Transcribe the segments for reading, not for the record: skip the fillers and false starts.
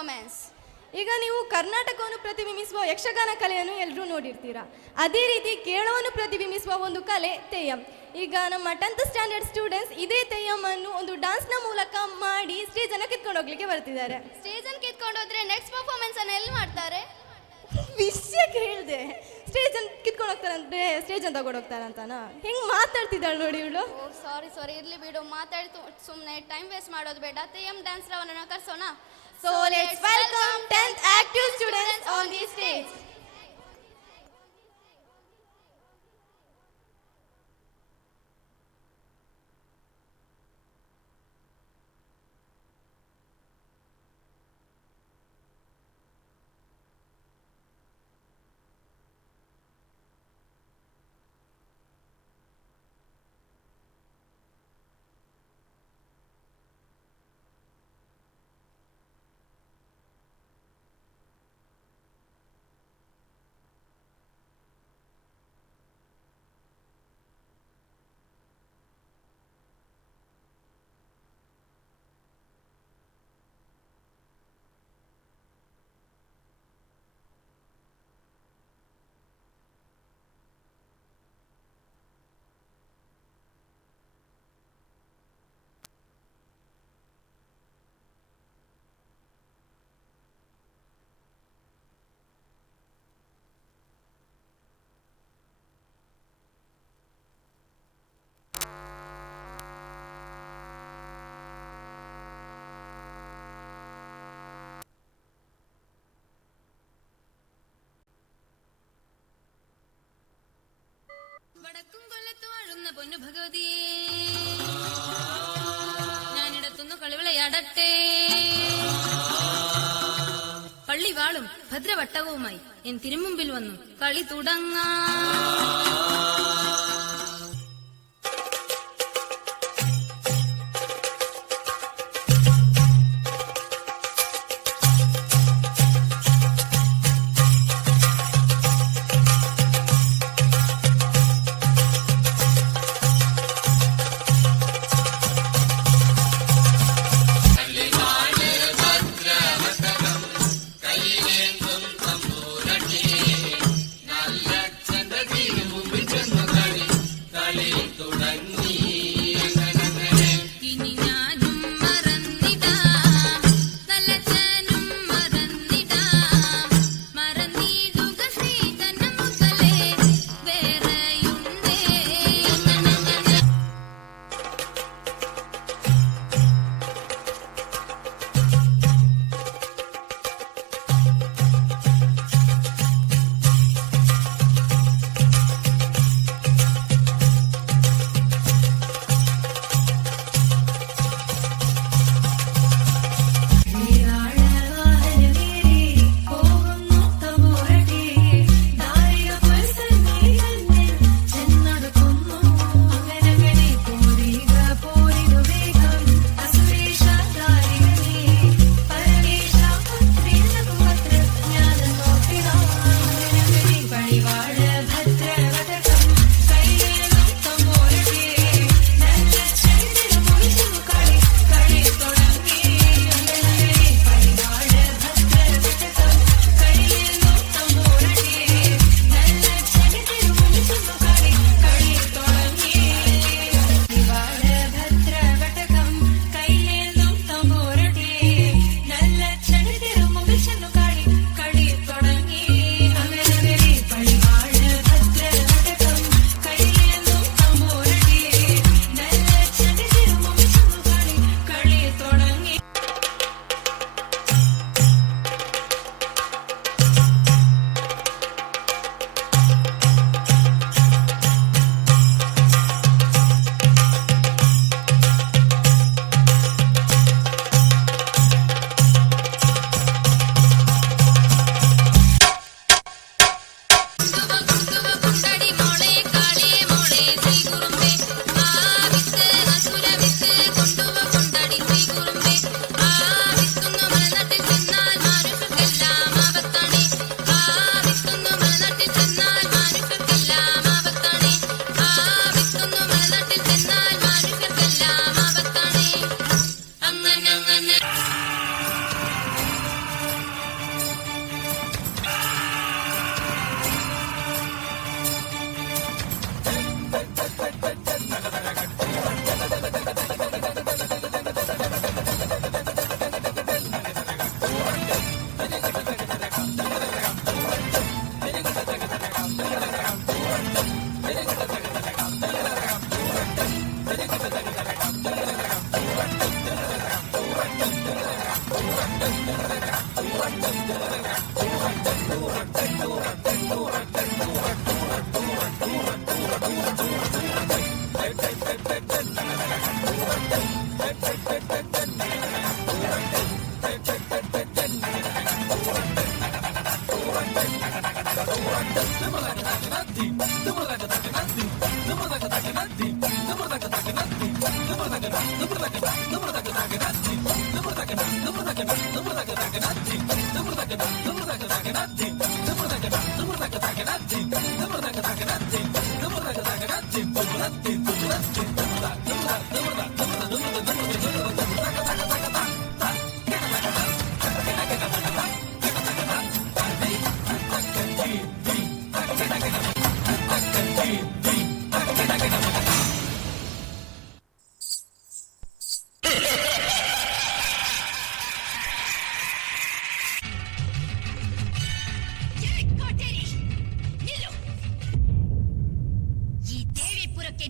Performance. ಈಗ ನೀವು ಕರ್ನಾಟಕವನ್ನು ಪ್ರತಿಬಿಂಬಿಸುವ ಯಕ್ಷಗಾನ ಕಲೆಯನ್ನು ಎಲ್ಲರೂ ನೋಡಿರ್ತೀರಾ. ಅದೇ ರೀತಿ ಕೇರಳವನ್ನು ಪ್ರತಿಬಿಂಬಿಸುವ ಒಂದು ಕಲೆ ತೆಯ್ಯಂ. ಈಗ ನಮ್ಮ 10th ಸ್ಟ್ಯಾಂಡರ್ಡ್ ಸ್ಟೂಡೆಂಟ್ಸ್ ಇದೇ ತೆಯ್ಯಮ್ಮನ್ನು ಒಂದು ಡಾನ್ಸ್ನ ಮೂಲಕ ಮಾಡಿ ಸ್ಟೇಜನ್ನು ಕಿತ್ಕೊಂಡು ಹೋಗ್ಲಿಕ್ಕೆ ಬರ್ತಿದ್ದಾರೆ. ಸ್ಟೇಜನ್ನು ಕಿತ್ಕೊಂಡು ಹೋದ್ರೆ ನೆಕ್ಸ್ಟ್ ಪರ್ಫಾರ್ಮೆನ್ಸ್ ಅನ್ನು ಎಲ್ಲಿ ಮಾಡ್ತಾರೆ? ವಿಷಯಕ್ಕೆ ಹೇಳಿದೆ, ಸ್ಟೇಜನ್ನು ಕಿತ್ಕೊಂಡು ಹೋಗ್ತಾರಂದ್ರೆ ಸ್ಟೇಜನ್ನು ತಗೊಂಡು ಹೋಗ್ತಾರಂತಾನ. ಹೆಂಗೆ ಮಾತಾಡ್ತಿದ್ದಾಳೆ ನೋಡಿ ಇವಳು. ಸಾರಿ ಇರ್ಲಿ ಬಿಡು, ಮಾತಾಡಿ ಸುಮ್ಮನೆ ಟೈಮ್ ವೇಸ್ಟ್ ಮಾಡೋದು ಬೇಡ. Theyyam dance ರವನ್ನ ಕರ್ಸೋಣ. So let's welcome 10th active students on the stage. വടക്കും കൊല്ലത്ത് വാഴുന്ന പൊന്നു ഭഗവതിയെ, ഞാനിടത്തുന്നു കളിവിളയാടട്ടെ. പള്ളിവാളും ഭദ്രവട്ടകവുമായി എൻ തിരുമുമ്പിൽ വന്നു കളി തുടങ്ങാം. കയ്യിലേന്തും തമ്പൂരട്ടി നല്ല ചന്ദ തിരുമുമ്പിൽ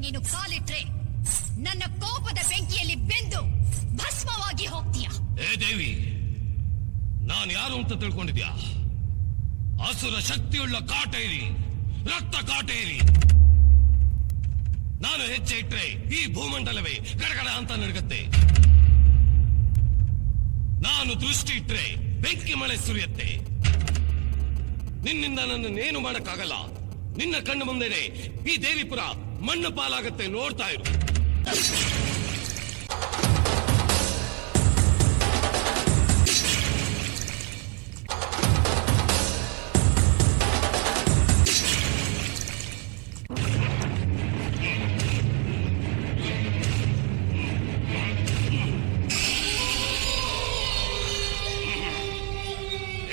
ನೀನು ಕಾಲಿಟ್ರೆ ನನ್ನ ಕೋಪದ ಬೆಂಕಿಯಲ್ಲಿ ಬೆಂದು ಭಸ್ಮವಾಗಿ ಹೋಗ್ತೀಯ. ಏ ದೇವಿ, ನಾನು ಯಾರು ಅಂತ ತಿಳ್ಕೊಂಡಿದ್ಯಾ? ಅಸುರ ಶಕ್ತಿಯುಳ್ಳ ಕಾಟೇರಿ, ರಕ್ತ ಕಾಟೇರಿ. ನಾನು ಹೆಜ್ಜೆ ಇಟ್ರೆ ಈ ಭೂಮಂಡಲವೇ ಗಡಗಡ ಅಂತ ನಡುಗತ್ತೆ. ನಾನು ದೃಷ್ಟಿ ಇಟ್ರೆ ಬೆಂಕಿ ಮಳೆ ಸುರಿಯತ್ತೆ. ನಿನ್ನಿಂದ ನನ್ನನ್ನೇನು ಮಾಡಕ್ಕಾಗಲ್ಲ. ನಿನ್ನ ಕಣ್ಣು ಮುಂದೆನೆ ಈ ದೇವಿಪುರ ಮಣ್ಣು ಪಾಲಾಗತ್ತೆ, ನೋಡ್ತಾ ಇರು.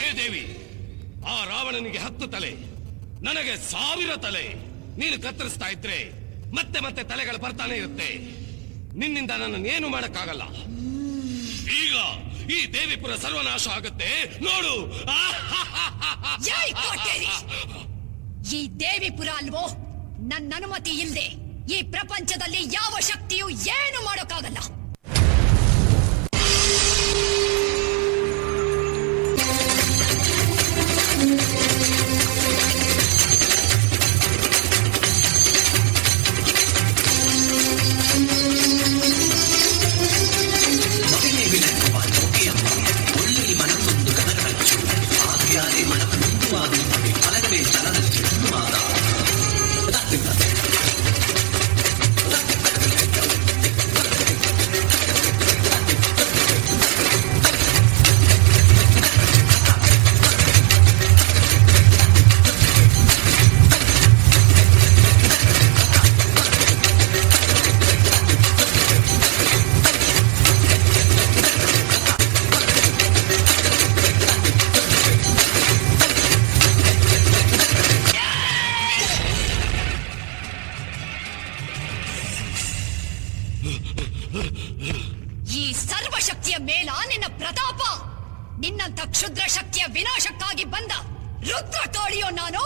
ಏ ದೇವಿ, ಆ ರಾವಣನಿಗೆ 10 ತಲೆ, ನನಗೆ 1000 ತಲೆ. ನೀನು ಕತ್ತರಿಸ್ತಾ ಇದ್ರೆ ಮತ್ತೆ ಮತ್ತೆ ತಲೆಗಳು ಬರ್ತಾನೆ ಇರುತ್ತೆ. ನಿನ್ನಿಂದ ನನ್ನನ್ನೇನು ಮಾಡಕ್ಕಾಗಲ್ಲ. ಈಗ ಈ ದೇವಿಪುರ ಸರ್ವನಾಶ ಆಗುತ್ತೆ, ನೋಡು. ಜೈ ಕೋಟೇರಿ! ಈ ದೇವಿಪುರ ಅಲ್ವೋ, ನನ್ನ ಅನುಮತಿ ಇಲ್ಲದೆ ಈ ಪ್ರಪಂಚದಲ್ಲಿ ಯಾವ ಶಕ್ತಿಯೂ ಏನು ಮಾಡೋಕ್ಕಾಗಲ್ಲ. ಈ ಸರ್ವಶಕ್ತಿಯ ಮೇಲ ನಿನ್ನ ಪ್ರತಾಪ, ನಿನ್ನಂತ ಕ್ಷುದ್ರ ಶಕ್ತಿಯ ವಿನಾಶಕ್ಕಾಗಿ ಬಂದ ರುದ್ರ ತೋಳಿಯೋ ನಾನು.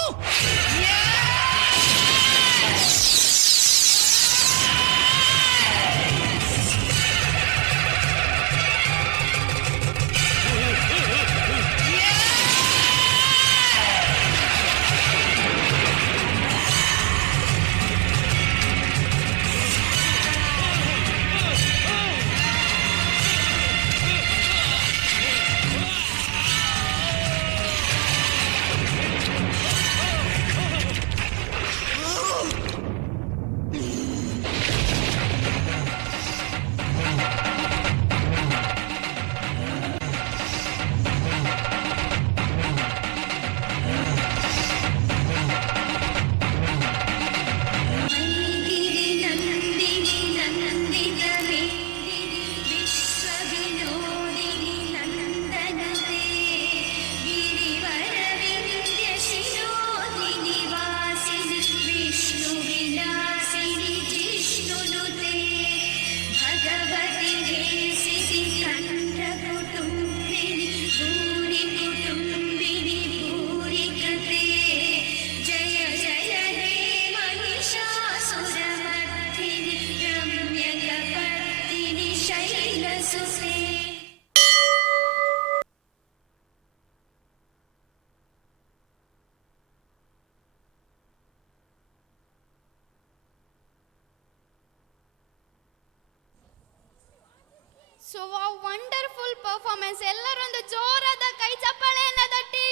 So wonderful performance. ಎಲ್ಲರೊಂದು ಜೋರಾದ ಕೈ ಚಪ್ಪಾಳೆಯನ್ನ ತಟ್ಟಿ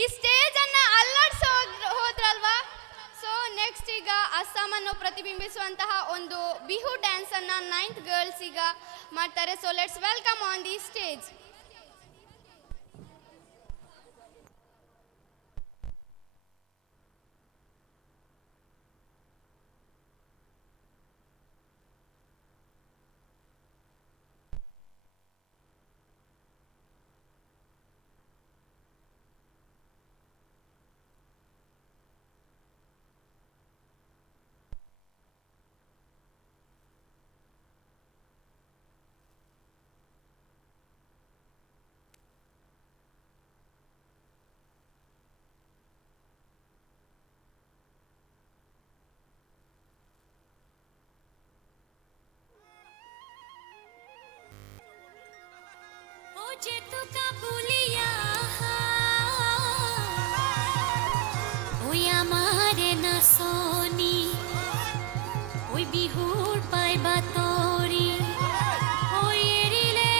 ಈ ಸ್ಟೇಜ್ ಅನ್ನ ಅಲ್ಲಾಡ್ಸೋ ಹೋದ್ರಲ್ವಾ. ಸೊ ನೆಕ್ಸ್ಟ್ ಈಗ ಅಸ್ಸಾಮನ್ನು ಪ್ರತಿಬಿಂಬಿಸುವಂತಹ ಒಂದು ಬಿಹು ಡ್ಯಾನ್ಸ್ ಅನ್ನ 9th ಗರ್ಲ್ಸ್ ಈಗ ಮಾಡ್ತಾರೆ. So let's welcome on the stage. ওই বিহুর পাইবা তরি ওই এরিলে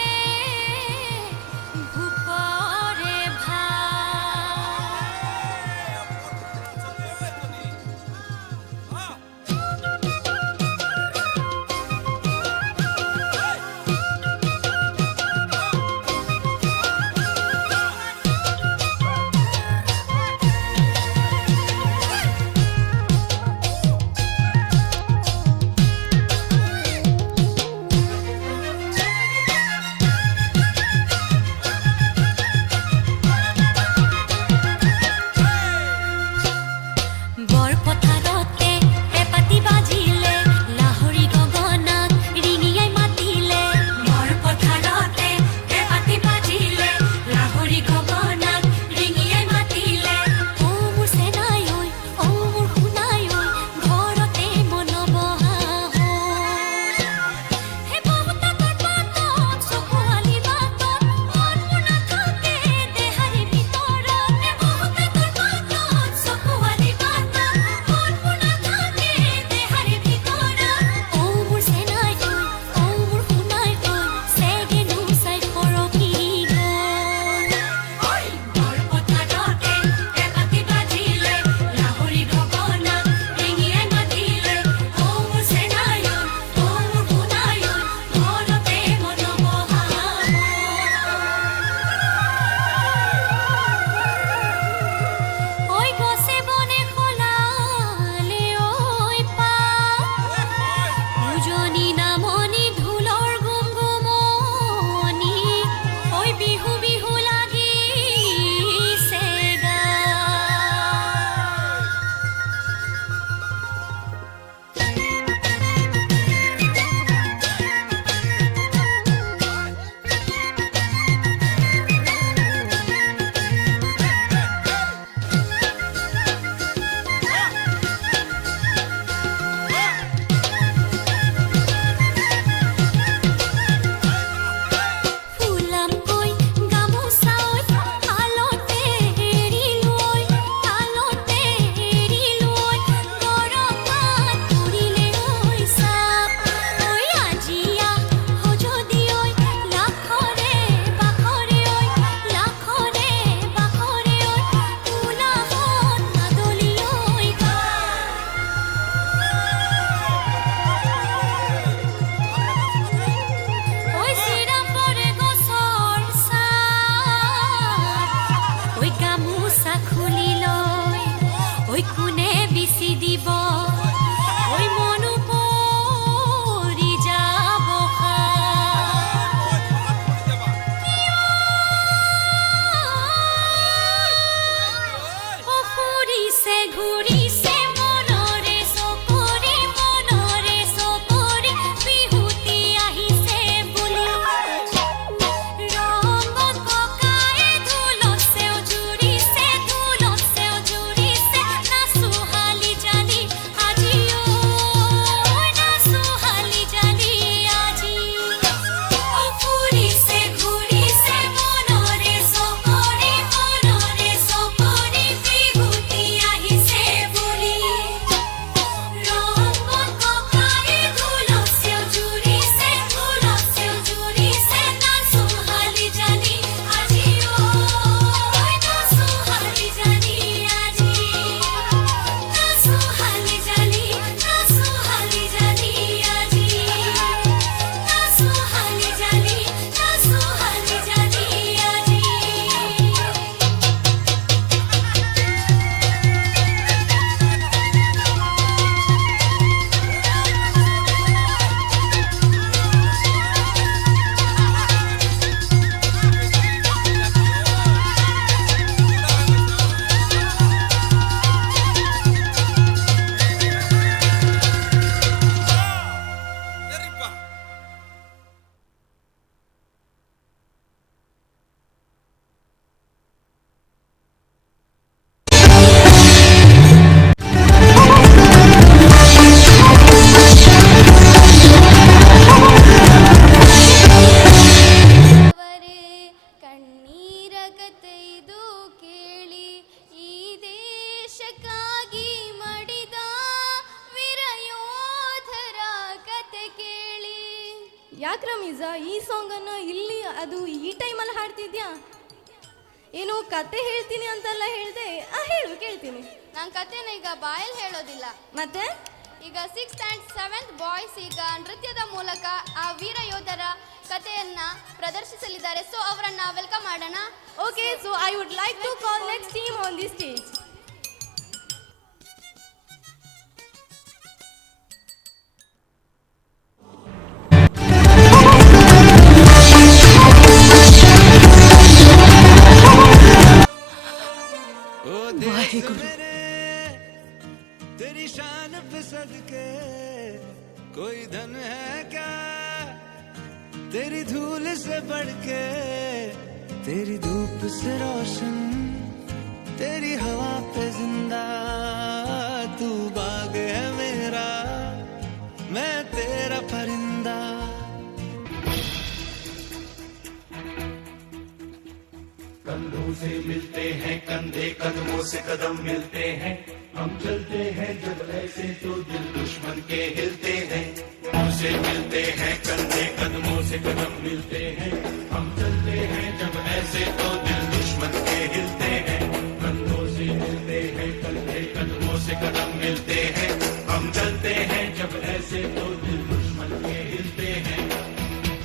ভূপরে ভা ಯಾಕೆ ರಮೀಜಾ ಈ ಸಾಂಗನ್ನು ಇಲ್ಲಿ ಅದು ಈ ಟೈಮಲ್ಲಿ ಹಾಡ್ತಿದ್ಯಾ? ಏನು ಕತೆ ಹೇಳ್ತೀನಿ ಅಂತೆಲ್ಲ ಹೇಳ್ದೆ, ಹೇಳು ಕೇಳ್ತೀನಿ. ನಾನು ಕತೆನ ಈಗ ಬಾಯಲ್ಲಿ ಹೇಳೋದಿಲ್ಲ. ಮತ್ತೆ ಈಗ 6th and 7th ಬಾಯ್ಸ್ ಈಗ ನೃತ್ಯದ ಮೂಲಕ ಆ ವೀರ ಯೋಧರ ಕಥೆಯನ್ನ ಪ್ರದರ್ಶಿಸಲಿದ್ದಾರೆ. ಸೊ ಅವರನ್ನ ವೆಲ್ಕಮ್ ಮಾಡೋಣ. Okay, so I would like to call next team on the stage. तेरी शान पे सदके कोई धन है क्या तेरी धूल से बढ़ के, तेरी धूप से रोशन, तेरी हवा पे जिंदा, तू बाग है मेरा, मैं तेरा परिंदा। कंधों से मिलते हैं कंधे, कदमों से कदम मिलते हैं, हम चलते हैं जब ऐसे तो दिल दुश्मन के हिलते हैं। से मिलते हैं कंधे, कदमों से कदम मिलते हैं, हम चलते हैं जब ऐसे तो दिल दुश्मन के हिलते हैं। कंधों से मिलते हैं कंधे, कदमों से कदम मिलते हैं, हम चलते हैं जब ऐसे तो दिल दुश्मन के हिलते हैं।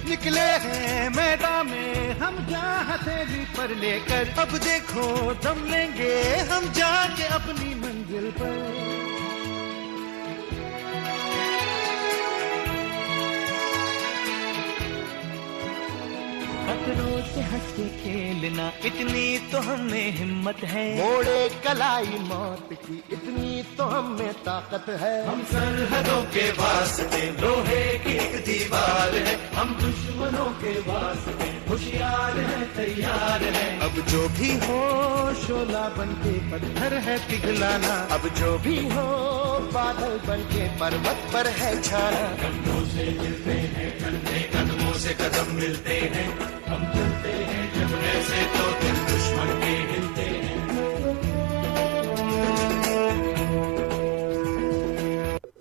निकले हैं मैदान में हम जहाँ हथेली पर लेकर, अब देखो दम लेंगे हम जाके अपनी मंजिल पर। खतरों से हंस के खेलना, इतनी तो हमें हिम्मत है, मोड़े कलाई मौत की इतनी तो हमें ताकत है। हम सरहदों के वास्ते लोहे की एक दीवार है, हम दुश्मनों के वास्ते होशियार हैं तैयार हैं। अब जो भी हो शोला बन के पत्थर है पिघलाना, अब जो भी हो बादल बन के पर्वत पर है छाना। कंधों से मिलते हैं कंधे, कदमों से कदम मिलते हैं, हम चलते हैं जब ऐसे तो दिल दुश्मन के हिलते हैं।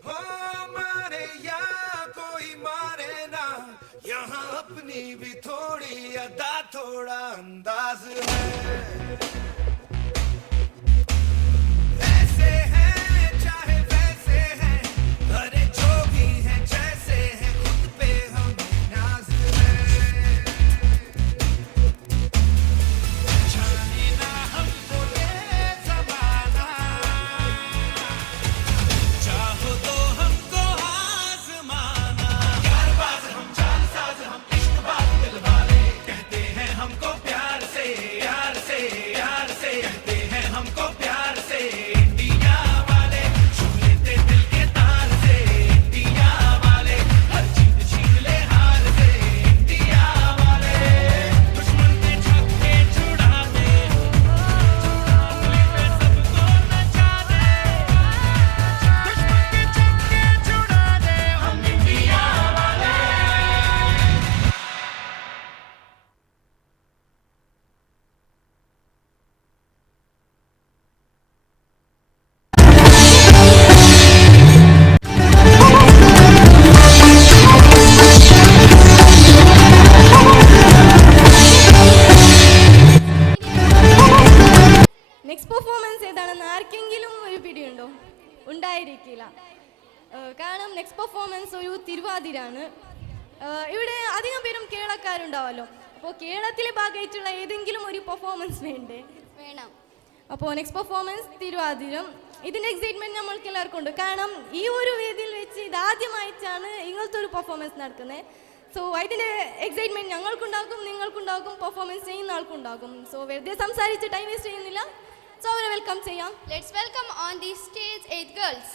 हो मारे या कोई मारे ना, यहाँ अपनी भी थोड़ी अदा थोड़ा अंदाज है। ऐसे हैं चाहे वैसे हैं, अरे जो भी हैं जैसे हैं, खुद पे हमें नाज है। जाने ना हमको ये ज़माना, चाहो तो हमको आज़माना। यारबाज़ हम चालसाज़ हम इश्क़बाज़ दिल वाले, कहते हैं हमको प्यार से यार से यार से, कहते हैं हमको प्यार से इंडिया वाले, छू लेते दिल के तार से इंडिया वाले, हर जीत छीन ले हार से इंडिया वाले। दुश्मन के छक्के छुड़ा दे, उंगली पे सबको नचा दे, दुश्मन के छक्के छुड़ा दे, हम इंडिया वाले। നെക്സ്റ്റ് പെർഫോമൻസ് ഏതാണെന്ന് ആർക്കെങ്കിലും ഒരു പിടിയുണ്ടോ? ഉണ്ടായിരിക്കില്ല. കാരണം നെക്സ്റ്റ് പെർഫോമൻസ് ഒരു തിരുവാതിരാണ്. ഇവിടെ അധികം പേരും കേരളക്കാരുണ്ടാവല്ലോ, അപ്പോൾ കേരളത്തിലെ ഭാഗമായിട്ടുള്ള ഏതെങ്കിലും ഒരു പെർഫോമൻസ് വേണ്ടേ? വേണം. അപ്പോൾ നെക്സ്റ്റ് പെർഫോമൻസ് തിരുവാതിരം. ഇതിൻ്റെ എക്സൈറ്റ്മെൻറ്റ് നമ്മൾക്ക് എല്ലാവർക്കും ഉണ്ട്, കാരണം ഈ ഒരു വേദിയിൽ വെച്ച് ഇതാദ്യമായിട്ടാണ് ഇങ്ങനത്തെ ഒരു പെർഫോമൻസ് നടക്കുന്നത്. സോ ഇതിൻ്റെ എക്സൈറ്റ്മെൻറ്റ് ഞങ്ങൾക്കുണ്ടാകും, നിങ്ങൾക്കുണ്ടാകും, പെർഫോമൻസ് ചെയ്യുന്ന ആൾക്കുണ്ടാകും. സോ വെറുതെ സംസാരിച്ച് ടൈം വേസ്റ്റ് ചെയ്യുന്നില്ല, സോ അവരെ വെൽക്കം ചെയ്യാം. Let's welcome on the stage 8 girls.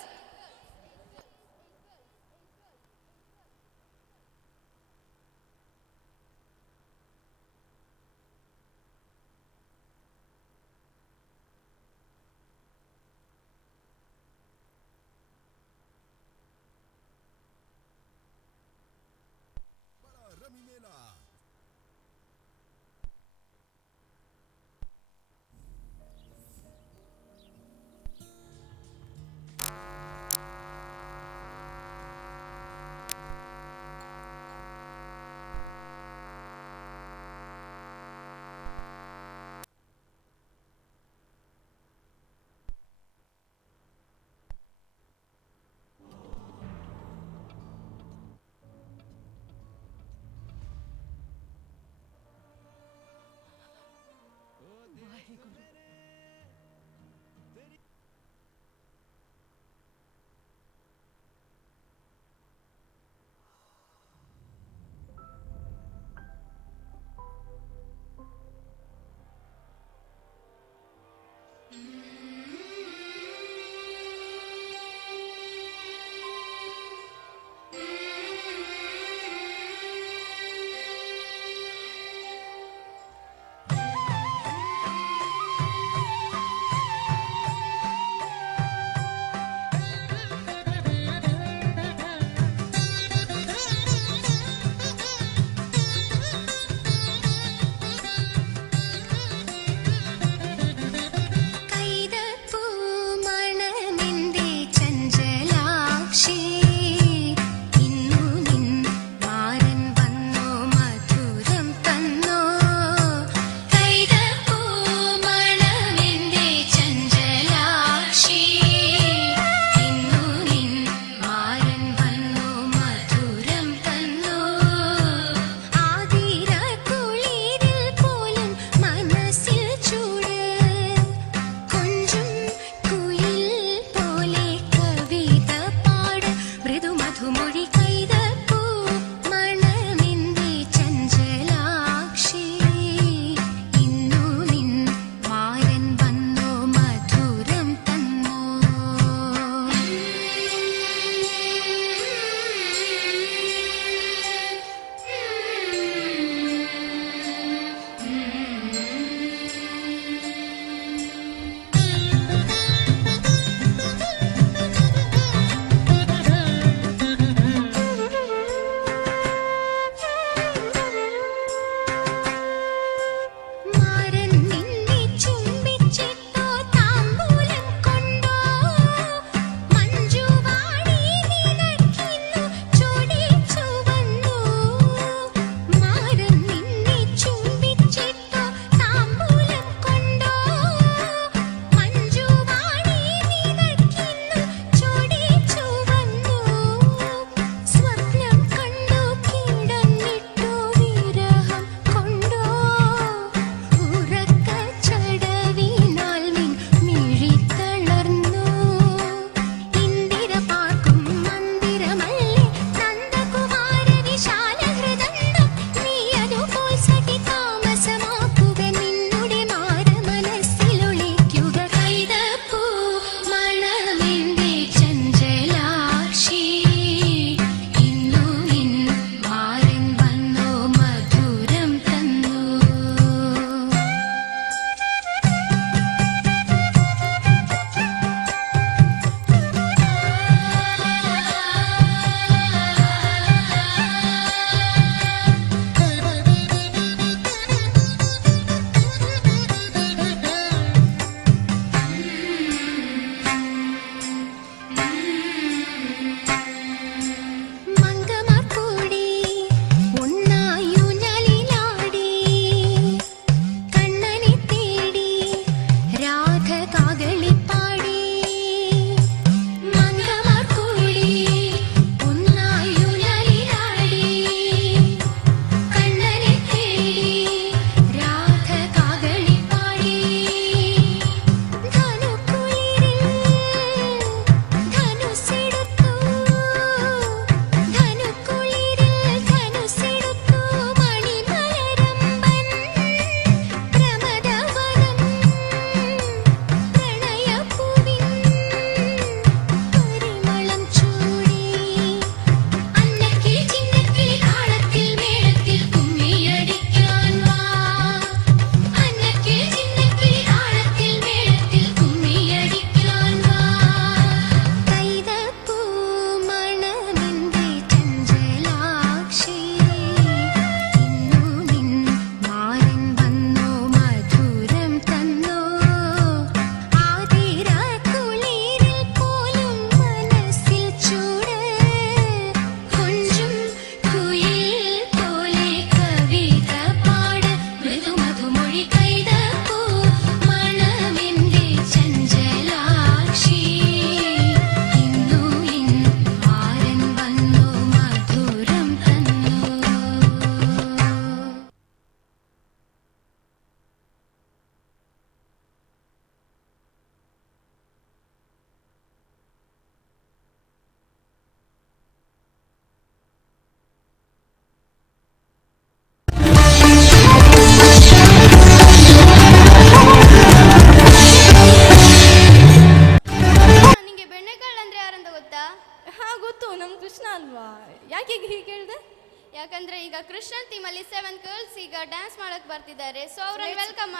Krishnan theme ಅಲ್ಲಿ 7 ಗರ್ಲ್ಸ್ ಈಗ ಡ್ಯಾನ್ಸ್ ಮಾಡಕ್ ಬರ್ತಿದ್ದಾರೆ. ಸೊ ಅವ್ರನ್ನ ವೆಲ್ಕಮ್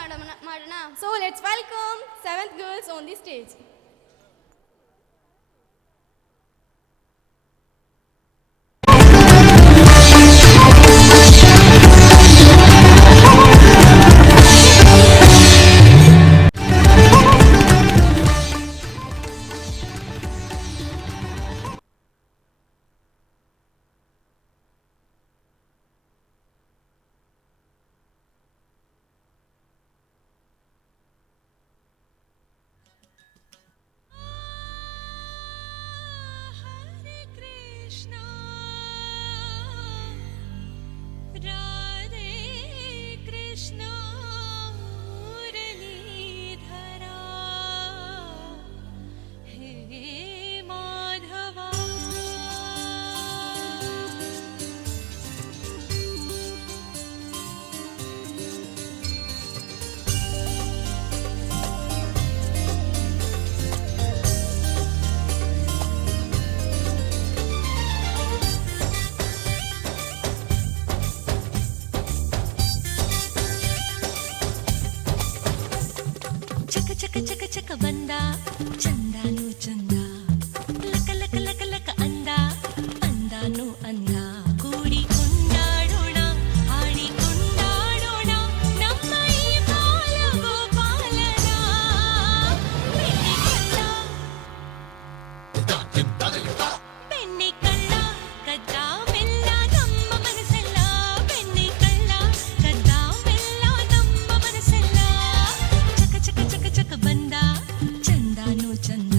ಮಾಡೋಣ. So let's welcome 7th girls on the stage. Hare Krishna, Radhe Krishna, Muralidhara, He Madhava. ಚಕ ಚಕ ಚಕ ಚಕ ಬಂದ ಚಂದಾನು ಚಂದ ಲಕ ಲಕ ಲಕ ಲಕ ಅಂದ ಅಂದಾನು ಅಂದ ಕೂಡಿ ಕೊಂಡಾಡೋಣ ಹಾಡಿ ಕೊಂಡಾಡೋಣ ನಮ್ಮ ಈ ಬಾಲ ಗೋಪಾಲನ ಬೆಣ್ಣೆ ಕಳ್ಳ ಕದ್ದ ಮೆಲ್ಲ ನಮ್ಮ ಮನಸ್ಸೆಲ್ಲ ಬೆಣ್ಣೆ ಕಳ್ಳ ಕದ್ದ ಮೆಲ್ಲ ನಮ್ಮ ಮನಸ್ಸೆಲ್ಲ ಚಕ ಚಕ ಚಕ ಚಕ ಬಂದ ಚಂದಾನು ಚಂದ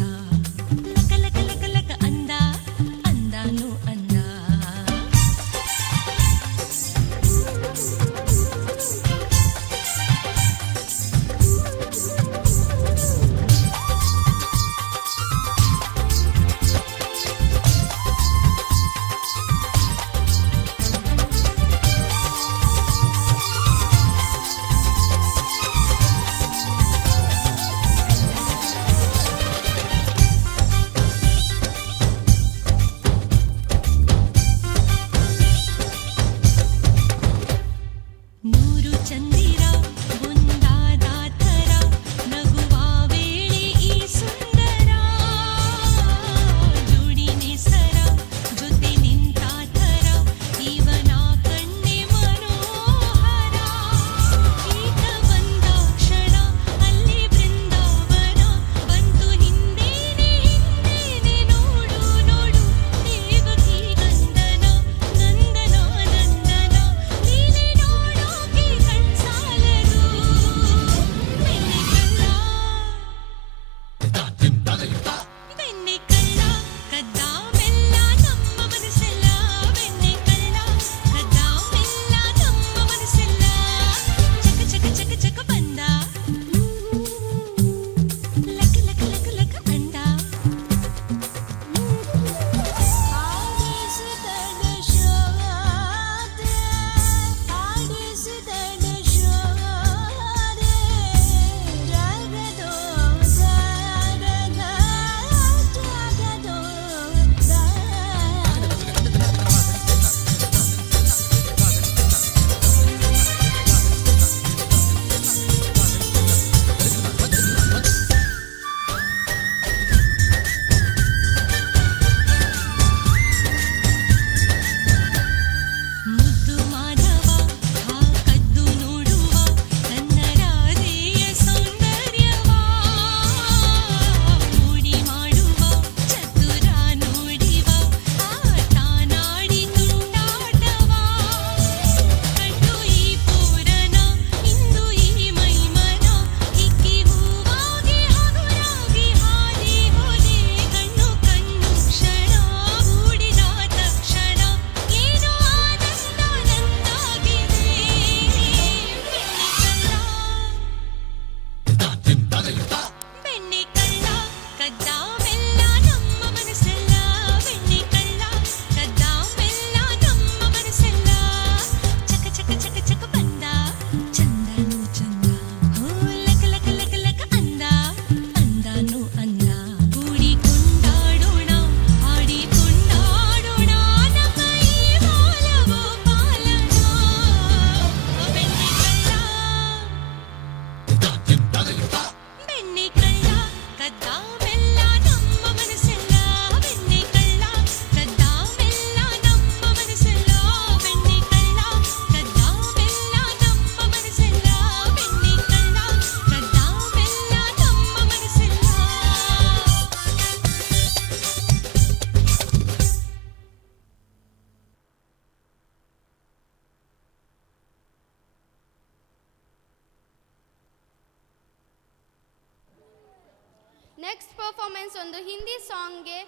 ನೆಕ್ಸ್ಟ್ ಪರ್ಫಾರ್ಮೆನ್ಸ್ ಒಂದು ಹಿಂದಿ ಸಾಂಗ್ಗೆ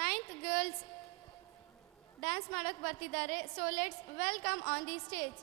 9th ಗರ್ಲ್ಸ್ ಡ್ಯಾನ್ಸ್ ಮಾಡಕ್ಕೆ ಬರ್ತಿದ್ದಾರೆ. So let's welcome on the stage.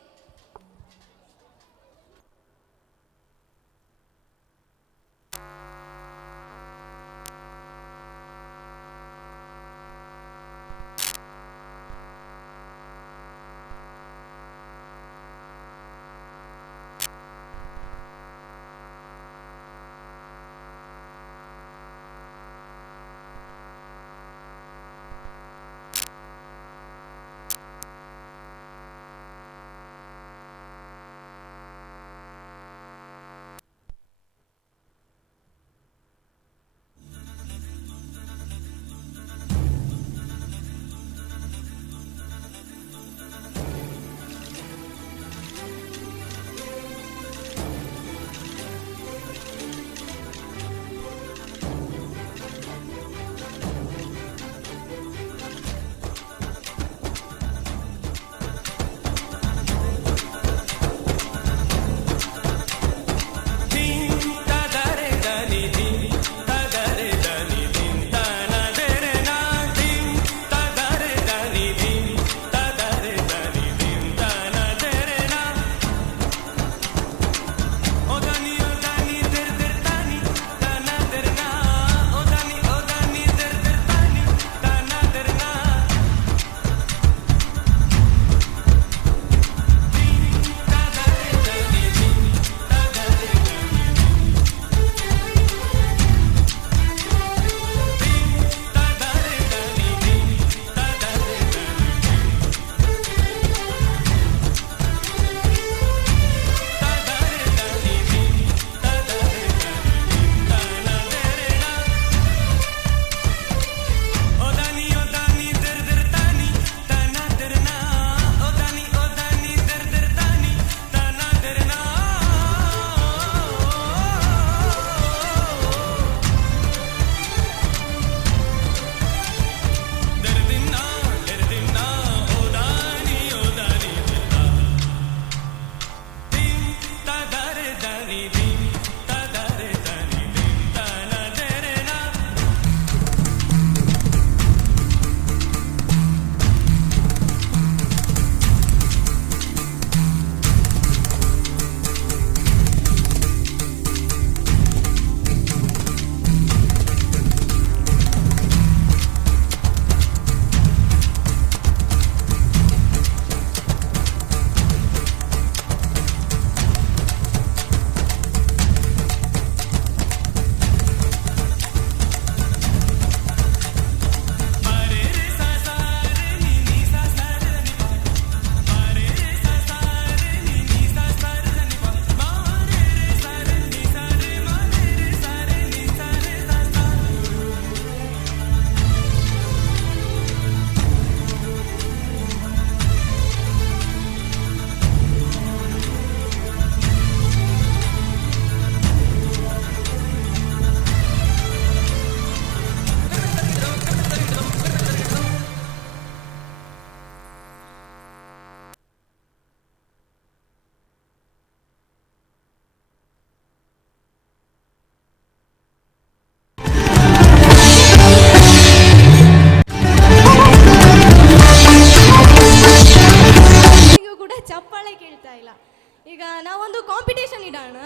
ಈಗ ನಾವೊಂದು ಕಾಂಪಿಟೇಷನ್ ಇಡೋಣ.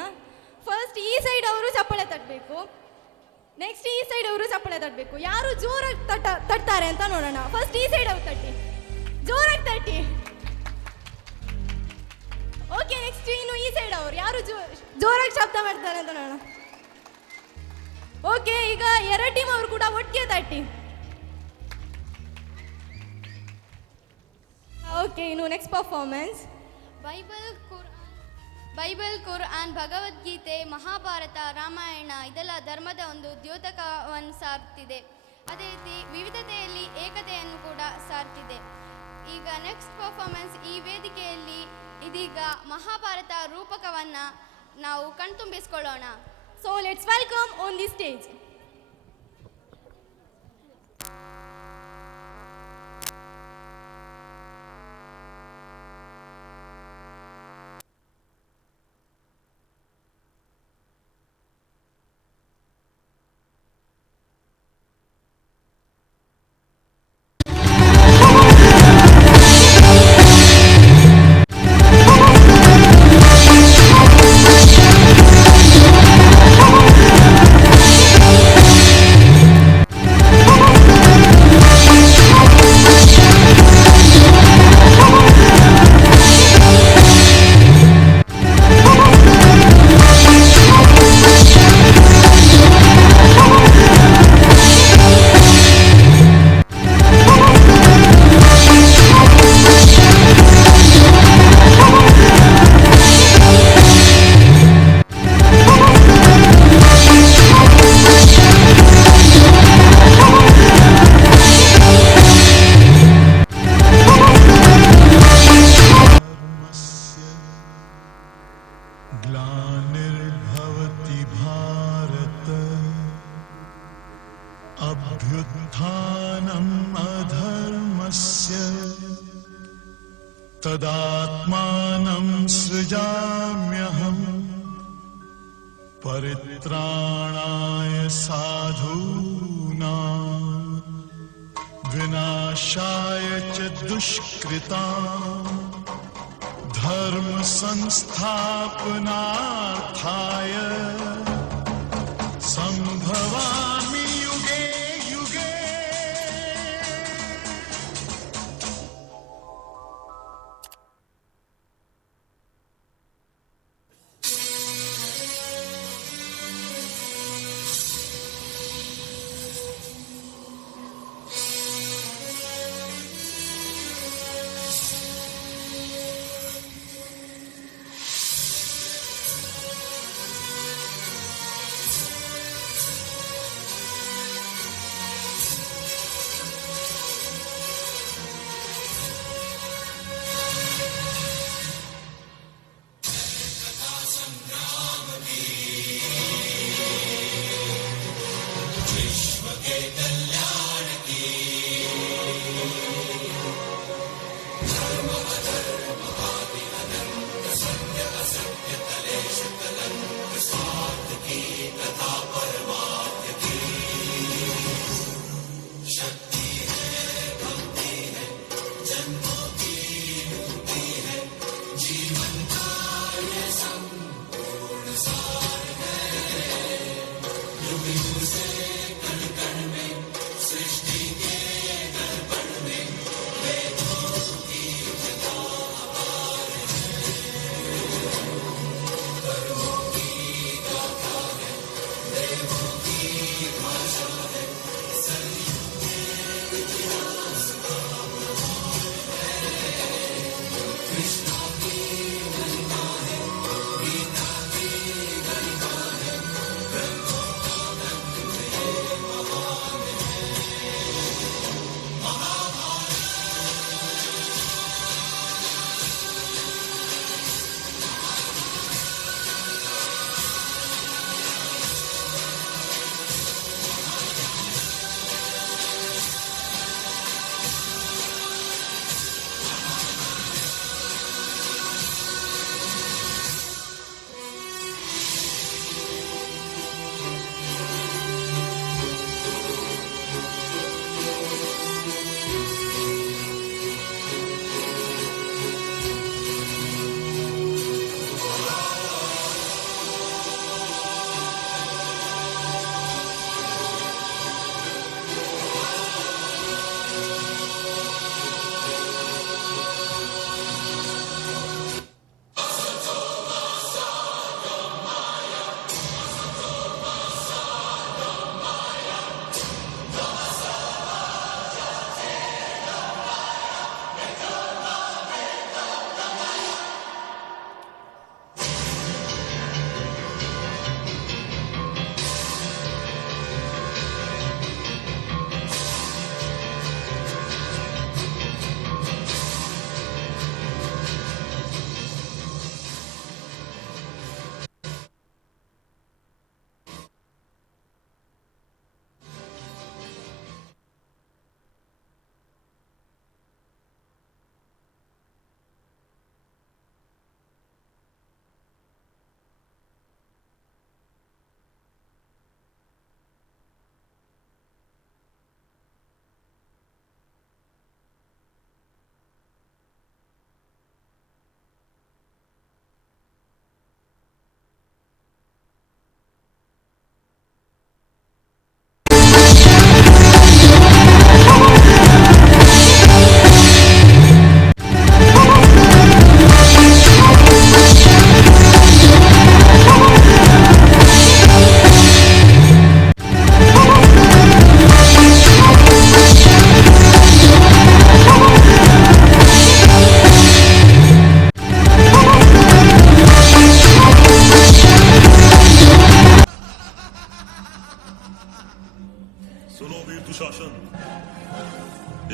ಫಸ್ಟ್ ಈ ಸೈಡ್ ಅವರು ಚಪ್ಪಾಳೆ ತಟ್ಟಬೇಕು, ನೆಕ್ಸ್ಟ್ ಈ ಸೈಡ್ ಅವರು ಚಪ್ಪಾಳೆ ತಟ್ಟಬೇಕು. ಯಾರು ಜೋರಾಗಿ ತಟ್ತಾರೆ ಅಂತ ನೋಡೋಣ. ಫಸ್ಟ್ ಈ ಸೈಡ್ ಅವ್ರು ತಟ್ಟಿ, ಜೋರಾಗಿ ತಟ್ಟಿ. ಓಕೆ, ನೆಕ್ಸ್ಟ್ ಇನ್ನು ಈ ಸೈಡ್ ಅವರು ಯಾರು ಜೋರಾಗಿ ಶಬ್ದ ಮಾಡ್ತಾರೆ ಅಂತ ನೋಡೋಣ. ಓಕೆ, ಈಗ ಎರಡು ಟೀಮ್ ಅವರು ಕೂಡ ಒಟ್ಟಿಗೆ ತಟ್ಟಿ. ಓಕೆ, ಇನ್ನು ನೆಕ್ಸ್ಟ್ ಪರ್ಫಾರ್ಮೆನ್ಸ್. ಬೈಬಲ್, ಕುರ್ಆನ್, ಭಗವದ್ಗೀತೆ, ಮಹಾಭಾರತ, ರಾಮಾಯಣ ಇದೆಲ್ಲ ಧರ್ಮದ ಒಂದು ದ್ಯೋತಕವನ್ನು ಸಾರ್ತಿದೆ. ಅದೇ ರೀತಿ ವಿವಿಧತೆಯಲ್ಲಿ ಏಕತೆಯನ್ನು ಕೂಡ ಸಾರ್ತಿದೆ. ಈಗ ನೆಕ್ಸ್ಟ್ ಪರ್ಫಾರ್ಮೆನ್ಸ್, ಈ ವೇದಿಕೆಯಲ್ಲಿ ಇದೀಗ ಮಹಾಭಾರತ ರೂಪಕವನ್ನು ನಾವು ಕಣ್ತುಂಬಿಸ್ಕೊಳ್ಳೋಣ. So let's welcome on the stage. तदात्मानं सृजाम्यहम् परित्राणाय साधूनां विनाशाय च दुष्कृताम् धर्म संस्थापनार्थाय संभवामि युगे युगे।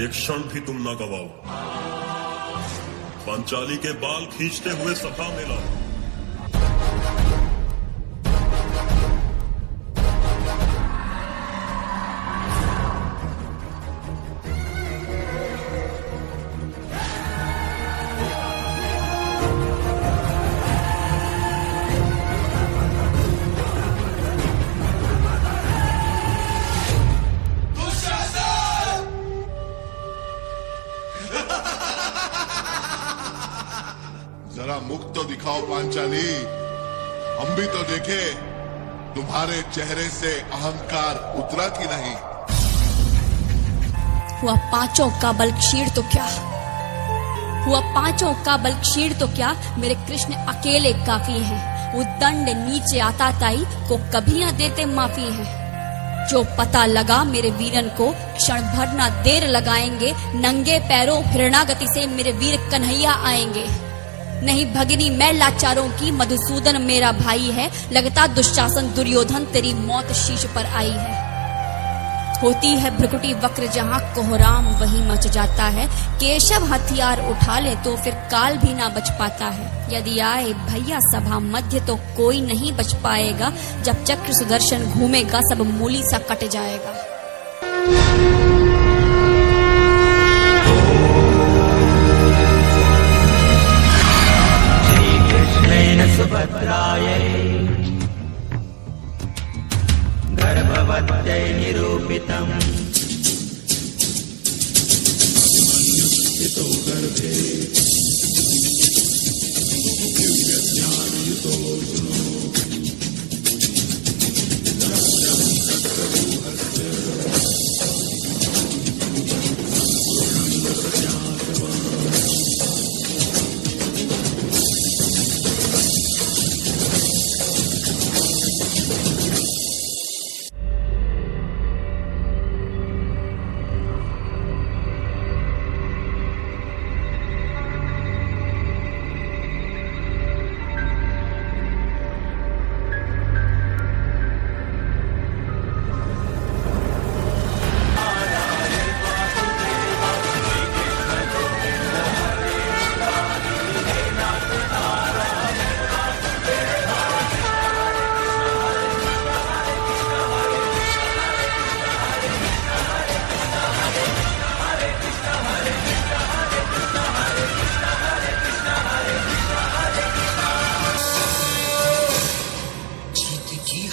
एक क्षण भी तुम न गवाओ। पांचाली के बाल खींचते हुए सभा में लाओ। चली, हम भी तो देखे तुम्हारे चेहरे से अहंकार उतरा कि नहीं। हुआ पांचों का बल क्षीण तो क्या, हुआ पांचों का बल क्षीण तो क्या, मेरे कृष्ण अकेले काफी हैं। वो दंड नीचे आता ताई को कभी न देते माफी है। जो पता लगा मेरे वीरन को, क्षण भर ना देर लगाएंगे। नंगे पैरों हिरणागति से मेरे वीर कन्हैया आएंगे। नहीं भगिनी मैं लाचारों की, मधुसूदन मेरा भाई है। लगता दुशासन दुर्योधन तेरी मौत शीश पर आई है। होती है भ्रुकुटी वक्र जहाँ कोहराम वही मच जाता है। केशव हथियार उठा ले तो फिर काल भी ना बच पाता है। यदि आए भैया सभा मध्य तो कोई नहीं बच पाएगा। जब चक्र सुदर्शन घूमेगा सब मूली सा कट जाएगा। गर्भवत्यै निरूपितम्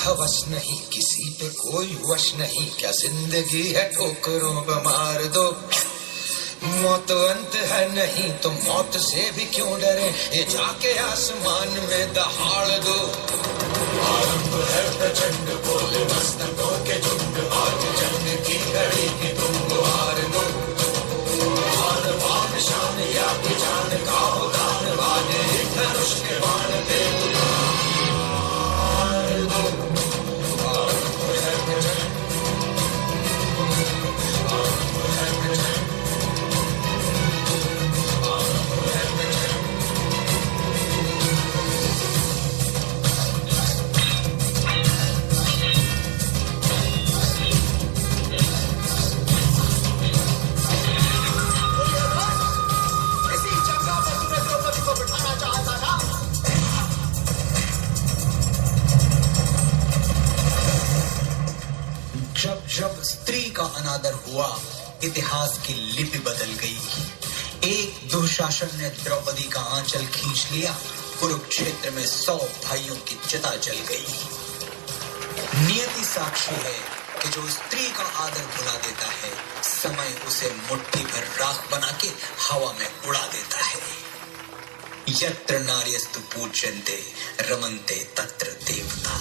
हवस नहीं किसी पे कोई वश नहीं, क्या जिंदगी है ठोकरों पे मार दो। मौत अंत है नहीं तो मौत से भी क्यों डरे, ये जाके आसमान में दहाड़ दो। आरंभ है प्रचंड बोले मस्तकों के झुंड, आज जंग की घड़ी की तुम गुहार दो। आन बान शान या जान का हो दान वाले, धनुष के बाण पे जब स्त्री का अनादर हुआ, इतिहास की लिपि बदल गई। एक दुशासन ने द्रौपदी का आंचल खींच लिया, कुरुक्षेत्र में 100 भाइयों की चिता जल गई। नियति साक्षी है कि जो स्त्री का आदर भुला देता है, समय उसे मुट्ठी भर राख बना के हवा में उड़ा देता है। यत्र नार्यस्तु पूज्यन्ते रमन्ते तत्र देवता।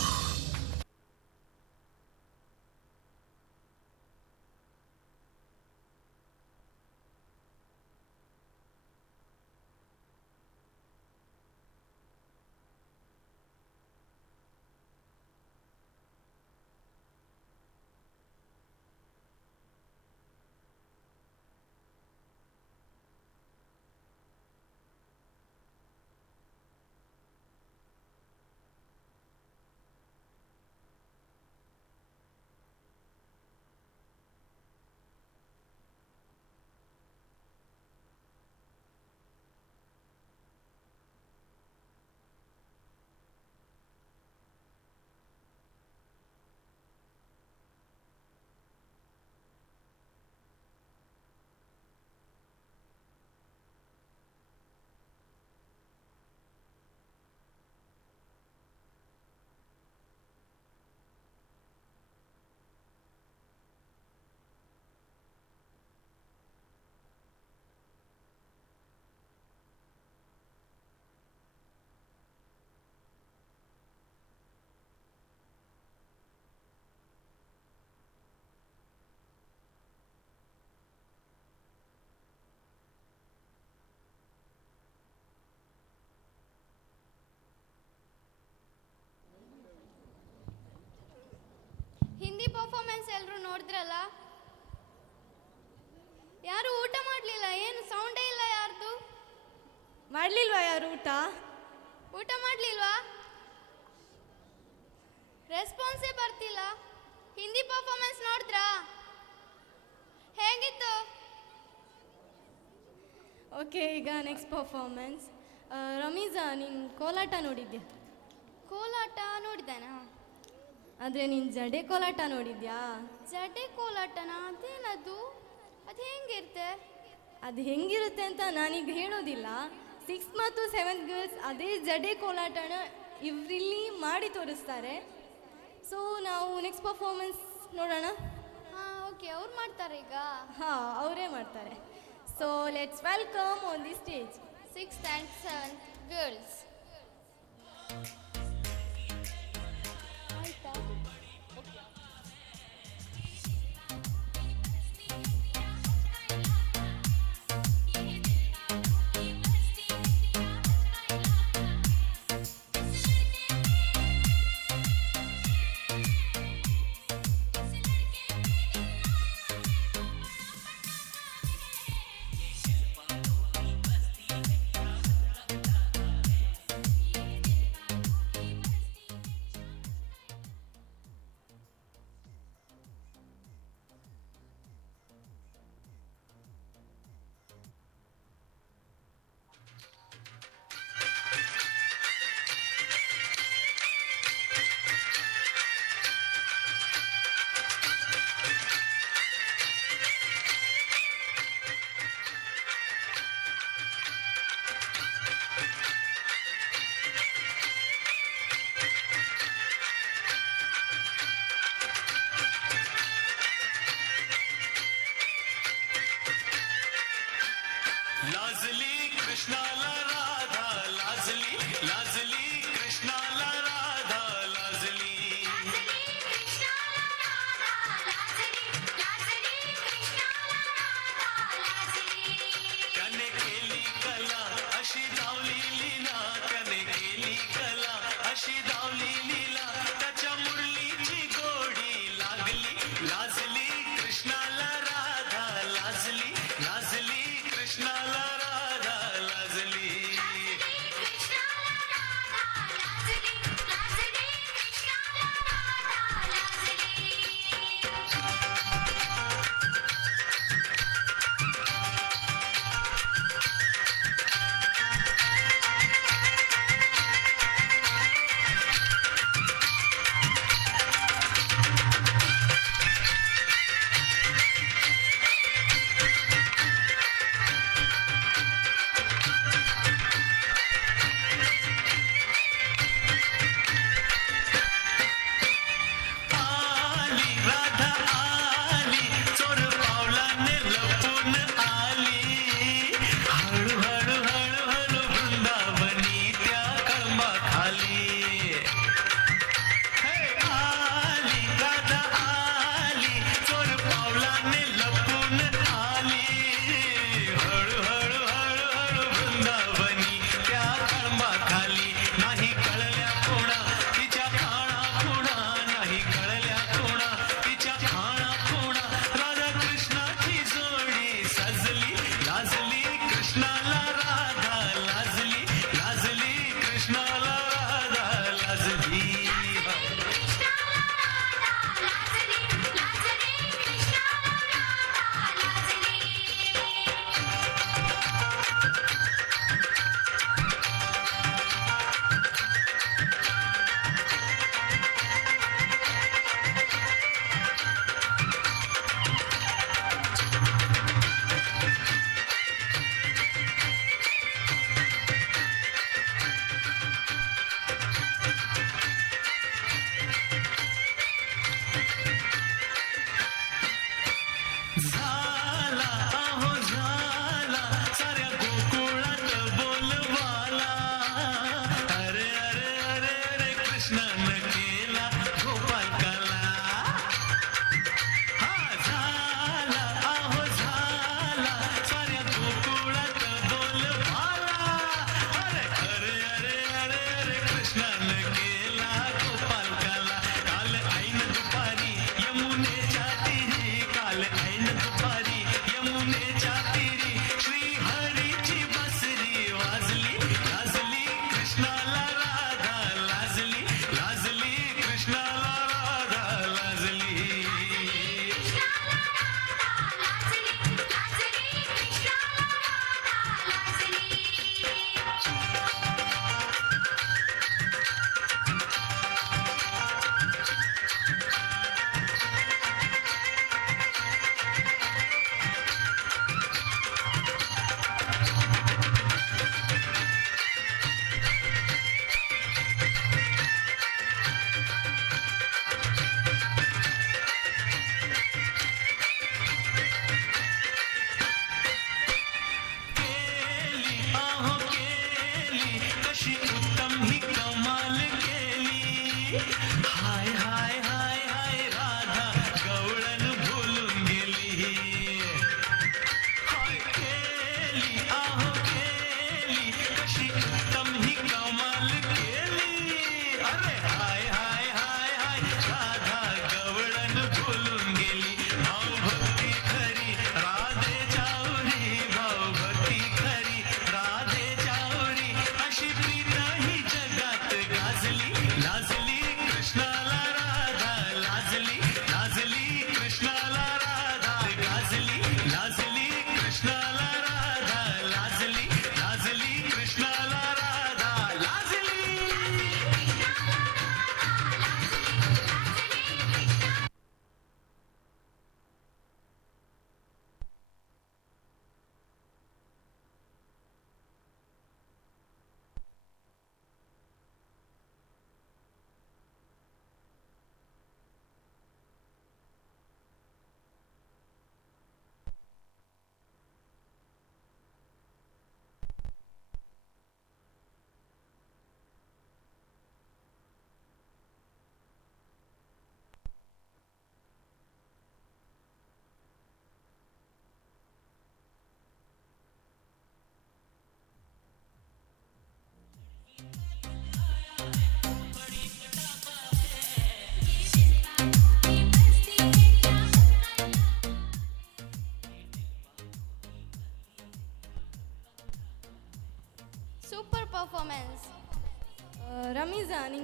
ಎಲ್ಲರೂ ನೋಡಿದ್ರಲ್ಲ. ಯಾರು ಊಟ ಮಾಡಲಿಲ್ಲ, ಏನು ಸೌಂಡೇ ಇಲ್ಲ ಯಾರ್ದು. ಮಾಡಲಿಲ್ವಾ ಯಾರು ಊಟ ಮಾಡಲಿಲ್ವಾ? ರೆಸ್ಪಾನ್ಸೇ ಬರ್ತಿಲ್ಲ. ಹಿಂದಿ ಪರ್ಫಾರ್ಮೆನ್ಸ್ ನೋಡಿದ್ರಾ? ಹೇಗಿತ್ತು? ಓಕೆ, ಈಗ ನೆಕ್ಸ್ಟ್ ಪರ್ಫಾರ್ಮೆನ್ಸ್. ರಮೀಜಾ, ನೀನು ಕೋಲಾಟ ನೋಡಿದ್ಯಾ? ಕೋಲಾಟ ನೋಡಿದ್ದಾನಾ? ಆದರೆ ನೀನು ಜಡೆ ಕೋಲಾಟ ನೋಡಿದ್ಯಾ? ಜಡೆ ಕೋಲಾಟನ? ಅದೇನದು? ಅದು ಹೆಂಗಿರುತ್ತೆ? ಅದು ಹೆಂಗಿರುತ್ತೆ ಅಂತ ನಾನೀಗ ಹೇಳೋದಿಲ್ಲ. 6th ಮತ್ತು 7th ಗರ್ಲ್ಸ್ ಅದೇ ಜಡೆ ಕೋಲಾಟನ ಇವರಿಲ್ಲಿ ಮಾಡಿ ತೋರಿಸ್ತಾರೆ. ಸೊ ನಾವು ನೆಕ್ಸ್ಟ್ ಪರ್ಫಾರ್ಮೆನ್ಸ್ ನೋಡೋಣ. ಹಾಂ, ಓಕೆ, ಅವ್ರು ಮಾಡ್ತಾರೆ ಈಗ. ಹಾಂ, ಅವರೇ ಮಾಡ್ತಾರೆ. So let's welcome on the stage 6th and 7th girls. ಆಯ್ತಾ? लाजली कृष्णाला राधा लाजली लाजली कृष्णाला राधा लाजली त्याने केली कला अशी धावली लीला त्याने केली कला अशी धावली लीला त्याच्या मुरलीची गोडी लागली लाजली कृष्णाला राधा लाजली लाजली कृष्णाला राधा लाजली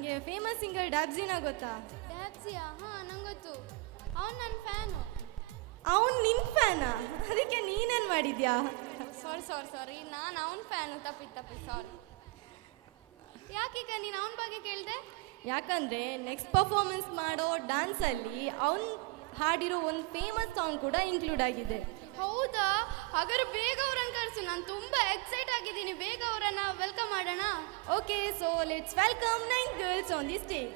ನಿಂಗೆ ಫೇಮಸ್ ಸಿಂಗರ್ ಡ್ಯಾಬ್ಜಿನಾ ಗೊತ್ತಾ? ಡ್ಯಾಬ್ಸಿಯಾ? ಹಾಂ ನಂಗೆ ಗೊತ್ತು, ಅವ್ನು ನನ್ನ ಫ್ಯಾನು. ಅವ್ನು ನಿನ್ನ ಫ್ಯಾನಾ? ಅದಕ್ಕೆ ನೀನೇನು ಮಾಡಿದ್ಯಾ? ಸಾರಿ ನಾನು ಅವನ ಫ್ಯಾನು. ತಪ್ಪಿ ಸಾರಿ. ಯಾಕೀಗ ನೀನು ಅವನ ಬಗ್ಗೆ ಕೇಳಿದೆ? ಯಾಕಂದರೆ ನೆಕ್ಸ್ಟ್ ಪರ್ಫಾರ್ಮೆನ್ಸ್ ಮಾಡೋ ಡ್ಯಾನ್ಸಲ್ಲಿ ಅವ್ನು ಹಾಡಿರೋ ಒಂದು ಫೇಮಸ್ ಸಾಂಗ್ ಕೂಡ ಇನ್ಕ್ಲೂಡ್ ಆಗಿದೆ. ಹೌದಾ? ಹಾಗಾದ್ರೆ ಬೇಗ ಅವ್ರನ್ನ ಕರೆಸು, ನಾನು ತುಂಬ ಎಕ್ಸೈಟ್ ಆಗಿದ್ದೀನಿ. ಬೇಗ ಅವರನ್ನು ವೆಲ್ಕಮ್ ಮಾಡೋಣ. Okay, so let's welcome 9 girls on the stage.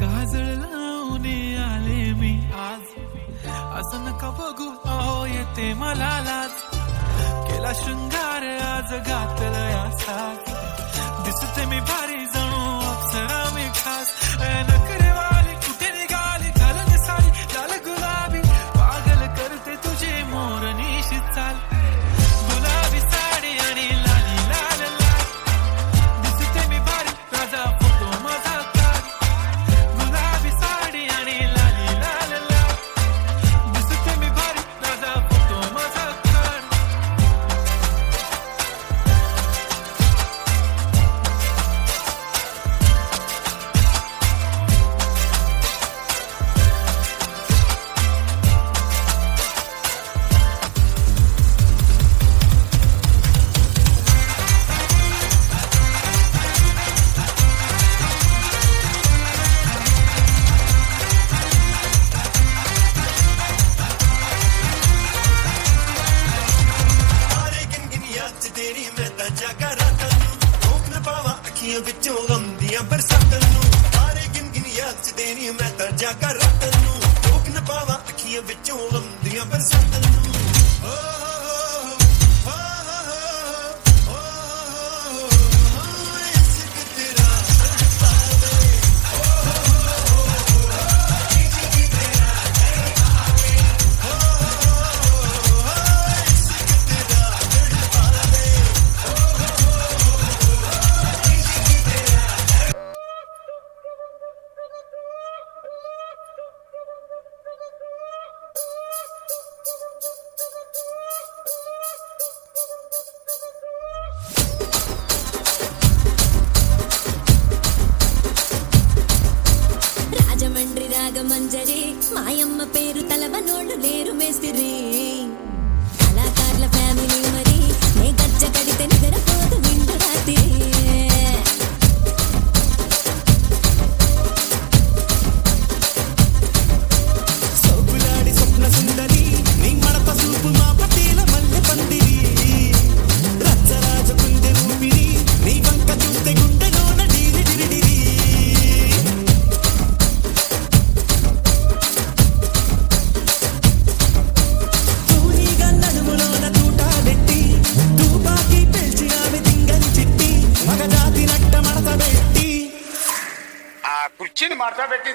काजळ लावणे आले मी आज, असं नका बघू अहो येते मला लाज. केला शृंगार आज घातलं साज, दिसते मी भारी जणू अप्सरा मी खास. नखरे वाली कुठे निघाली घालून साडी लाल गुलाबी, पागल करते तुझे मोरनीशी चाल. गुलाबी साडी आणि लाली लाल लाल, दिसते मी भारी राजा फोटो माझा. మంజరి మాయమ్మ పేరు తలవనోళ్ళు లేరు మేస్తిరి. కళాకారుల ఫ్యామిలీ మరి నే గజ్జ కడితే నిద్రపోదు నిండు రాత్రి. సోపులాడి స్వప్న సుందరి నీ మడత చూపు మా పటీల మల్లె పందిరి. రచ్చరాజ కుందె ఊపిరి నీ వంక చూస్తే గుండెలోన డీరి డిరిడిరి. కుర్చీని మార్చా పెట్టి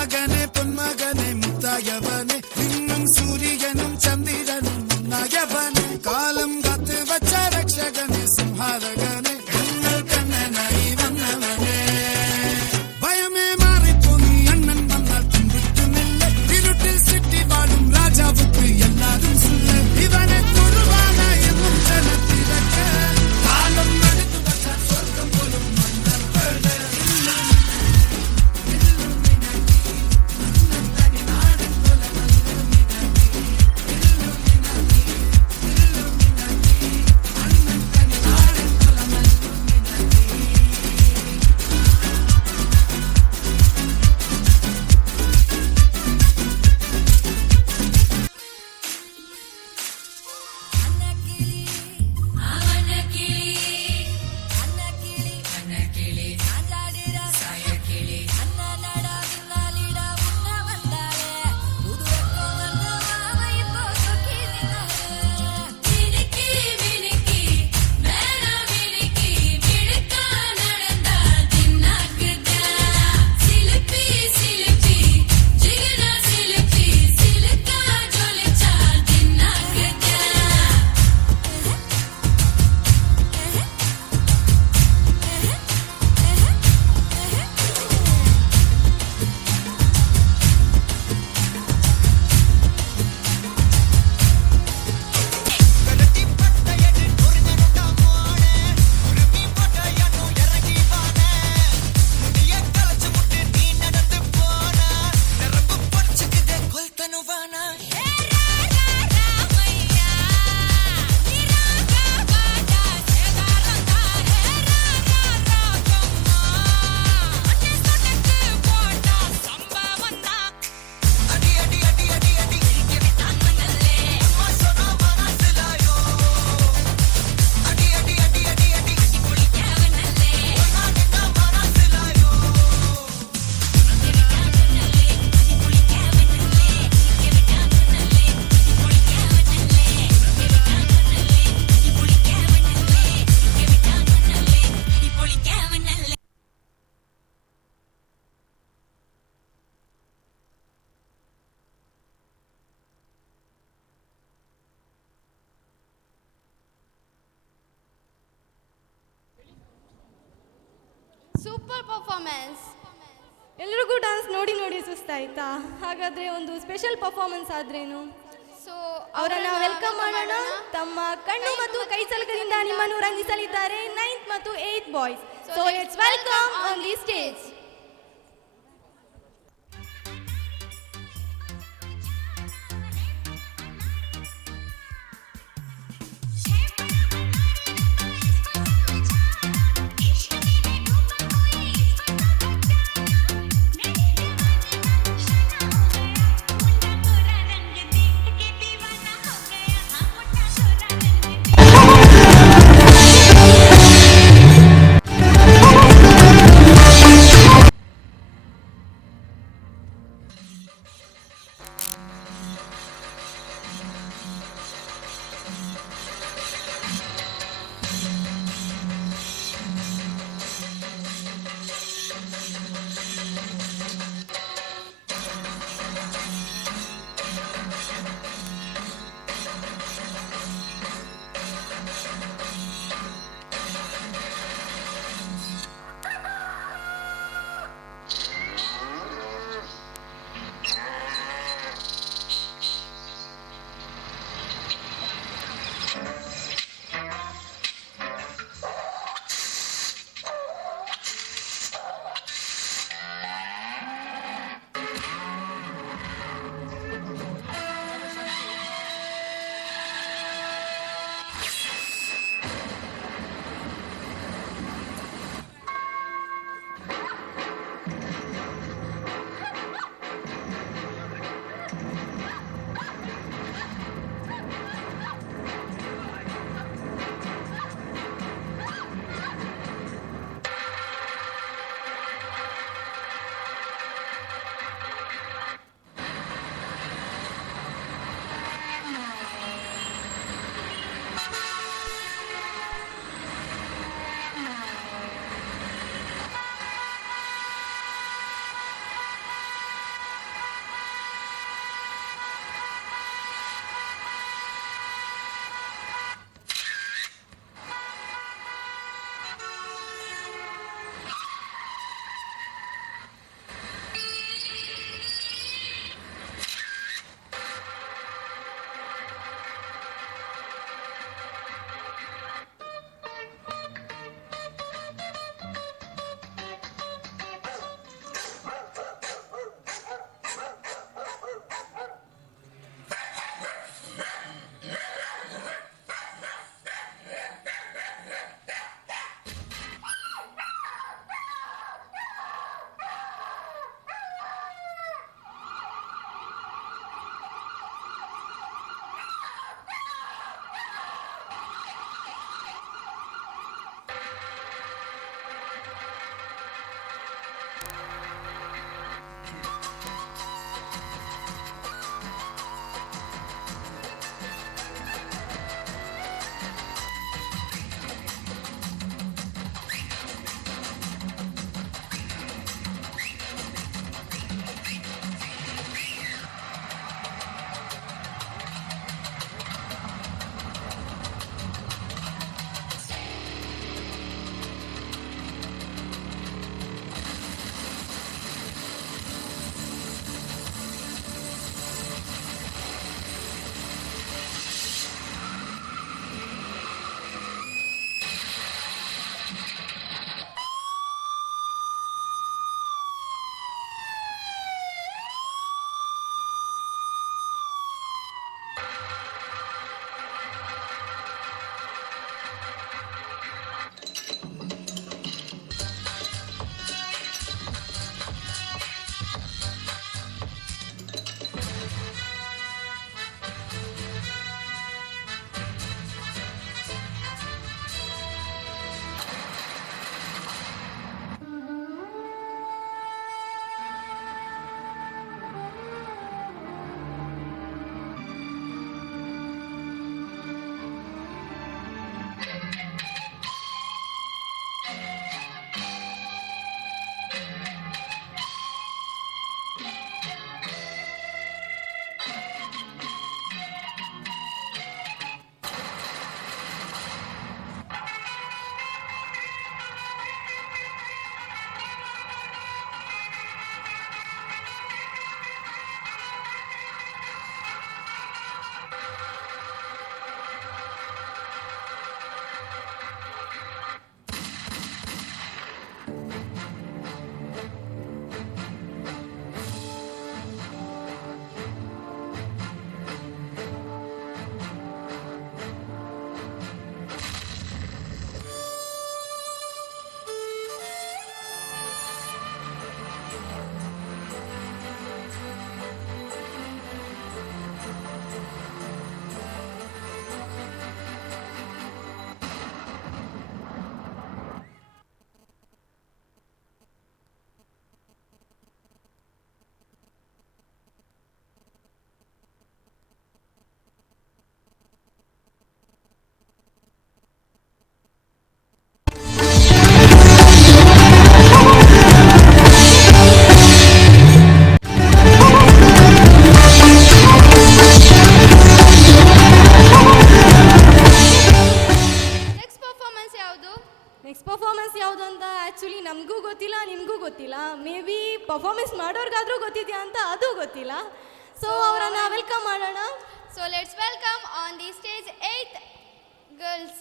மகனே பொன்மகனே முத்தாயவனே இன்னும் சூரியனும் சந்திரனும் முன்னாயவனே காலம் காத்து வச்ச ரக்ஷகனே சிம்ஹாரகனே கண்ணல் கண்ணனாய் வந்தவனே பயமே மாறிப்போ நீ அண்ணன் வந்தால் தும்பிட்டு நில்ல இருட்டில் சிட்டி வாழும் ராஜாவுக்கு எல்லாரும் சொல்ல இவனை தொழுவான என்னும் ஜனத்திறக்க காலம் நடந்து வச்ச சொர்க்கம் போலும் மன்னர் ಸೂಪರ್ ಪರ್ಫಾರ್ಮೆನ್ಸ್. ಎಲ್ರಿಗೂ ಡಾನ್ಸ್ ನೋಡಿ ನೋಡಿ ಸುಸ್ತಾಯ್ತಾ? ಹಾಗಾದ್ರೆ ಒಂದು ಸ್ಪೆಷಲ್ ಪರ್ಫಾರ್ಮೆನ್ಸ್ ಆದ್ರೇನು? ಸೊ ಅವರನ್ನ ವೆಲ್ಕಮ್ ಮಾಡೋಣ. ತಮ್ಮ ಕಣ್ಣು ಮತ್ತು ಕೈ ಚಳಕದಿಂದ ನಿಮ್ಮನ್ನು ರಂಜಿಸಲಿದ್ದಾರೆ 9th ಮತ್ತು 8th boys. So let's welcome on the stage. ಗೊತ್ತಿದೆಯಾ ಅಂತ ಅದು ಗೊತ್ತಿಲ್ಲ. ಸೊ ಅವರನ್ನ ವೆಲ್ಕಮ್ ಮಾಡೋಣ. So let's welcome on the stage 8 girls.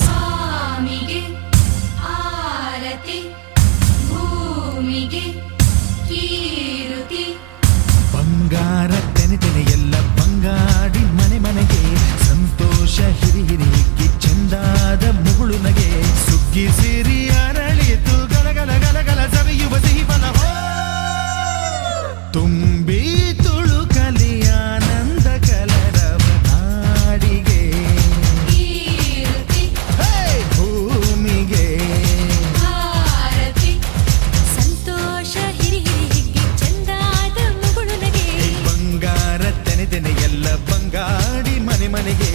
ಸ್ವಾಮಿಗೆ ಆರತಿ, ಭೂಮಿಗೆ ಕೀರುತಿ. ಬಂಗಾರ ತೆನೆ ತೆನೆ ಎಲ್ಲ ಬಂಗಾಡಿ ಮನೆ ಮನೆಗೆ, ಸಂತೋಷ ಹಿರಿ ಹಿರಿಗಿ ಚಂದಾದ ಮುಗುಳು ನಗೆ, ಸುಗ್ಗಿ ಸಿರಿ ಅರಳಿತು ಗಲಗಲ ಗಲಗಲ ಸವಿಯುವ ಸಿಹಿ ಬಲ ತುಂಬಿ ತುಳುಕಲಿ ಆನಂದ ಕಲರವ ನಾಡಿಗೆ, ಕೀರುತಿ ಭೂಮಿಗೆ ಆರತಿ. ಸಂತೋಷ ಹಿರಿ ಹಿರಿಗಿ ಚಂದಾದ ಮುಗುಳು ನಗೆ, ಬಂಗಾರ ತೆನೆ ತೆನೆ ಎಲ್ಲ ಬಂಗಾಡಿ ಮನೆ ಮನೆಗೆ.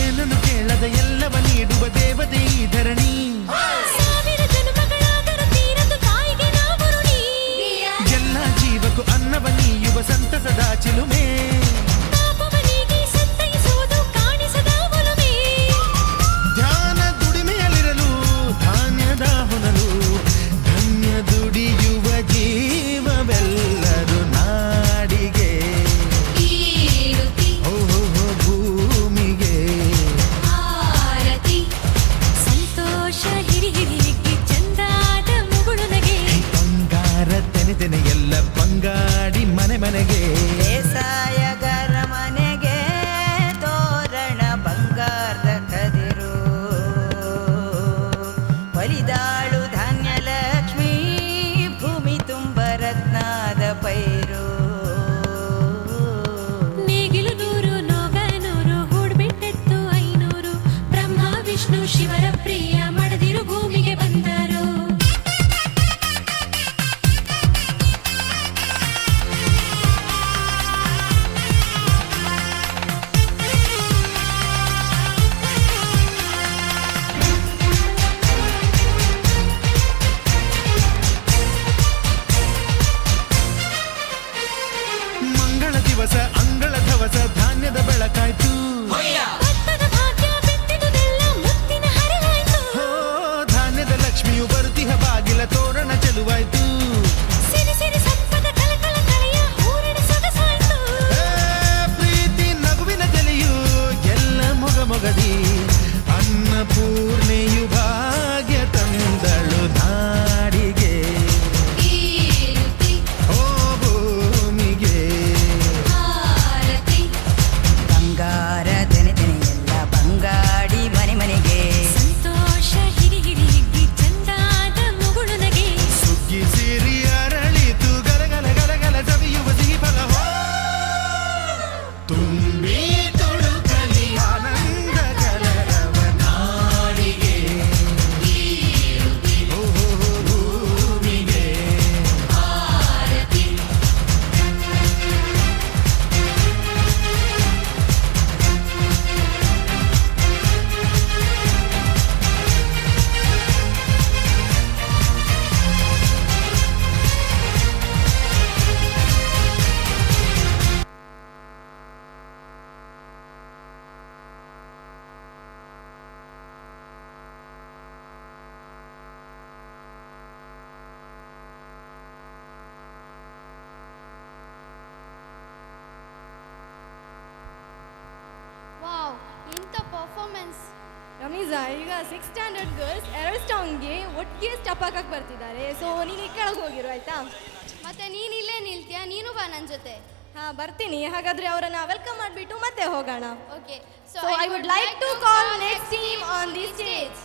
ಏನನ್ನು ಕೇಳದ ಎಲ್ಲವ ನೀಡುವ ದೇವತೆ ಈ ಧರಣಿ, ಸಾವಿರ ಜನ್ಮಗಳಾದರೂ ತೀರದು ತಾಯಿಗೆ ನಾವು ಋಣಿ. ಎಲ್ಲ ಜೀವಕ್ಕೂ ಅನ್ನವ ನೀಯುವ ಸಂತಸದ ಚಿಲುಮೆ, ಪಾಪವನಿಗೆ ಸಂತೈಸುವುದು ಕಾಣಿಸದ ಒಲುಮೆ. ಧ್ಯಾನ ದುಡಿಮೆಯಲ್ಲಿರಲು ಧಾನ್ಯದ ಹೊನಲು, ಧನ್ಯ ದುಡಿಯುವ ಜೀವವೆಲ್ಲರೂ ನಾಡಿಗೆ, ಕೀರುತಿ ಭೂಮಿಗೆ ಆರತಿ. ಸಂತೋಷ ಹಿರಿ ಹಿರಿಗಿ ಚಂದಾದ ಮುಗುಳು ನಗೆ, ಬಂಗಾರ ತೆನೆ ತೆನೆ ಎಲ್ಲ ಬಂಗಾಡಿ ಮನೆ ಮನೆಗೆ. ಬೇಸಾಯಗಾರ ಮನೆಗೆ ತೋರಣ ಬಂಗಾರದ ಕದಿರು, ಬಲಿದಾಳು ಧಾನ್ಯ ಲಕ್ಷ್ಮೀ, ಭೂಮಿ ತುಂಬ ರತ್ನದ ಪೈರು. ನೇಗಿಲು ನೂರು ನೋಗ ನೂರು ಹೂಡ್ಬಿಟ್ಟೆತ್ತು 500, ಬ್ರಹ್ಮ ವಿಷ್ಣು ಶಿವರ ಪ್ರಿಯ ಮಡದಿರು ಭೂಮಿಗೆ ಬಂದರು. ನಿಜ. ಈಗ 6th ಸ್ಟ್ಯಾಂಡರ್ಡ್ ಗರ್ಲ್ಸ್ 2 ಸಾಂಗ್ಗೆ ಒಟ್ಟಿಗೆ ಸ್ಟೆಪ್ ಹಾಕಕ್ಕೆ ಬರ್ತಿದ್ದಾರೆ. ಸೊ ನೀನು ಈ ಕೆಳಗೆ ಹೋಗಿರು ಆಯ್ತಾ? ಮತ್ತೆ ನೀನು ಇಲ್ಲೇ ನಿಲ್ತೀಯಾ? ನೀನು ಬಾ ನನ್ನ ಜೊತೆ. ಹಾಂ ಬರ್ತೀನಿ. ಹಾಗಾದರೆ ಅವರನ್ನು ವೆಲ್ಕಮ್ ಮಾಡಿಬಿಟ್ಟು ಮತ್ತೆ ಹೋಗೋಣ. Okay. So I would like to call next team on the stage.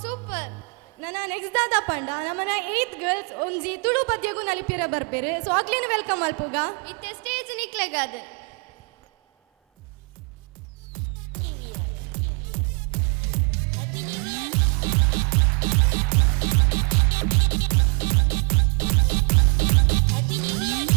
Super. ನನ್ನ ನೆಕ್ಸ್ಟ್ ದಾದ ಪಂಡ ನಮ್ಮನ 8th ಗರ್ಲ್ಸ್ ಒಂಜಿ ತುಳು ಪದ್ಯಗೂ ನಲಿಪಿರ ಬರ್ಪೇರು. ಸೊ ಆಗ್ಲೇನು ವೆಲ್ಕಮ್ ಅಲ್ಪುಗ ಇತ್ತೆ ಸ್ಟೇಜ್ ನಿಕ್ಲೆಗಾದ. Happy New Year.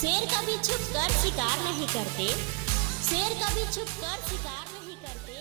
शेर कभी छुप कर शिकार नहीं करते, शेर कभी छुप कर शिकार नहीं करते।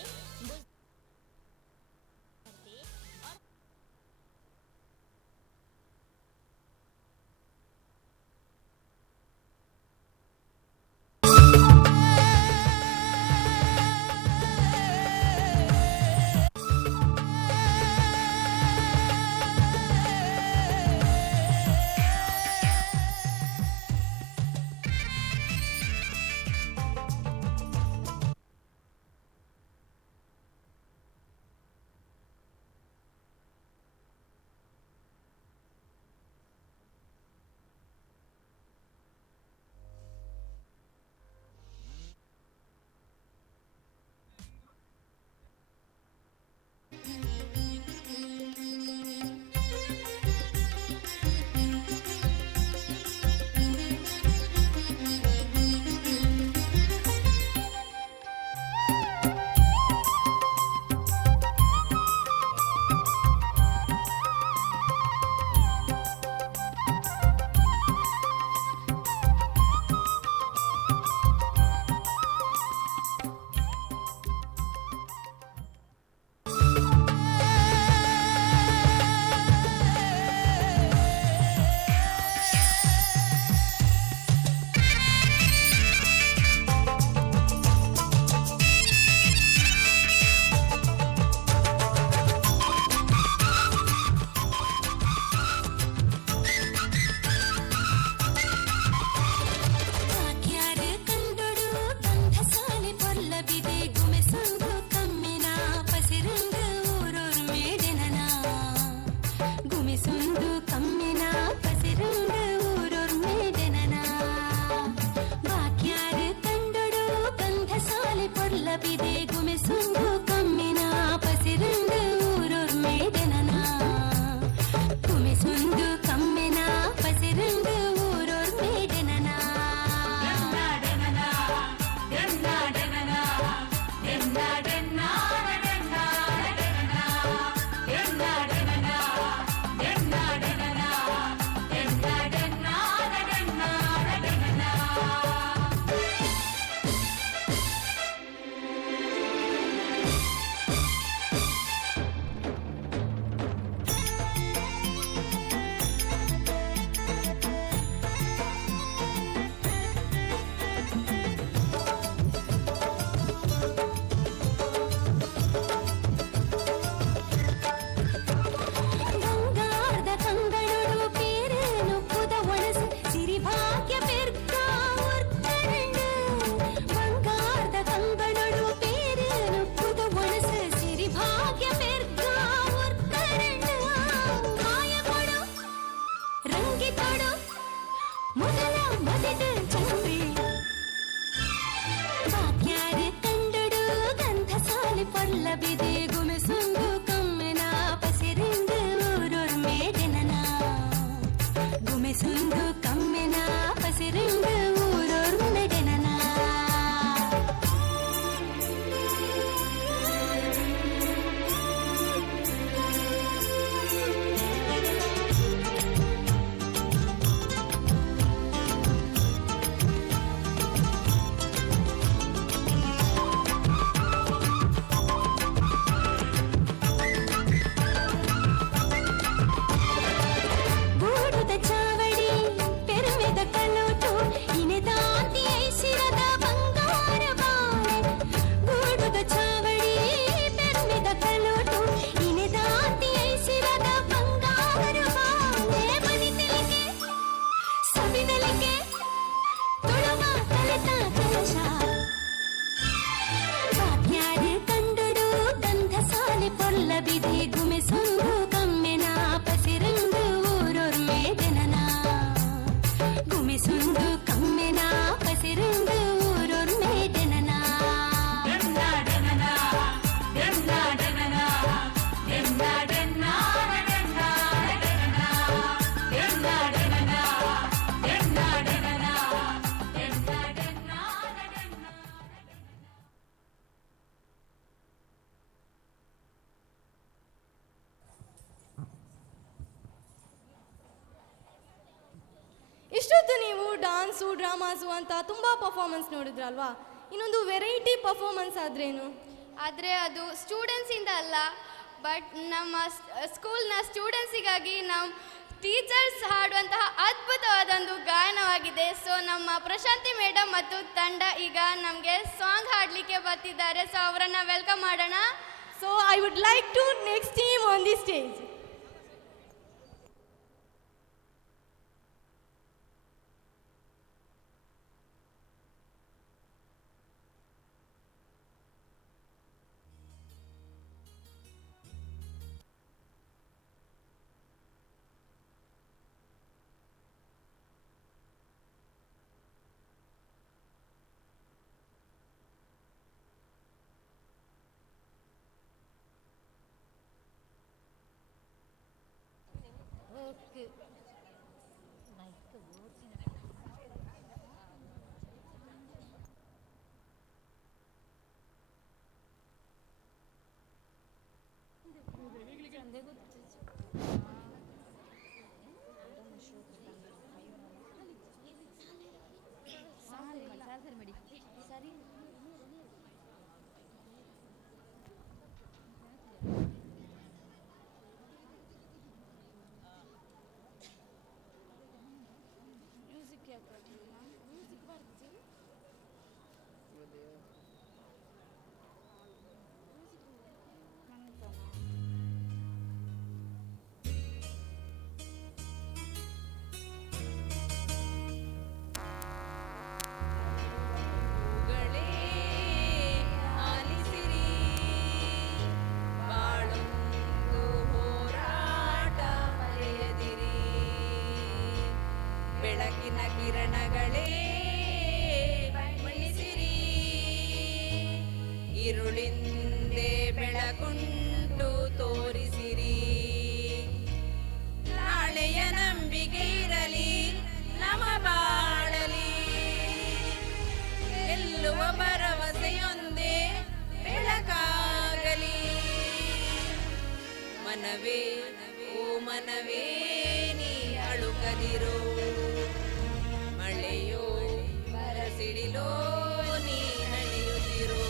ಚಾವಡಿ ಪೆರುಮೆದ ಕಲೋಟು ಇನೆ ಡ್ಯಾನ್ಸು ಡ್ರಾಮಾಸು ಅಂತ ತುಂಬ ಪರ್ಫಾರ್ಮೆನ್ಸ್ ನೋಡಿದ್ರಲ್ವಾ. ಇನ್ನೊಂದು ವೆರೈಟಿ ಪರ್ಫಾರ್ಮೆನ್ಸ್ ಆದ್ರೇನು? ಆದರೆ ಅದು ಸ್ಟೂಡೆಂಟ್ಸಿಂದ ಅಲ್ಲ, ಬಟ್ ನಮ್ಮ ಸ್ಕೂಲ್ನ ಸ್ಟೂಡೆಂಟ್ಸಿಗಾಗಿ ನಮ್ಮ ಟೀಚರ್ಸ್ ಹಾಡುವಂತಹ ಅದ್ಭುತವಾದೊಂದು ಗಾಯನವಾಗಿದೆ. ಸೊ ನಮ್ಮ ಪ್ರಶಾಂತಿ ಮೇಡಮ್ ಮತ್ತು ತಂಡ ಈಗ ನಮಗೆ ಸಾಂಗ್ ಹಾಡಲಿಕ್ಕೆ ಬರ್ತಿದ್ದಾರೆ. ಸೊ ಅವರನ್ನು ವೆಲ್ಕಮ್ ಮಾಡೋಣ. So I would like to next team on the stage. ಬೆಳಕಿನ ಕಿರಣಗಳೇ ಬಣ್ಣಿಸಿರಿ, ഇരുಳಿಂದೆ ಬೆಳಕುಂಟು ತೋರಿಸಿರಿ. ನಾಳೆಯ ನಂಬಿಕೆ ಇರಲಿ ನಮ ಬಾಳಲಿ, ಗೆಲ್ಲುವ ಭರವಸೆಯೊಂದೇ ಬೆಳಕಾಗಲಿ. ಮನವೇ ಓ ಮನವೇ ನೀ ಅಳುಕದಿರೋ, ಮಳೆಯೋ ಬರಸಿಡಿಲೋ ನೀ ನಡೆಯುತ್ತಿರೋ.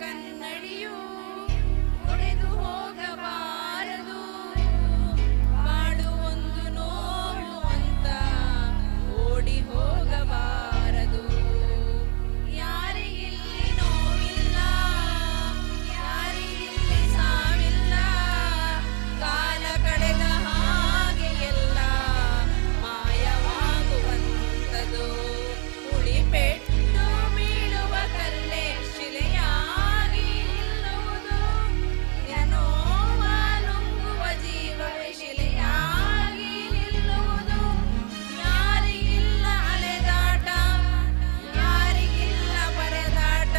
ಕನ್ನಡಿಯು ಒಡೆದು ಹೋಗಬಾರದು, ಬಾಳು ಒಂದು ನೋವು ಅಂತ ಓಡಿ ಹೋಗಬಾರದು. ಯಾರಿಗಿಲ್ಲಿ ನೋವಿಲ್ಲ, ಯಾರಿಗಿಲ್ಲಿ ಸಾವಿಲ್ಲ, ಕಾಲ ಕಳೆದ ಹಾಗೆ ಎಲ್ಲ ಮಾಯವಾಗುವಂಥದು. ಉಳಿಪೆಟ್ಟು ಬೀಳುವ ಕಲ್ಲೇ ಶಿಲೆಯಾಗಿ ನಿಲ್ಲುವುದು, ನೋವ ನುಂಗುವ ಜೀವವೇ ಶಿಲೆಯಾಗಿ ನಿಲ್ಲುವುದು. ಯಾರಿಗಿಲ್ಲ ಅಲೆದಾಟ, ಯಾರಿಗಿಲ್ಲ ಪರದಾಟ,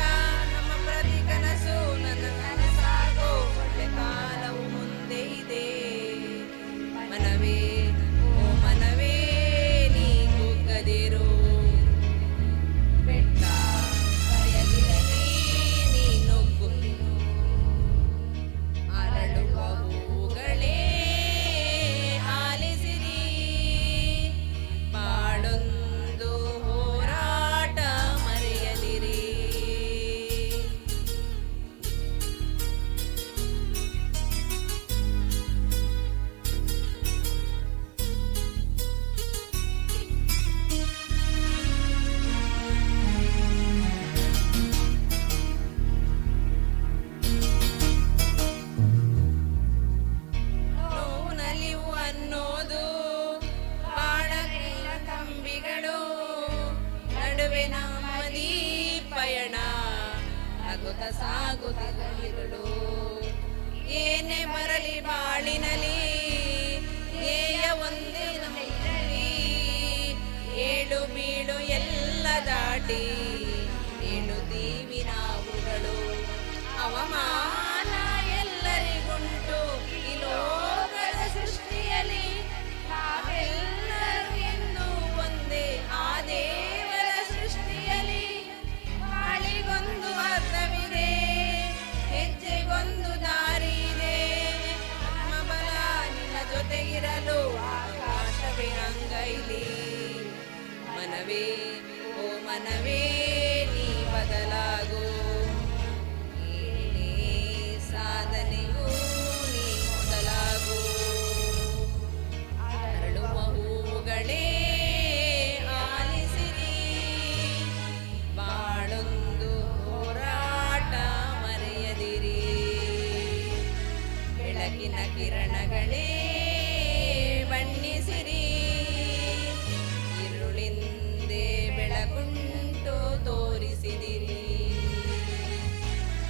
ನಮ್ಮ ಪ್ರತಿ ಕನಸು ನನ್ನ ಕನಸಾಗೋ ಒಳ್ಳೆ ಕಾಲವು ಮುಂದೆ ಇದೆ. ಮನವೇ ಓ ಮನವೇ ನೀ ಕುಗ್ಗದಿರು, ಬೆಟ್ಟ ಬಯಲಿರಲಿ ನೀ ನುಗ್ಗು. ಅರಳುವ ಹೂಗಳೇ ಆಲಿಸಿರಿ, ಬಾಳೊಂದು ಹೋರಾಟ ಮರೆಯದಿರಿ. ನೋವು ನಲಿವು ಅನ್ನೋದು ಬಾಳಗಿಲ್ಲ ಕಂಬಿಗಳು, ನಡುವೆ ನಮ್ಮದಿ ಪಯಣ ನಗುತ್ತ ಸಾಗುತ್ತಿರಲಿರುಳು. ಏನೇ ಬರಲಿ ಬಾಳಿನಲಿ, ಧ್ಯೇಯ ಒಂದೇ ನಮ್ಮಲ್ಲಿ, ಏಳು ಬೀಳು ಎಲ್ಲ ದಾಟಿ ಏಳು ದೀಪ ಕಿರಣಗಳೇ ಬಣ್ಣಿಸಿರಿ, ഇരുളിಂದೆ ಬೆಳಕುಂಟು ತೋರಿಸಿದಿರಿ.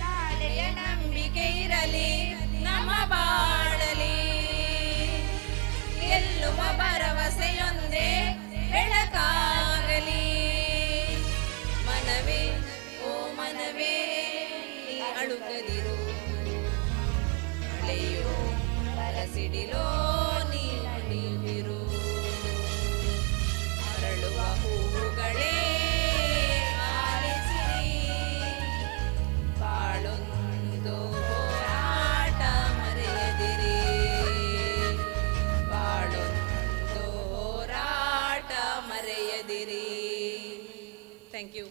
ನಾಳೆಯ ನಂಬಿಕೆ ಇರಲಿ ನಮ್ಮ ಬಾಳಲಿ, ಗೆಲ್ಲುವ ಭರವಸೆಯೊಂದೇ ಬೆಳಕಾಗಲಿ. ಮನವೇ ಓ ಮನವೇ ನೀ ಅಳುಕದಿರು, ಮಳೆಯೋ ಬರಸಿಡಿಲೋ ನೀ ನಡೆಯುವಿರು. ಅರಳುವ ಹೂವುಗಳೇ ಆಲಿಸಿರಿ, ಬಾಳೊಂದು ಹೋರಾಟ ಮರೆಯದಿರಿ, ಬಾಳೊಂದು ಹೋರಾಟ ಮರೆಯದಿರಿ. Thank you.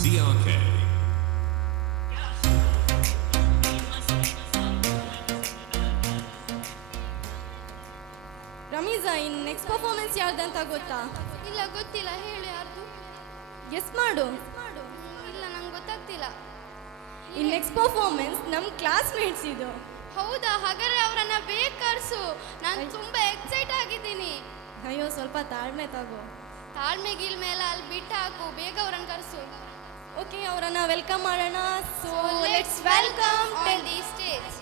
CRK. Rameeza, in next performance ಯಾರ್ದಂತ ಗೊತ್ತಾ? ಇಲ್ಲ, ಗೊತ್ತಿಲ್ಲ. ಹೇಳು ಯಾರ್ದು. ಗೆಸ್ ಮಾಡು. ಇಲ್ಲ, ನಂಗೆ ಗೊತ್ತಾಗ್ತಿಲ್ಲ. ಇನ್ ನೆಕ್ಸ್ಟ್ ಪರ್ಫಾರ್ಮೆನ್ಸ್ ನಮ್ಮ ಕ್ಲಾಸ್ಮೇಟ್ಸ್ ಇದು. ಹೌದಾ? ಹಾಗಾದ್ರೆ ಅವರನ್ನ ಬೇಗ ಕರ್ಸು, ನಾನು ತುಂಬಾ ಎಕ್ಸೈಟ್ ಆಗಿದ್ದೀನಿ. ಅಯ್ಯೋ, ಸ್ವಲ್ಪ ತಾಳ್ಮೆ ತಗೋ. ತಾಳ್ಮೆ ಗೀಳ್ಮೆ ಎಲ್ಲ ಅಲ್ಲಿ ಬಿಟ್ಟು ಹಾಕು, ಬೇಗ ಅವರನ್ನ ಕರ್ಸು. ಓಕೆ, ಅವರನ್ನ ವೆಲ್ಕಮ್ ಮಾಡೋಣ. So let's welcome on the stage.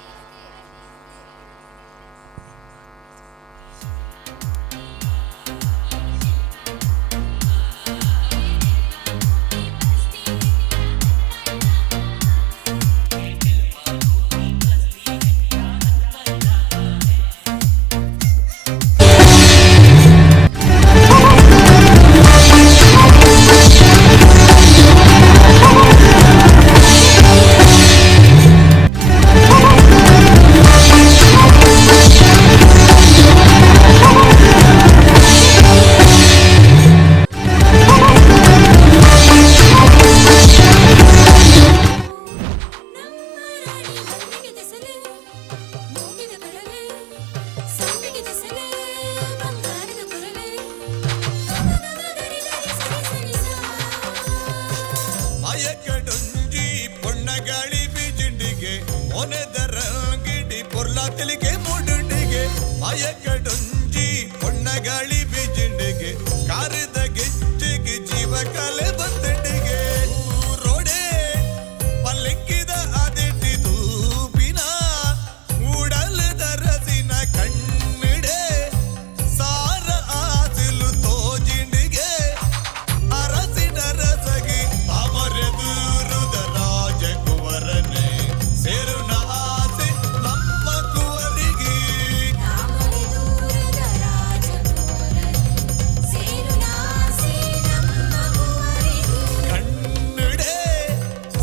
ಮಯಕಡೊಂಜಿ ಪೊಣ್ಣಗಾಳಿ ಬೀಜಿಂಡಿಗೆ ಮೊನೆದರಂಗಿಡಿ ಪೊರ್ಲಾತಲಿಗೆ ಮೂಡುಂಡಿಗೆ. ಮಯಕಡೊಂಜಿ ಪೊಣ್ಣಗಾಳಿ ಬೀಜಿಂಡಿಗೆ ಕಾರಿದ ಗೆಜ್ಜೆಗೆ ಜೀವ ಕಲೆ ಬಂದಂಡಿಗೆ. ರೋಡೆ ಪಲ್ಲಿಕ್ಕಿದ ಅದಿಟ್ಟಿ ತೂಪಿನ ಉಡಲದ ರಸಿನ ಕಣ್ಣಿಡೆ ಸಾರ ಆಸಿಲು ತೋಜಿಂಡಿಗೆ ಅರಸಿನ ರಸಗಿ ಅಮರೆದುರುದ ರಾಜಕುವರನೆ ಸೇರುನ ಆಸೆ ನಮ್ಮ ಕುವರಿಗೆ. ಕಣ್ಣಿಡೆ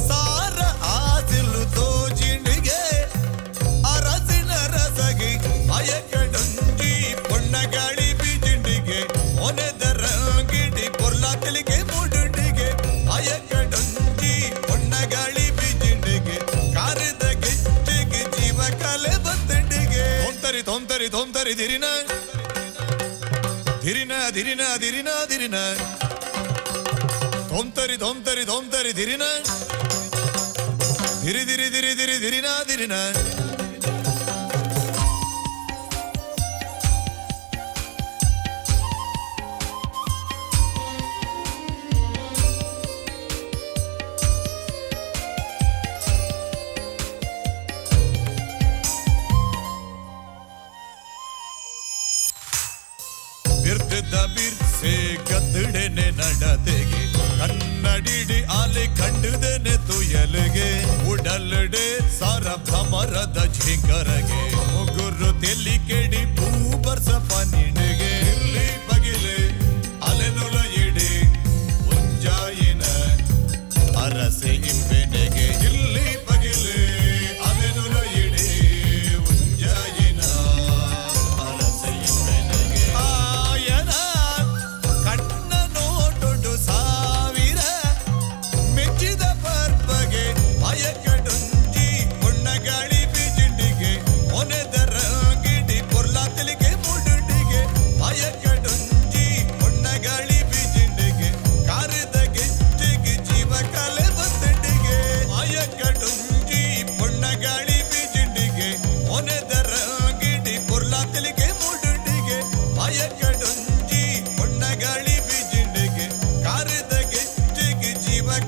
ಸಾರ ಆಸಿಲು ತೋಜಿಂಡಿಗೆ ಅರಸಿನ ರಸಗಿ ಮಯಕಡೊಂಜಿ ಪೊಣ್ಣಗಾಳಿ ಬೀಜಿಂಡಿಗೆ ಮೊನೆದರಂಗಿಡಿ ಪೊರ್ಲಾತಲಿಗೆ ಮೂಡುಂಡಿಗೆ. ಮಯಕಡೊಂಜಿ ಪೊಣ್ಣಗಾಳಿ ಬೀಜಿಂಡಿಗೆ ಕಾರಿದ ಗೆಜ್ಜೆಗೆ ಜೀವ ಕಲೆ ಬಂದಂಡಿಗೆ. ತೊಂತರಿ ತೊಂತರಿ ತೊಂತರಿ ದಿರಿನ ಧಿರಿನ ಧಿರಿನ ಧಿರಿನ ಧಿರಿನ ತೊಂತರಿ ತೊಂತರಿ ತೊಂತರಿ ಧಿರಿನ ಧಿರಿ ಧಿರಿ ಧಿರಿ ಧಿರಿ ಧಿರಿನ ಧಿರಿನ. ಬಿರ್ತಿದ್ದ ಬಿರ್ಸೆ ಗದ್ದಡೆನೆ ನಡತೆಗೆ ಕನ್ನಡಿಡಿ ಆಲೆ ಕಂಡುದೆನೆ ತುಯಲಿಗೆ. ಉಡಲಡೆ ಸಾರ ಭ್ರಮರದ ಝಿಂಕರಗೆ ಮುಗುರು ತೆಲ್ಲಿ ಕೆಡಿ ಭೂಬರ್ಸ ಪನಿಣಿಗೆ. ಇರ್ಲಿ ಬಗಿಲೆ ಅಲೆನುಲ ಇಡಿ ಉಂಜಾಯಿನ ಅರಸೆ ಇಂಬೆನೆಗೆ. ಇರ್ಲಿ ಬಗಿಲೆ ಅಲೆನುಲ ಇಡಿ ಉಂಜಾಯಿನ ಅರಸೆ ಇಂಬೆನೆಗೆ. ಆಯನ ಕಣ್ಣ ನೋಟೊಡು ಸಾವಿರ ಮೆಚ್ಚಿದ ಪರ್ಬಗೆ ಮಯಕಡೊಂಜಿ ಪೊಣ್ಣಗಾಳಿ ಬೀಜಿಂಡಿಗೆ ಮೊನೆದರಂಗಿಡಿ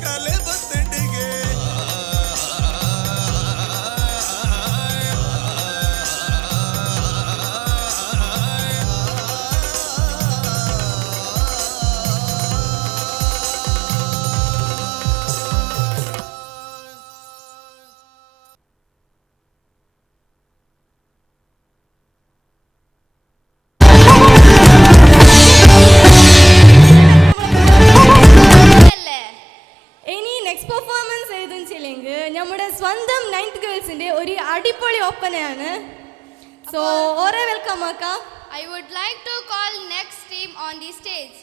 ಕಲೆ ಬತ್ತಂಡಿಗೆ ഇനി നെക്സ്റ്റ് പെർഫോമൻസ് ഏതെന്ന് വെച്ചില്ലെങ്കിൽ നമ്മുടെ സ്വന്തം 9th ഗേൾസിന്റെ ഒരു അടിപൊളി ഒപ്പനയാണ്. സോ ഓരെ വെൽക്കം ആക്കാം. I would like to call next team on the stage.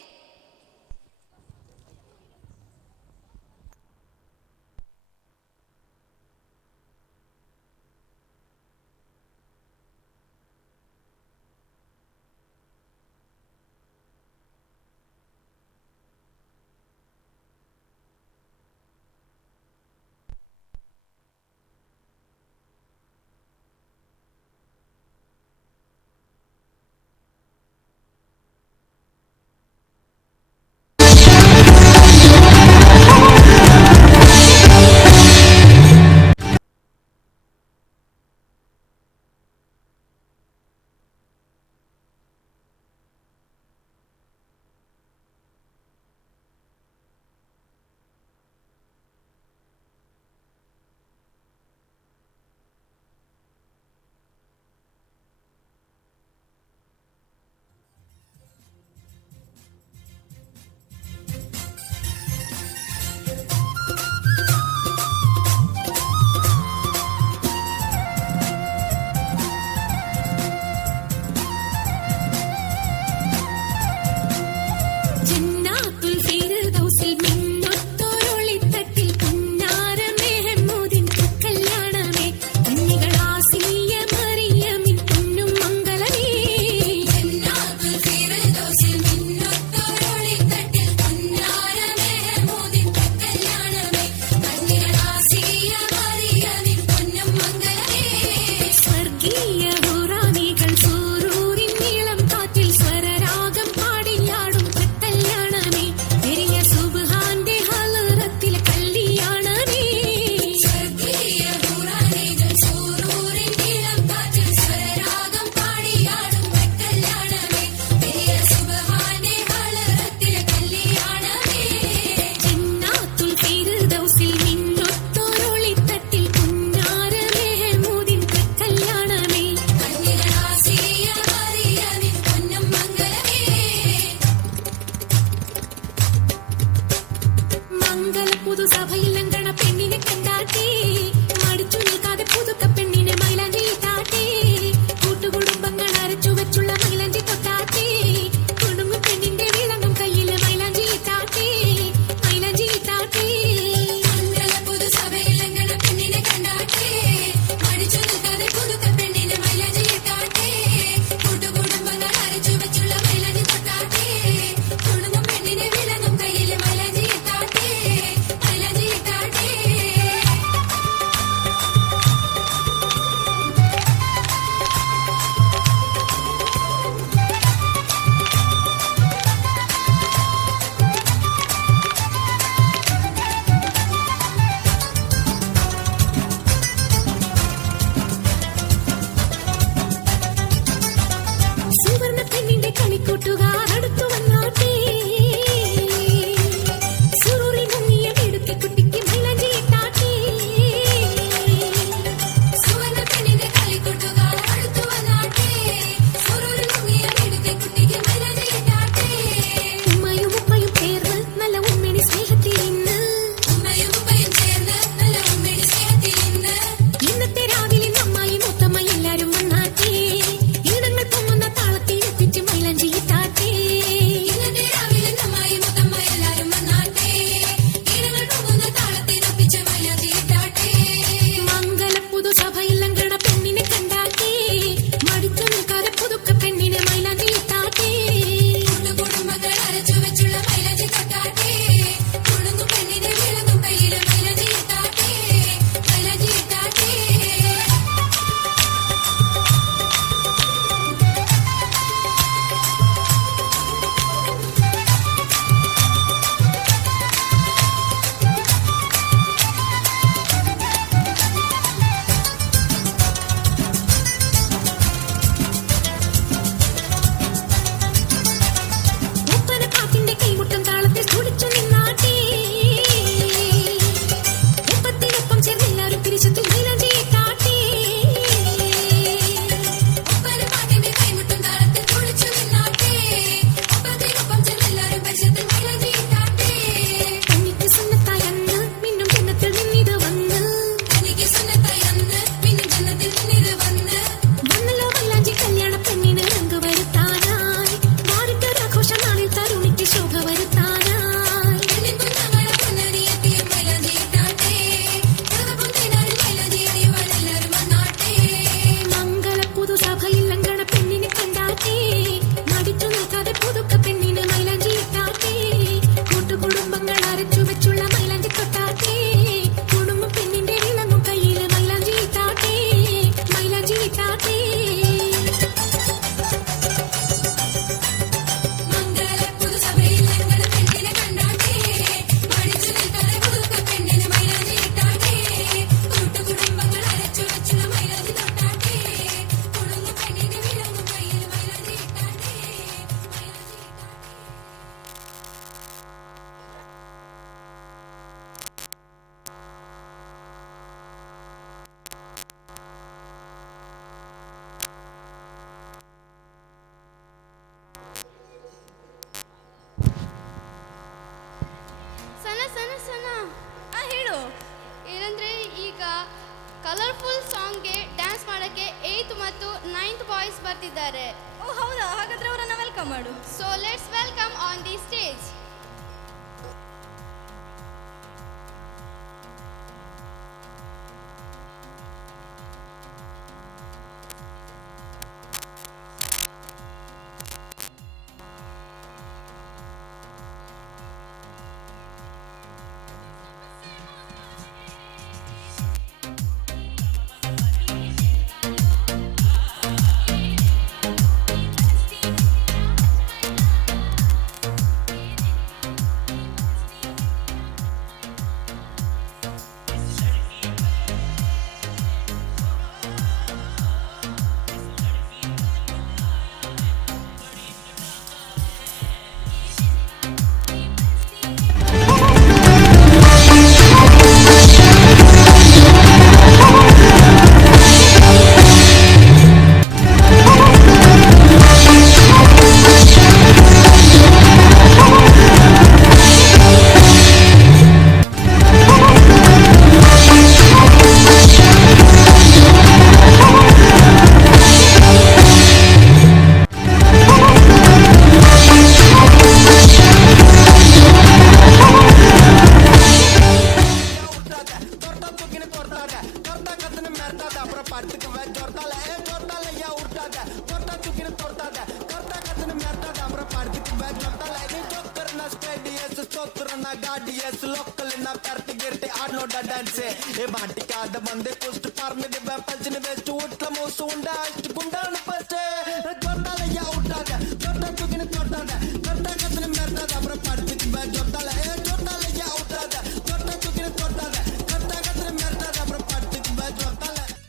ಮಾಡು. So let's welcome on the stage.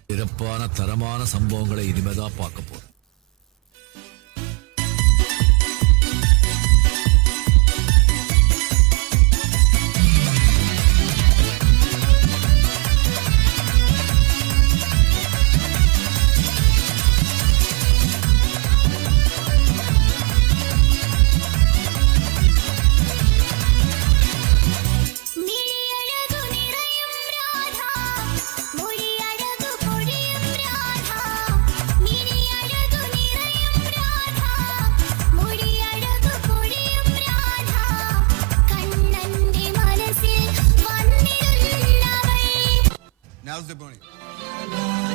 சிறப்பான தரமான சம்பவங்களை இனிமேதான் பார்க்க போறோம். Now's the burning.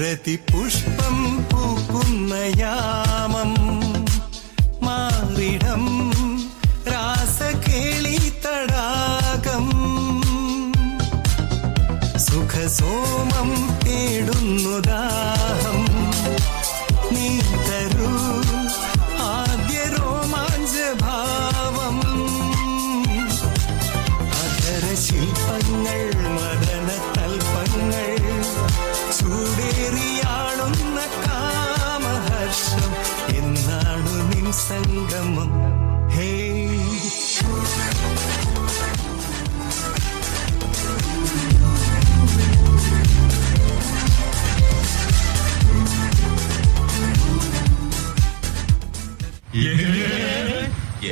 രതിപുഷ്പം പൂക്കുന്ന യാമം മാറിടം രാസകേളി തടാകം സുഖസോമം തേടുന്നു ദാഹം നീ തരൂ ആദ്യ രോമാഞ്ച ഭാവം അധര ശില്പങ്ങൾ മദന തൽപ്പങ്ങൾ ചൂടേറിയാളുന്ന കാമഹർഷം എന്നാണു നിൻ സംഗമം ഹേ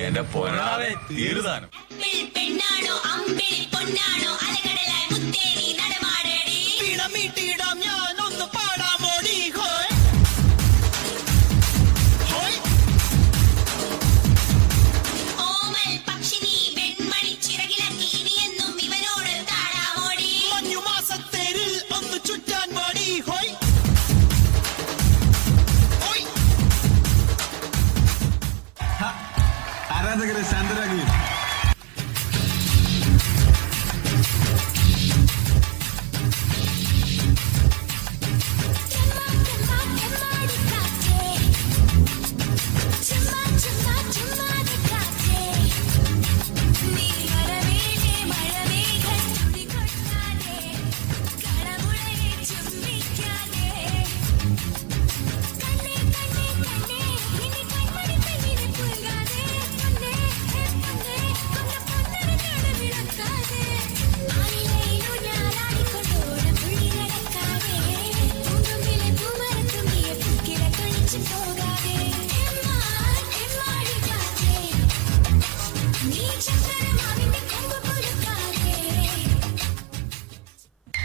എന്റെ പൊന്നാവേ തീരുതാനം പെണ്ണാണോ അമ്പിളി പൊന്നാണോ അലകടലായി മുത്തേരി നടമാടേടി പിണമീട്ടിയിടാം ഞാനൊന്ന് പാടാമോടി ഹോയ് ഹോയ് ഓമൽ പക്ഷിനി വെൺമണി ചിറകിലക്കി ഇനിയെന്നും ഇവനോട് താടാമോടി മഞ്ഞുമാസത്തേരിൽ ഒന്ന് ചുറ്റാൻ പാടി ഹോയ് ആരാധകരെ ശാന്തരാഗി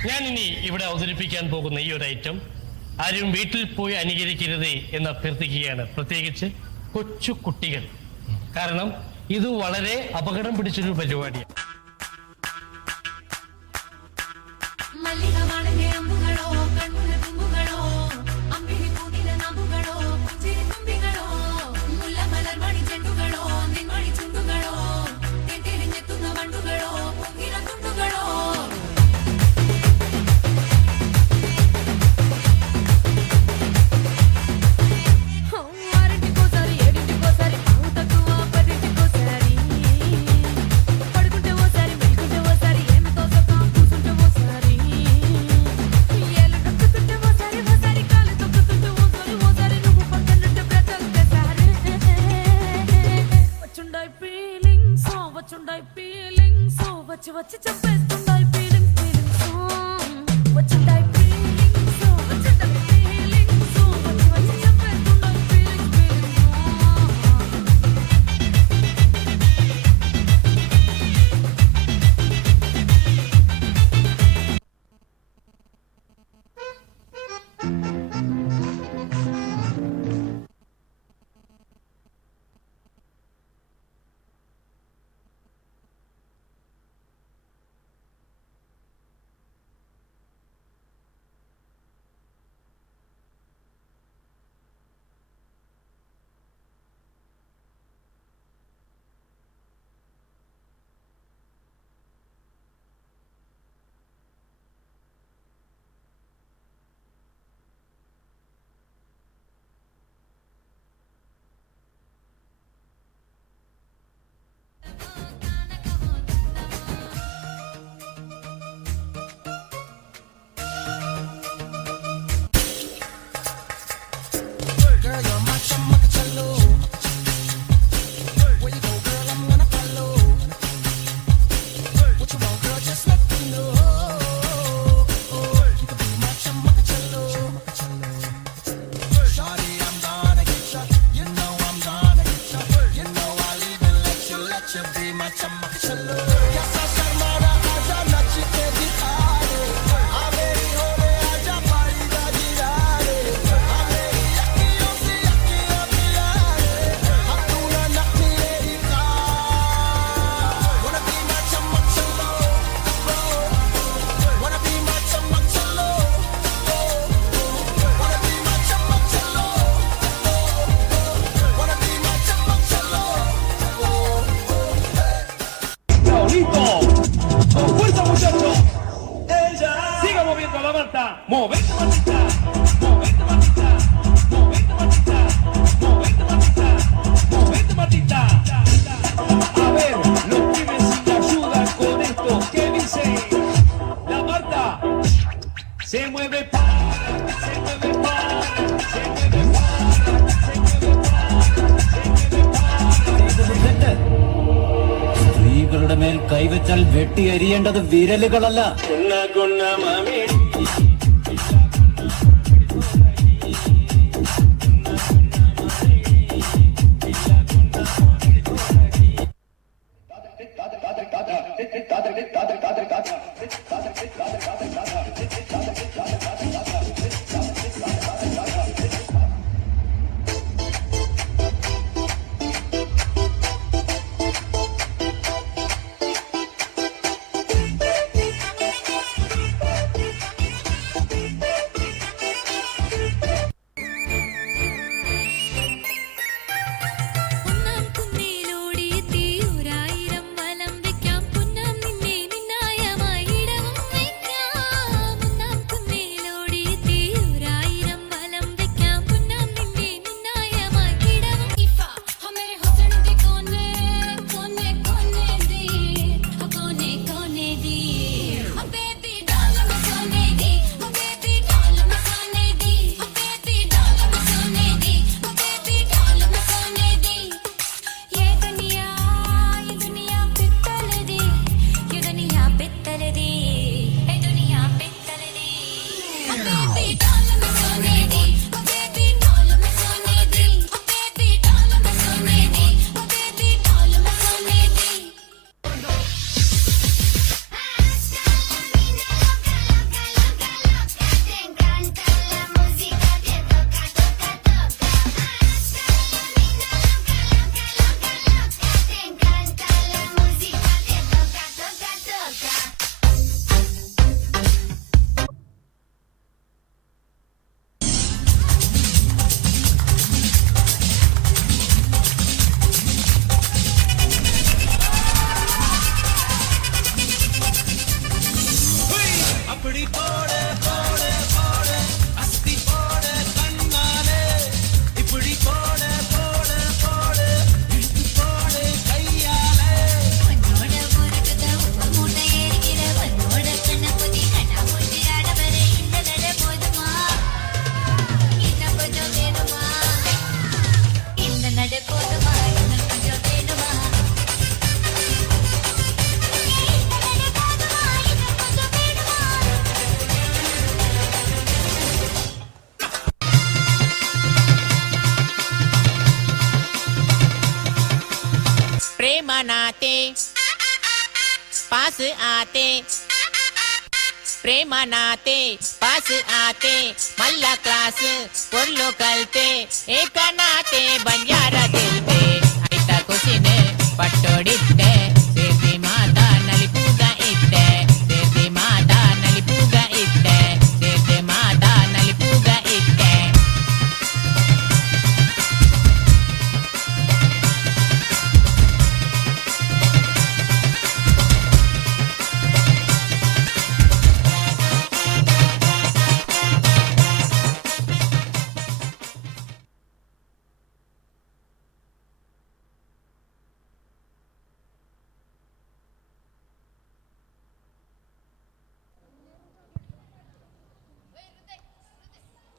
ഞാനിനി ഇവിടെ അവതരിപ്പിക്കാൻ പോകുന്ന ഈ ഒരു ഐറ്റം ആരും വീട്ടിൽ പോയി അനുകരിക്കരുത് എന്ന് അഭ്യർത്ഥിക്കുകയാണ്, പ്രത്യേകിച്ച് കൊച്ചു കുട്ടികൾ. കാരണം ഇത് വളരെ അപകടം പിടിച്ചൊരു പരിപാടിയാണ്. వచ్చి చంపేస్తుండాయి ఫీలింగ్ వచ్చుండాయి ఫీలింగ్స్ వచ్చుండాయి ఫీలింగ్స్ వచ్చి చంపేస్తుండాయి feeling Movete matita, movete matita, movete matita, movete matita, movete matita. A ver, los pibes sin ayuda con esto, ¿qué dice? La Marta se mueve para, se mueve para, se mueve para, se mueve para, se mueve para. സ്ത്രീകളുടെ മേൽ കൈവച്ചാൽ വെട്ടി എരിയേണ്ടത് വിരലുകളല്ല. प्रेमानाते पास आते प्रेमानाते पास आते मल्ला class पोर्लो कलते एक नाते बंजारा दिलते ऐता कुसिने पट्टोडिते सेती माता नलिपूग इत्ते सेती माता नलिपूग इत्ते सेती माता नलिपूग इत्ते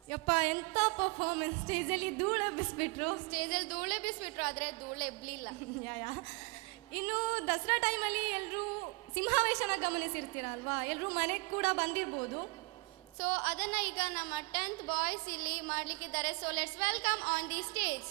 ಯಪ್ಪ ಎಂಥ ಪರ್ಫಾರ್ಮೆನ್ಸ್, ಸ್ಟೇಜಲ್ಲಿ ಧೂಳು ಎಬ್ಬಿಸ್ಬಿಟ್ರು. ಸ್ಟೇಜಲ್ಲಿ ಧೂಳೆ ಬಿಸ್ಬಿಟ್ರು, ಆದರೆ ಧೂಳೆ ಎಬ್ಲಿಲ್ಲ. ಯಾ ಇನ್ನು ದಸರಾ ಟೈಮಲ್ಲಿ ಎಲ್ಲರೂ ಸಿಂಹಾವೇಶನ ಗಮನಿಸಿರ್ತೀರ ಅಲ್ವಾ, ಎಲ್ಲರೂ ಮನೆಗೆ ಕೂಡ ಬಂದಿರ್ಬೋದು. ಸೊ ಅದನ್ನು ಈಗ ನಮ್ಮ 10th ಬಾಯ್ಸ್ ಇಲ್ಲಿ ಮಾಡಲಿಕ್ಕಿದ್ದಾರೆ. So let's welcome on the stage.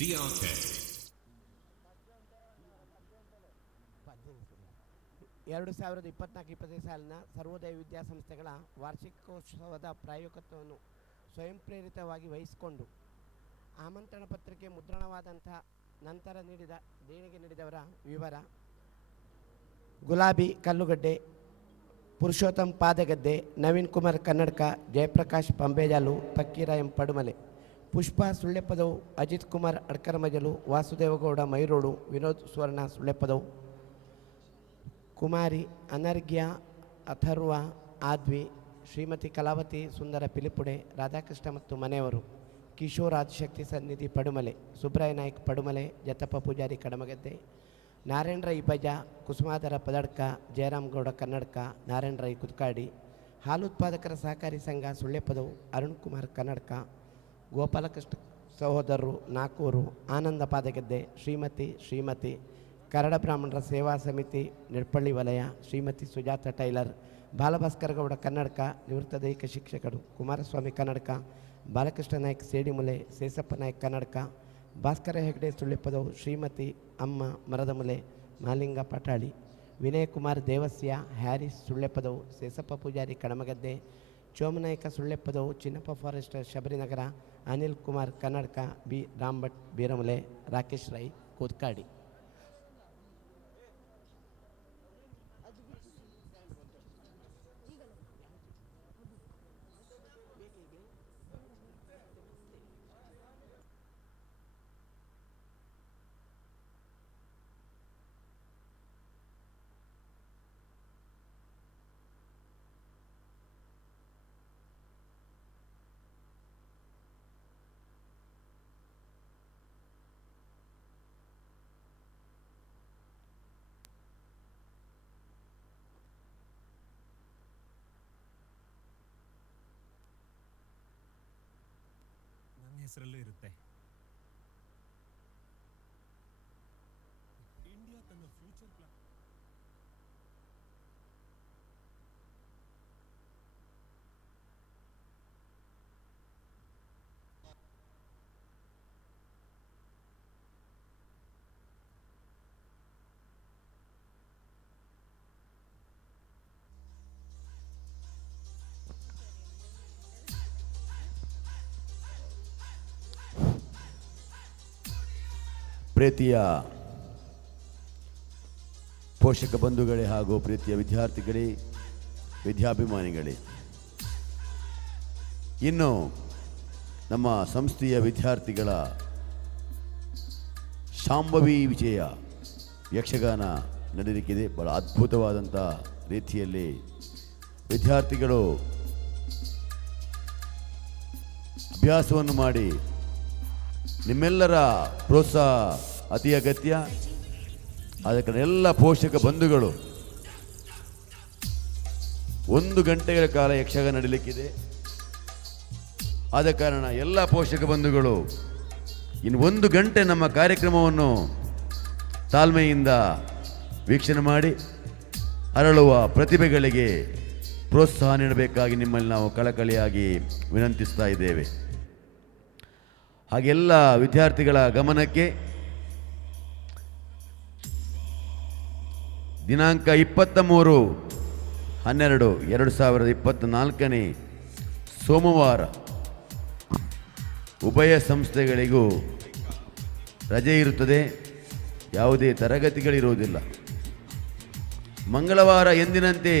DRK. 2024-25 ಸಾಲಿನ ಸರ್ವೋದಯ ವಿದ್ಯಾಸಂಸ್ಥೆಗಳ ವಾರ್ಷಿಕೋತ್ಸವದ ಪ್ರಾಯೋಗಿಕತ್ವವನ್ನು ಸ್ವಯಂ ಪ್ರೇರಿತವಾಗಿ ವಹಿಸಿಕೊಂಡು ಆಮಂತ್ರಣ ಪತ್ರಿಕೆ ಮುದ್ರಣವಾದಂಥ ನಂತರ ದೇಣಿಗೆ ನೀಡಿದವರ ವಿವರ: ಗುಲಾಬಿ ಕಲ್ಲುಗಡ್ಡೆ, ಪುರುಷೋತ್ತಮ್ ಪಾದಗದ್ದೆ, ನವೀನ್ ಕುಮಾರ್ ಕನ್ನಡಕ, ಜಯಪ್ರಕಾಶ್ ಪಂಬೇಜಾಲು, ಫಕ್ಕೀರ ಎಂ ಪಡುಮಲೆ, ಪುಷ್ಪ ಸುಳ್ಳೆಪದವು, ಅಜಿತ್ ಕುಮಾರ್ ಅಡ್ಕರಮಜಲು, ವಾಸುದೇವಗೌಡ ಮೈರೋಡು, ವಿನೋದ್ ಸುವರ್ಣ ಸುಳ್ಳೆಪದವು, ಕುಮಾರಿ ಅನರ್ಘ್ಯ, ಅಥರ್ವ, ಆದ್ವಿ, ಶ್ರೀಮತಿ ಕಲಾವತಿ ಸುಂದರ ಪಿಲಿಪುಡೆ, ರಾಧಾಕೃಷ್ಣ ಮತ್ತು ಮನೆಯವರು, ಕಿಶೋರ್ ಆದಿಶಕ್ತಿ ಸನ್ನಿಧಿ ಪಡುಮಲೆ, ಸುಬ್ರಾಯ ನಾಯ್ಕ್ ಪಡುಮಲೆ, ಜತಪ್ಪ ಪೂಜಾರಿ ಕಡಮಗದ್ದೆ, ನಾರಾಯಣ ರೈ ಬಜ, ಕುಸುಮಾಧರ ಪದಡ್ಕ, ಜಯರಾಮ್ ಗೌಡ ಕನ್ನಡಕ, ನಾರಾಯಣ ರೈ ಕುತ್ಕಾಡಿ, ಹಾಲು ಉತ್ಪಾದಕರ ಸಹಕಾರಿ ಸಂಘ ಸುಳ್ಳೆಪದವು, ಅರುಣ್ ಕುಮಾರ್ ಕನ್ನಡಕ, ಗೋಪಾಲಕೃಷ್ಣ ಸಹೋದರರು ನಾಕೂರು, ಆನಂದ ಪಾದಗದ್ದೆ, ಶ್ರೀಮತಿ ಕರಡ ಬ್ರಾಹ್ಮಣರ ಸೇವಾ ಸಮಿತಿ ನಿಡ್ಪಳ್ಳಿ ವಲಯ, ಶ್ರೀಮತಿ ಸುಜಾತ ಟೈಲರ್, ಬಾಲಭಾಸ್ಕರ ಗೌಡ ಕನ್ನಡಕ, ನಿವೃತ್ತ ದೈಹಿಕ ಶಿಕ್ಷಕರು, ಕುಮಾರಸ್ವಾಮಿ ಕನ್ನಡಕ, ಬಾಲಕೃಷ್ಣ ನಾಯ್ಕ್ ಸೇಡಿಮುಲೆ, ಸೇಸಪ್ಪ ನಾಯ್ಕ್ ಕನ್ನಡಕ, ಭಾಸ್ಕರ ಹೆಗ್ಡೆ ಸುಳ್ಳೆಪದವು, ಶ್ರೀಮತಿ ಅಮ್ಮ ಮರದಮುಲೆ, ಮಾಲಿಂಗ ಪಟಾಳಿ, ವಿನಯ್ ಕುಮಾರ್ ದೇವಸ್ಯ, ಹ್ಯಾರಿಸ್ ಸುಳ್ಳೆಪದವು, ಸೇಸಪ್ಪ ಪೂಜಾರಿ ಕಡಮಗದ್ದೆ, ಚೋಮನಾಯಕ ಸುಳ್ಳೆಪದವು, ಚಿನ್ನಪ್ಪ ಫಾರೆಸ್ಟರ್ ಶಬರಿನಗರ, ಅನಿಲ್ ಕುಮಾರ್ ಕನ್ನಡಕ, ಬಿ ರಾಂಭಟ್ ಬೀರಮುಲೆ, ರಾಕೇಶ್ ರೈ ಕೂತ್ಕಾಡಿ. ಹೆಸರಲ್ಲೂ ಇರುತ್ತೆ. ಇಂಡಿಯಾ ತನ್ನ ಫ್ಯೂಚರ್ ಪ್ಲಾನ್ ಪ್ರೀತಿಯ ಪೋಷಕ ಬಂಧುಗಳೇ ಹಾಗೂ ಪ್ರೀತಿಯ ವಿದ್ಯಾರ್ಥಿಗಳೇ, ವಿದ್ಯಾಭಿಮಾನಿಗಳೇ, ಇನ್ನು ನಮ್ಮ ಸಂಸ್ಥೆಯ ವಿದ್ಯಾರ್ಥಿಗಳ ಶಾಂಭವಿ ವಿಜಯ ಯಕ್ಷಗಾನ ನಡೆಯಲಿಕ್ಕಿದೆ. ಬಹಳ ಅದ್ಭುತವಾದಂಥ ರೀತಿಯಲ್ಲಿ ವಿದ್ಯಾರ್ಥಿಗಳು ಅಭ್ಯಾಸವನ್ನು ಮಾಡಿ ನಿಮ್ಮೆಲ್ಲರ ಪ್ರೋತ್ಸಾಹ ಅತಿ ಅಗತ್ಯ. ಆದ ಕಾರಣ ಎಲ್ಲ ಪೋಷಕ ಬಂಧುಗಳು 1 ಗಂಟೆಗಳ ಕಾಲ ಯಕ್ಷಗಾನ ನಡೀಲಿಕ್ಕಿದೆ. ಆದ ಕಾರಣ ಎಲ್ಲ ಪೋಷಕ ಬಂಧುಗಳು ಇನ್ನು 1 ಗಂಟೆ ನಮ್ಮ ಕಾರ್ಯಕ್ರಮವನ್ನು ತಾಳ್ಮೆಯಿಂದ ವೀಕ್ಷಣೆ ಮಾಡಿ. ಅರಳುವ ಪ್ರತಿಭೆಗಳಿಗೆ ಪ್ರೋತ್ಸಾಹ ನೀಡಬೇಕಾಗಿ ನಿಮ್ಮಲ್ಲಿ ನಾವು ಕಳಕಳಿಯಾಗಿ ವಿನಂತಿಸ್ತಾ ಇದ್ದೇವೆ. ಹಾಗೆಲ್ಲ ವಿದ್ಯಾರ್ಥಿಗಳ ಗಮನಕ್ಕೆ ದಿನಾಂಕ 23/12/2024 ಸೋಮವಾರ ಉಭಯ ಸಂಸ್ಥೆಗಳಿಗೂ ರಜೆ ಇರುತ್ತದೆ. ಯಾವುದೇ ತರಗತಿಗಳಿರುವುದಿಲ್ಲ. ಮಂಗಳವಾರ ಎಂದಿನಂತೆ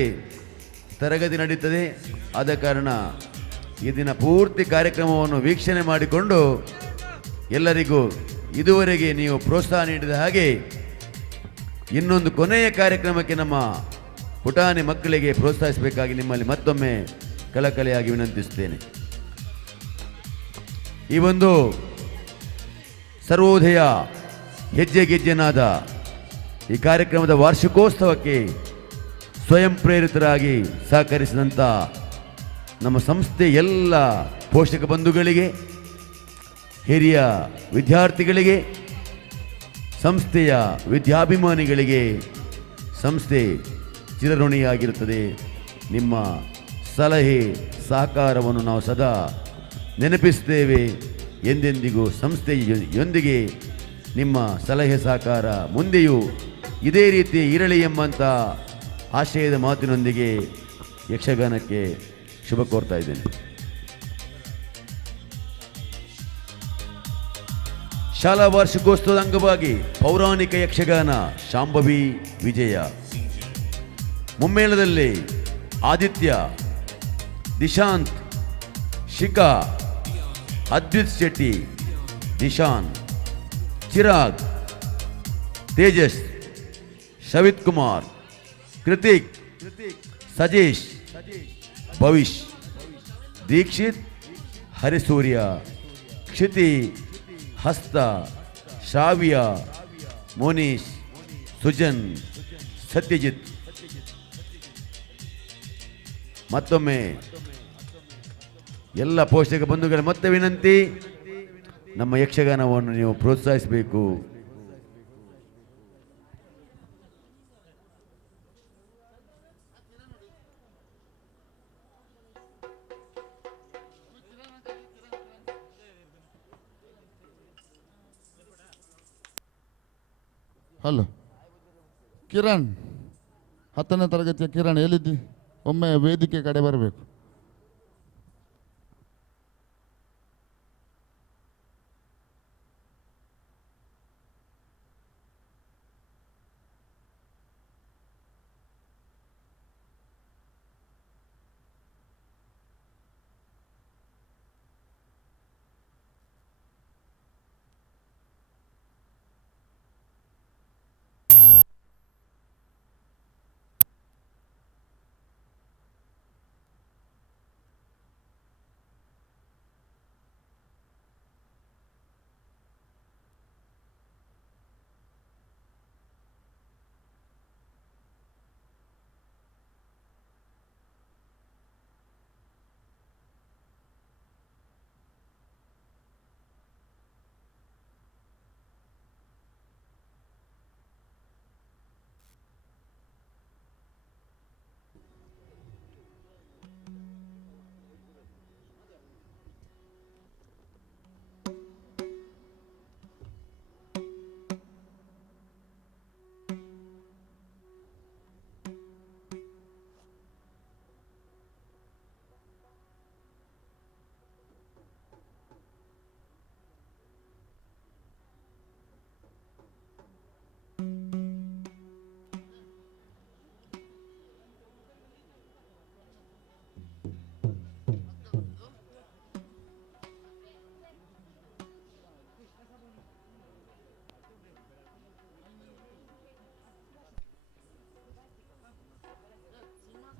ತರಗತಿ ನಡೀತದೆ. ಆದ ಕಾರಣ ಈ ದಿನ ಪೂರ್ತಿ ಕಾರ್ಯಕ್ರಮವನ್ನು ವೀಕ್ಷಣೆ ಮಾಡಿಕೊಂಡು ಎಲ್ಲರಿಗೂ ಇದುವರೆಗೆ ನೀವು ಪ್ರೋತ್ಸಾಹ ನೀಡಿದ ಹಾಗೆ ಇನ್ನೊಂದು ಕೊನೆಯ ಕಾರ್ಯಕ್ರಮಕ್ಕೆ ನಮ್ಮ ಪುಟಾಣಿ ಮಕ್ಕಳಿಗೆ ಪ್ರೋತ್ಸಾಹಿಸಬೇಕಾಗಿ ನಿಮ್ಮಲ್ಲಿ ಮತ್ತೊಮ್ಮೆ ಕಳಕಳಿಯಾಗಿ ವಿನಂತಿಸುತ್ತೇನೆ. ಈ ಒಂದು ಸರ್ವೋದಯ ಹೆಜ್ಜೆ ಗೆಜ್ಜೆನಾದ ಈ ಕಾರ್ಯಕ್ರಮದ ವಾರ್ಷಿಕೋತ್ಸವಕ್ಕೆ ಸ್ವಯಂ ಪ್ರೇರಿತರಾಗಿ ಸಹಕರಿಸಿದಂಥ ನಮ್ಮ ಸಂಸ್ಥೆ ಎಲ್ಲ ಪೋಷಕ ಬಂಧುಗಳಿಗೆ, ಹಿರಿಯ ವಿದ್ಯಾರ್ಥಿಗಳಿಗೆ, ಸಂಸ್ಥೆಯ ವಿದ್ಯಾಭಿಮಾನಿಗಳಿಗೆ ಸಂಸ್ಥೆ ಚಿರಋಣಿಯಾಗಿರುತ್ತದೆ. ನಿಮ್ಮ ಸಲಹೆ ಸಹಕಾರವನ್ನು ನಾವು ಸದಾ ನೆನಪಿಸುತ್ತೇವೆ. ಎಂದೆಂದಿಗೂ ಸಂಸ್ಥೆಯೊಂದಿಗೆ ನಿಮ್ಮ ಸಲಹೆ ಸಹಕಾರ ಮುಂದೆಯೂ ಇದೇ ರೀತಿ ಇರಲಿ ಎಂಬಂಥ ಆಶಯದ ಮಾತಿನೊಂದಿಗೆ ಯಕ್ಷಗಾನಕ್ಕೆ ಶುಭ ಕೋರ್ತಾ ಇದ್ದೇನೆ. ಶಾಲಾ ವಾರ್ಷಿಕೋತ್ಸವದ ಅಂಗವಾಗಿ ಪೌರಾಣಿಕ ಯಕ್ಷಗಾನ ಶಾಂಭವಿ ವಿಜಯ ಮುಮ್ಮೇಳದಲ್ಲಿ ಆದಿತ್ಯ, ದಿಶಾಂತ್, ಶಿಖಾ, ಅದ್ವಿತ್ ಶೆಟ್ಟಿ, ನಿಶಾನ್, ಚಿರಾಗ್, ತೇಜಸ್, ಶವಿತ್ ಕುಮಾರ್, ಕೃತಿಕ್, ಸಜೇಶ್, ಭವಿಷ್, ದೀಕ್ಷಿತ್, ಹರಿಸೂರ್ಯ, ಕ್ಷಿತಿ, ಹಸ್ತ, ಶ್ರಾವ್ಯ, ಮೋನೀಶ್, ಸುಜನ್, ಸತ್ಯಜಿತ್. ಮತ್ತೊಮ್ಮೆ ಎಲ್ಲ ಪೋಷಕ ಬಂಧುಗಳ ಮತ್ತೆ ವಿನಂತಿ, ನಮ್ಮ ಯಕ್ಷಗಾನವನ್ನು ನೀವು ಪ್ರೋತ್ಸಾಹಿಸಬೇಕು. ಹಲೋ ಕಿರಣ್, 10ನೇ ತರಗತಿಯ ಕಿರಣ್ ಎಲ್ಲಿದ್ದಿ? ಒಮ್ಮೆ ವೇದಿಕೆ ಕಡೆ ಬರಬೇಕು.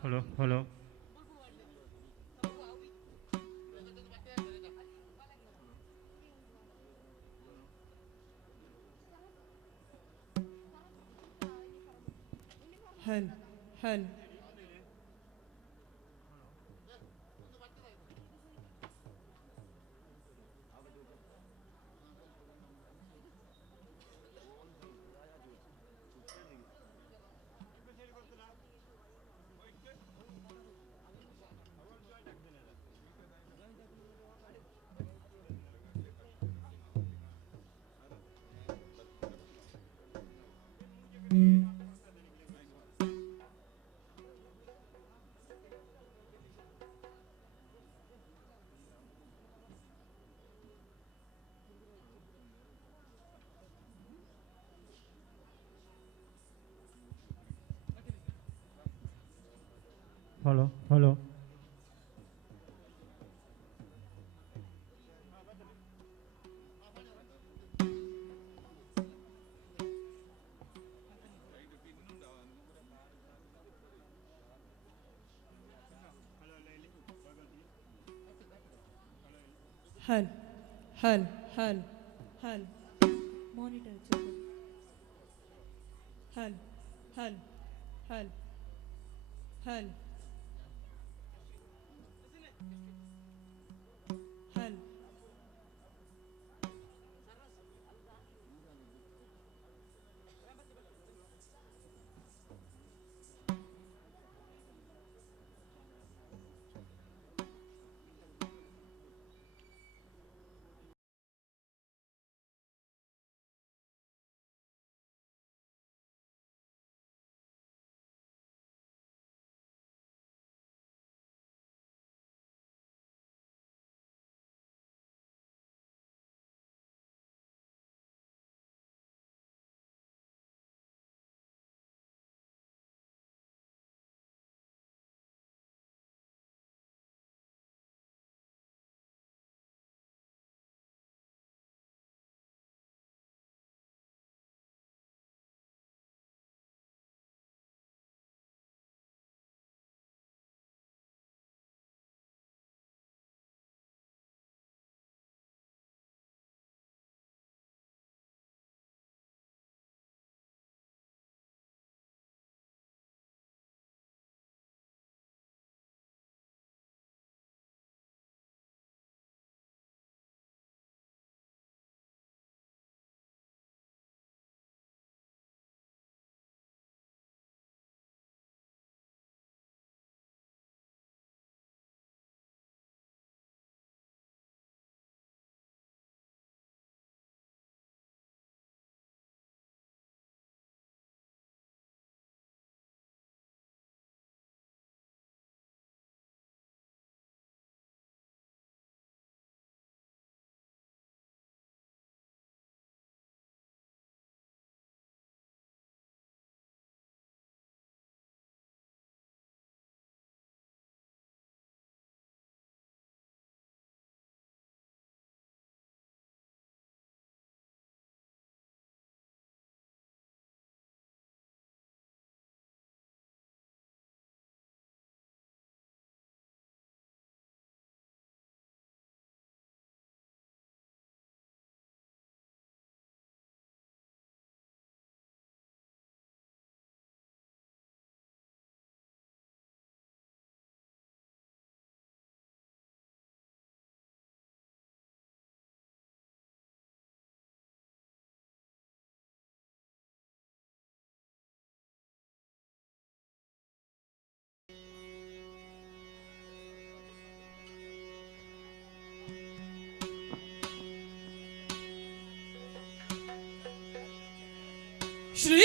ಹಲೋ ಹಲೋ ಹಲ್ ಹಲ್ ಹಲೋ ಹಲೋ हल हल हल हल मॉनिटर चेक हल हल हल हल हल श्री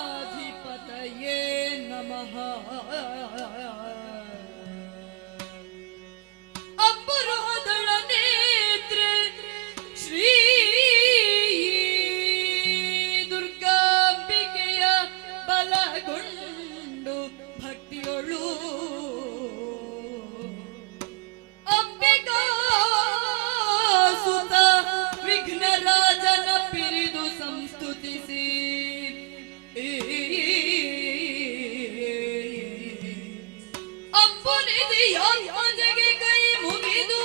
गुरुगणाधिपतये नमः अपुरोदळ नेत्रे श्री दुर्गांबिಕೆಯ ಬಲಗೊಂಡು ಭಕ್ತಿಯೊಳು ಸುತ ವಿಘ್ನರಾಜನ ಪಿರಿದು ಸಂಸ್ತುತಿಸಿ ಅಂಬುನಿಧಿಯ ಆಜೆಗೆ ಕೈ ಮುಗಿದು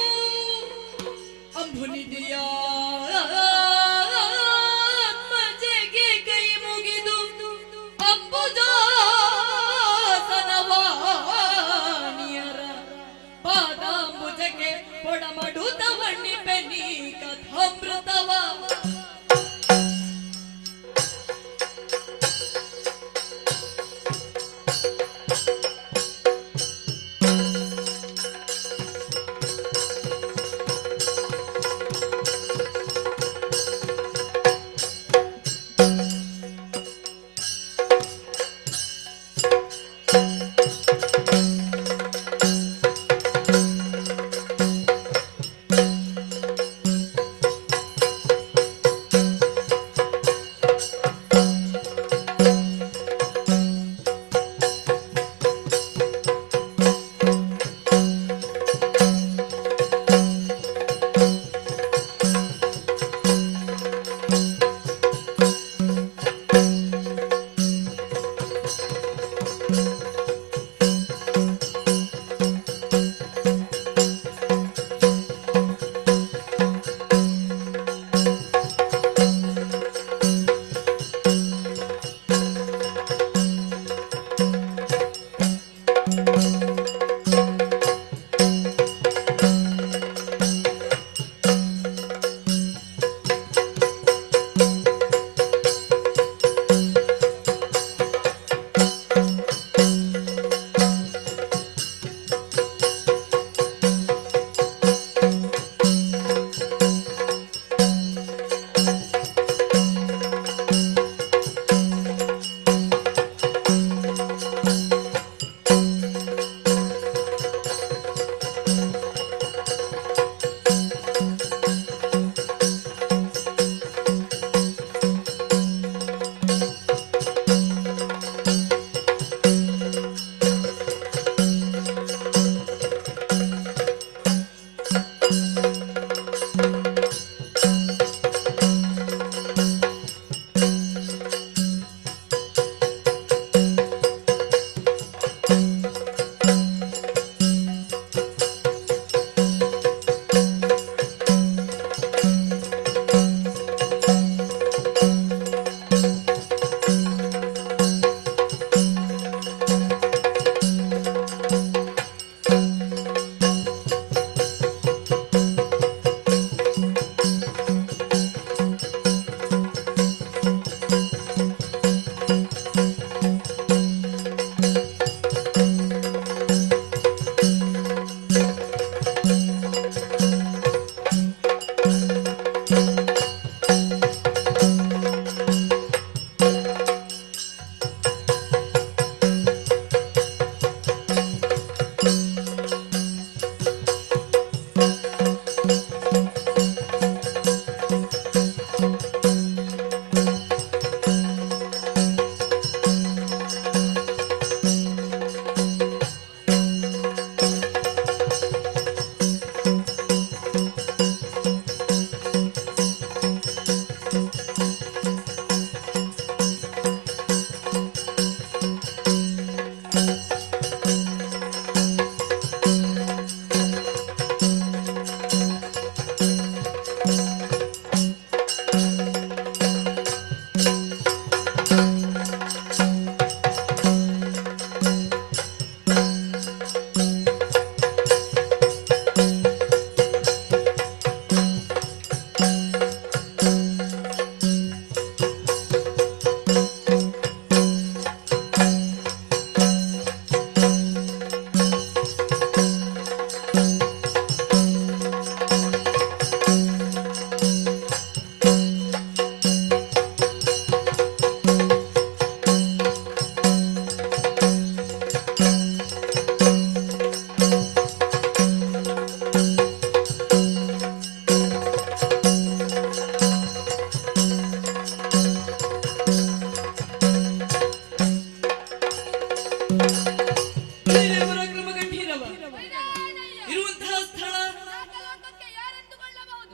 ಅಂಬುನಿಧಿಯ ಆತ್ಮಜೆಗೆ ಕೈ ಮುಗಿದು ಅಂಬುಜಾಸನವಾಣಿಯರ ಪಾದಾಂಬುಜಕ್ಕೆ ಪೊಡಮಡುತ್ತ ವಣ್ಣಿಪೆ ನೀ ಕಥಾಮೃತವ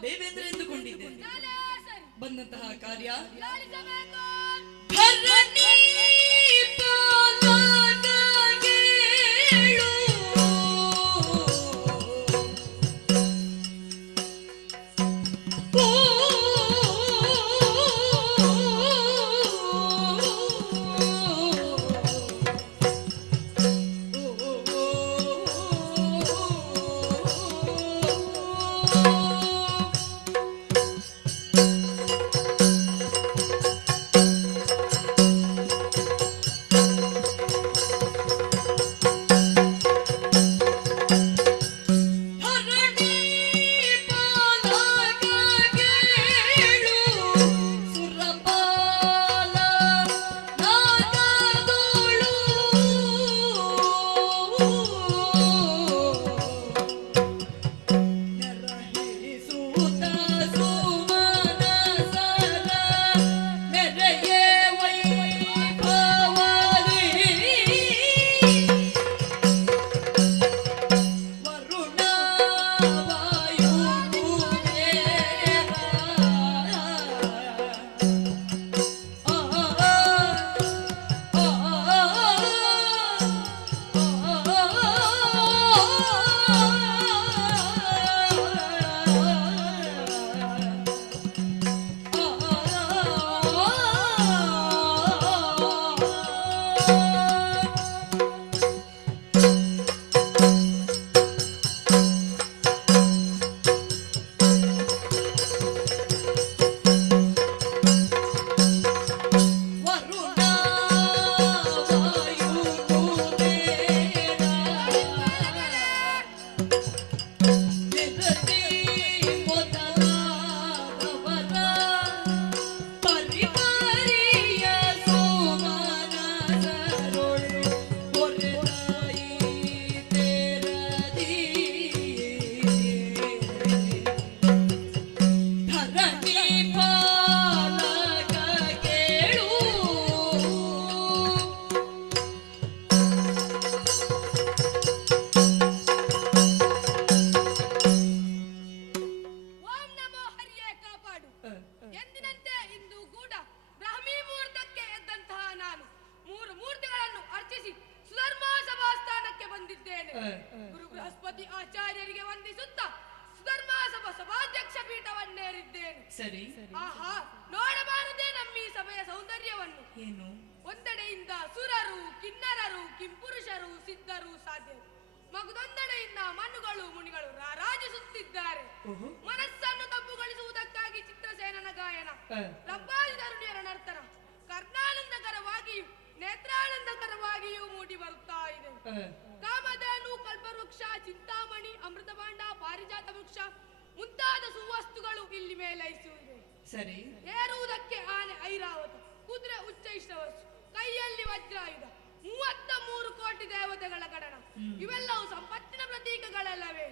ದೇವೇಂದ್ರ ಎಂದುಕೊಂಡಿದ್ದೇನೆ. ಬಂದಂತಹ ಕಾರ್ಯ ಗುರು ಬೃಹಸ್ಪತಿ ಆಚಾರ್ಯರಿಗೆ ವಂದಿಸುತ್ತಾ ಸುಧರ್ಮಾಸಭ ಸಭಾಧ್ಯಕ್ಷ ಪೀಠವನ್ನೇರಿದ್ದೇನೆ. ಸರಿ. ಆಹಾ, ನೋಡಬಾರದೆ ನಮ್ಮೀ ಸಭೆಯ ಸೌಂದರ್ಯವನ್ನು. ಏನು? ಒಂದೆಡೆಯಿಂದ ಸುರರು, ಕಿನ್ನರರು, ಕಿಂಪುರುಷರು, ಸಿದ್ಧರು, ಸಾಧ್ಯರು, ಮಗದೊಂದೆಡೆಯಿಂದ ಮನುಗಳು, ಮುನಿಗಳು ರಾರಾಜಿಸುತ್ತಿದ್ದಾರೆ. ಮನಸ್ಸನ್ನು ತಪ್ಪುಗೊಳಿಸುವುದಕ್ಕಾಗಿ ಚಿತ್ರಸೇನನ ಗಾಯನ, ರಂಭಾದಿ ತರುಣಿಯರ ನರ್ತನ ಕರ್ಣಾನಂದಕರವಾಗಿಯೂ ನೇತ್ರಾನಂದಕರವಾಗಿಯೂ ಮೂಡಿ ಬರುತ್ತಾ ಇದೆ. ಕಾಮಧೇನು, ಕಲ್ಪವೃಕ್ಷ, ಚಿಂತಾಮಣಿ, ಅಮೃತಭಾಂಡ, ಪಾರಿಜಾತ ವೃಕ್ಷ ಮುಂತಾದ ಸುವಸ್ತುಗಳು ಇಲ್ಲಿ ಮೇಲೈಸುತ್ತಿವೆ. ಸರಿ. ಏರುವುದಕ್ಕೆ ಆನೆ ಐರಾವತ, ಕುದುರೆ ಉಚ್ಚೈಶ್ರವಸ್ಸು, ಕೈಯಲ್ಲಿ ವಜ್ರಾಯುಧ, 33 ಕೋಟಿ ದೇವತೆಗಳ ಗಣನ. ಇವೆಲ್ಲವೂ ಸಂಪತ್ತಿನ ಪ್ರತೀಕಗಳಲ್ಲವೇ?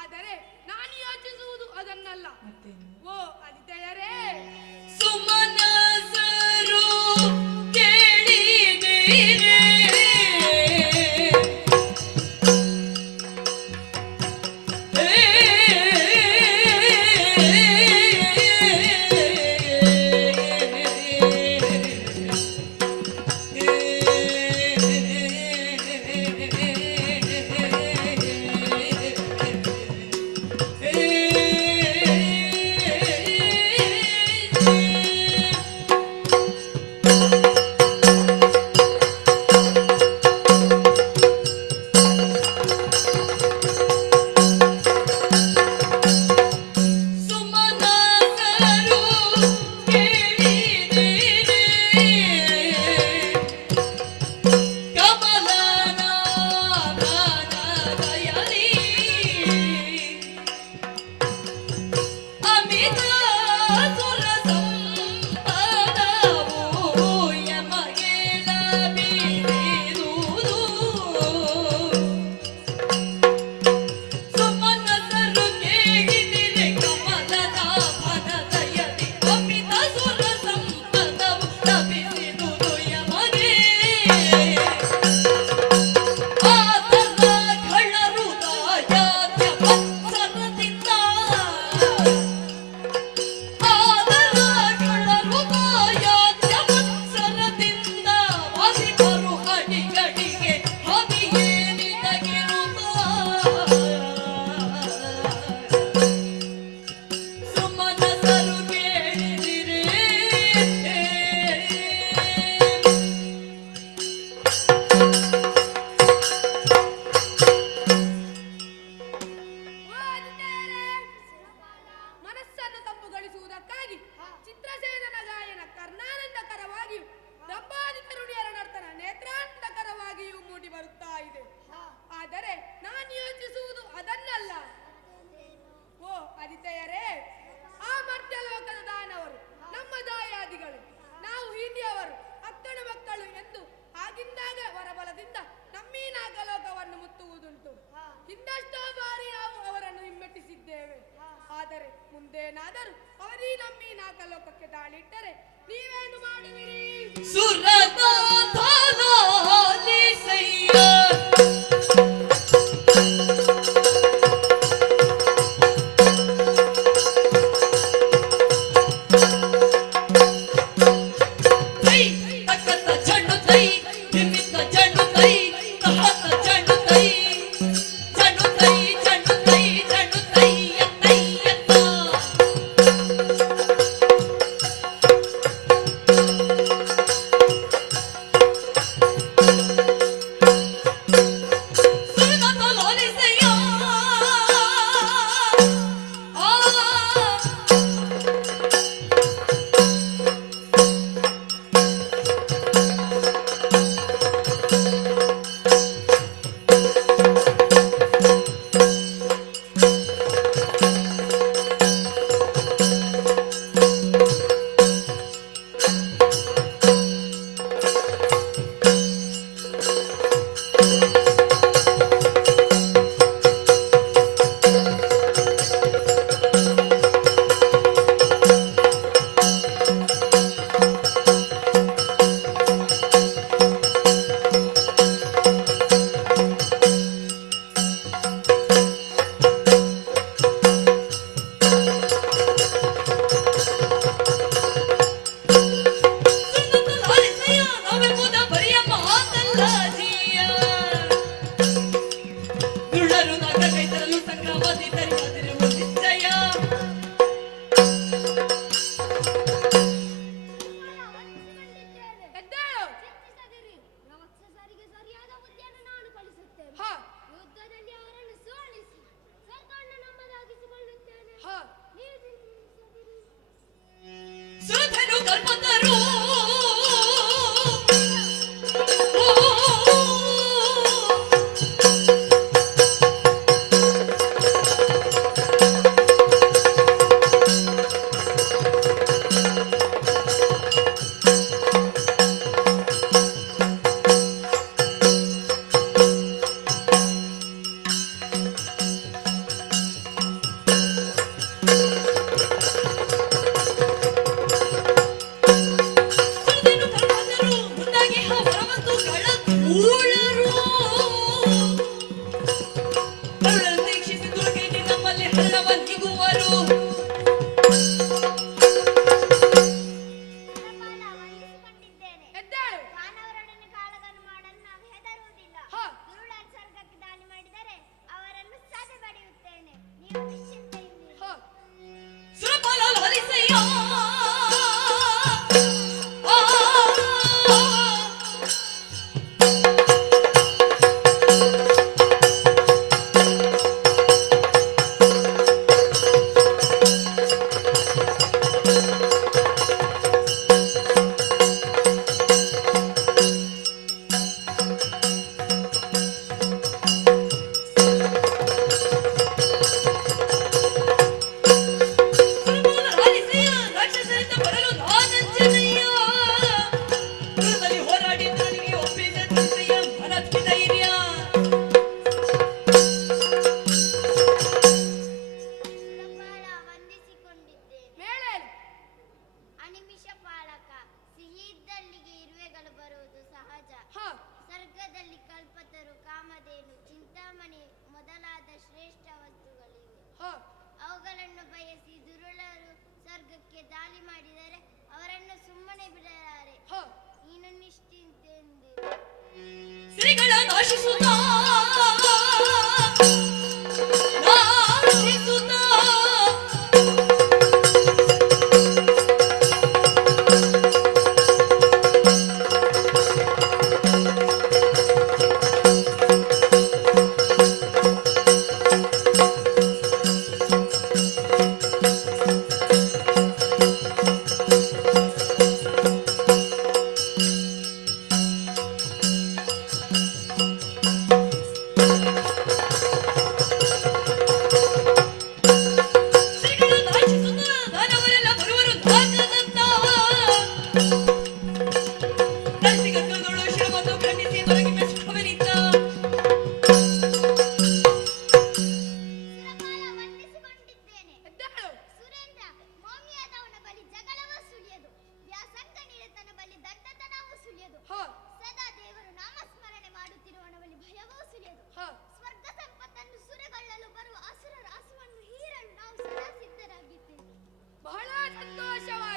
ಆದರೆ ನಾನು ಯೋಚಿಸುವುದು ಅದನ್ನಲ್ಲ. ಓ ಅದಿತೆಯರೇ, ಸುಮನಸರು ಕೇಳಿದಿರೇ ನಾನು ಯೋಚಿಸುವುದು ಅದನ್ನಲ್ಲ. ಓ ಅದಿತೆಯರೇ, ಆ ಮರ್ತ್ಯಲೋಕದ ದಾನವರು ನಮ್ಮ ದಾಯಾದಿಗಳು, ನಾವು ಹಿಂದಿಯವರು ಅಕ್ಕನ ಮಕ್ಕಳು ಎಂದು ಆಗಿಂದಾಗ ವರಬಲದಿಂದ ನಮ್ಮೀ ನಾಗಲೋಕವನ್ನು ಮುತ್ತುವುದುಂಟು. ಇನ್ನೆಷ್ಟೋ ಬಾರಿ ನಾವು ಅವರನ್ನು ಹಿಮ್ಮೆಟ್ಟಿಸಿದ್ದೇವೆ. ಆದರೆ ಮುಂದೇನಾದರೂ ಅವರೀ ನಮ್ಮೀ ನಾಗಲೋಕಕ್ಕೆ ದಾಳಿಟ್ಟರೆ ನೀವೇನು ಮಾಡುವಿರಿ?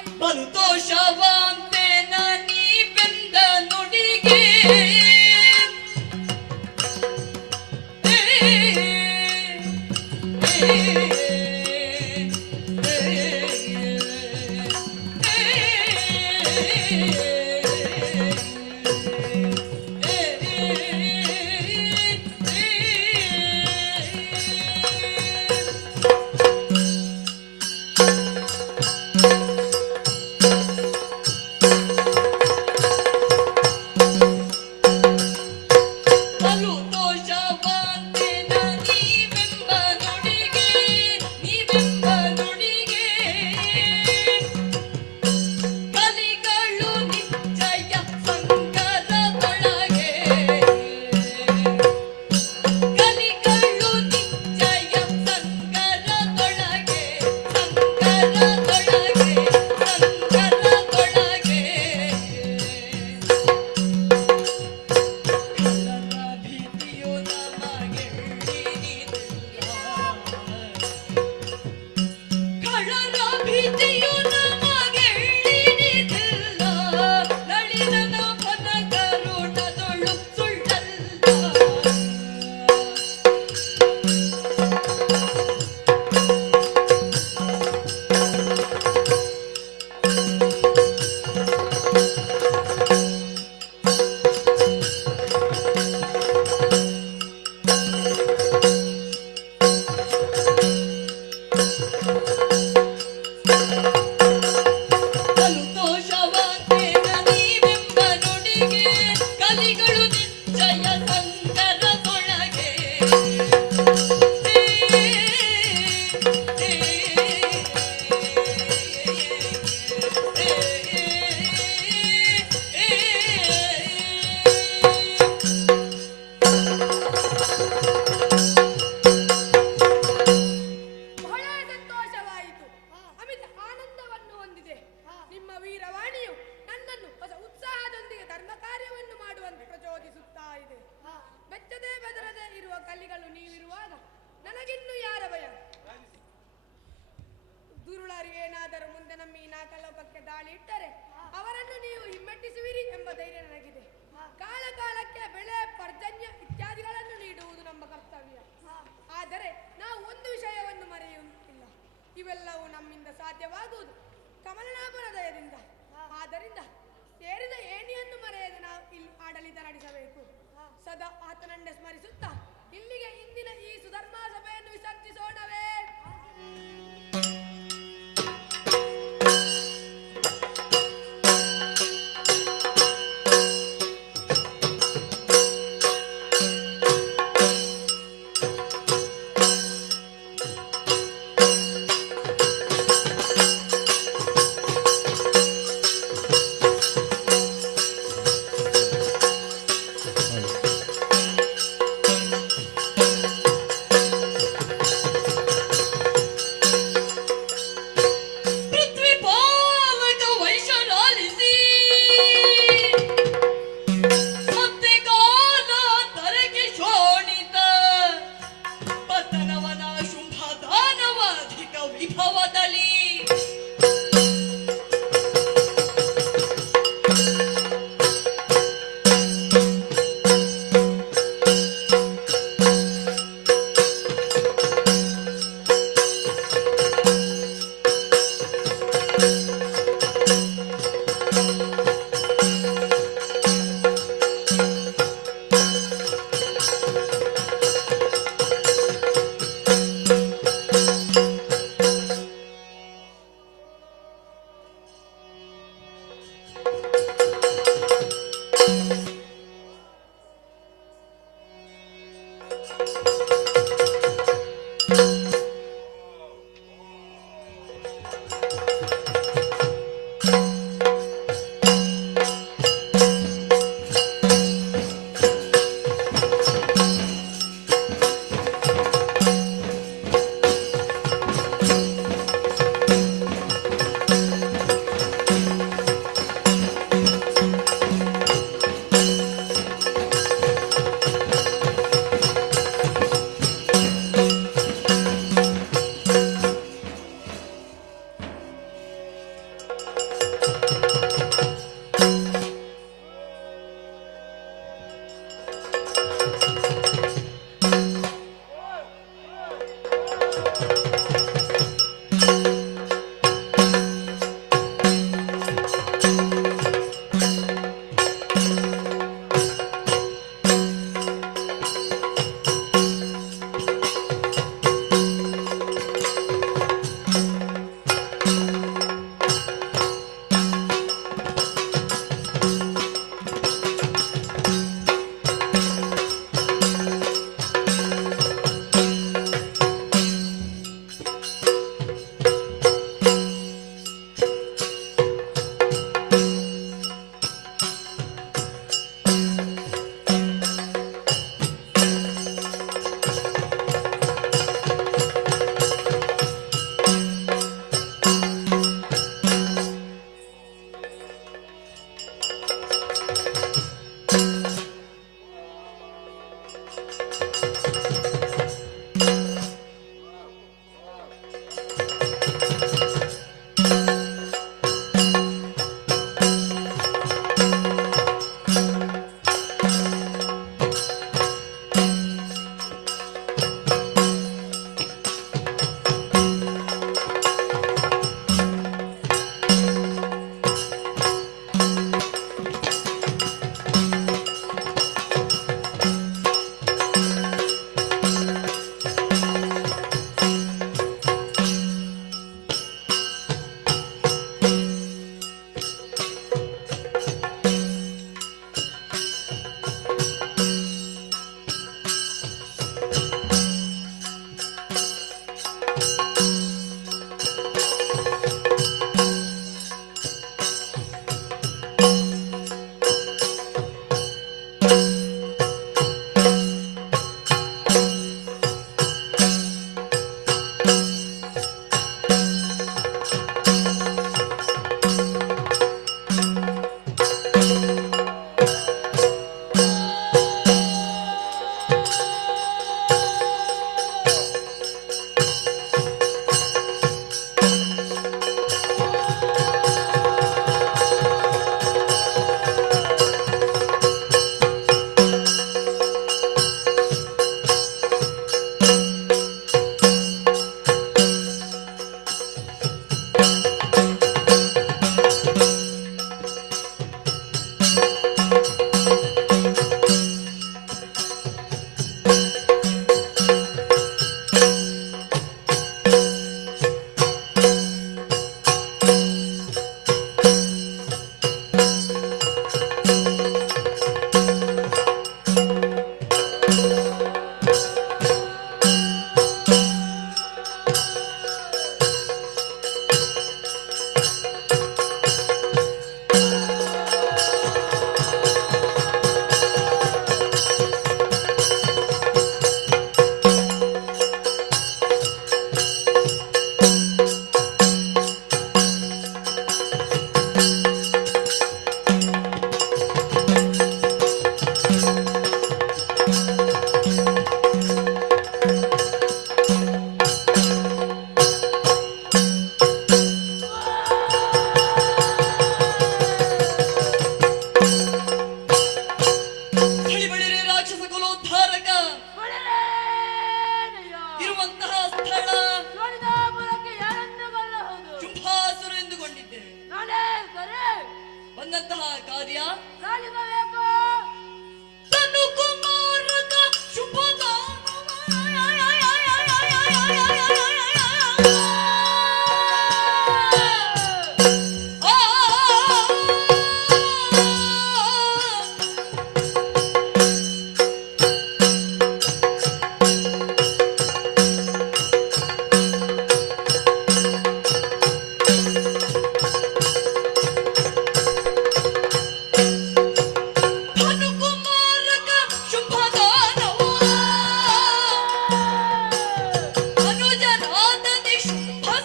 ಸಂತೋಷವಂತೆನ ನೀವೆಂದ ನುಡಿಗೆ ಇವೆಲ್ಲವೂ ನಮ್ಮಿಂದ ಸಾಧ್ಯವಾಗುವುದು ಕಮಲನಾಭನ ದಯದಿಂದ. ಆದ್ದರಿಂದ ಸೇರಿದ ಏಣಿಯನ್ನು ಮರೆಯದೆ ನಾವು ಇಲ್ಲಿ ಆಡಳಿತ ನಡೆಸಬೇಕು. ಸದಾ ಆತನನ್ನೇ ಸ್ಮರಿಸುತ್ತಾ ಇಲ್ಲಿಗೆ ಇಂದಿನ ಈ ಸುಧರ್ಮಾ ಸಭೆಯನ್ನು ವಿಸರ್ಜಿಸೋಣವೇ?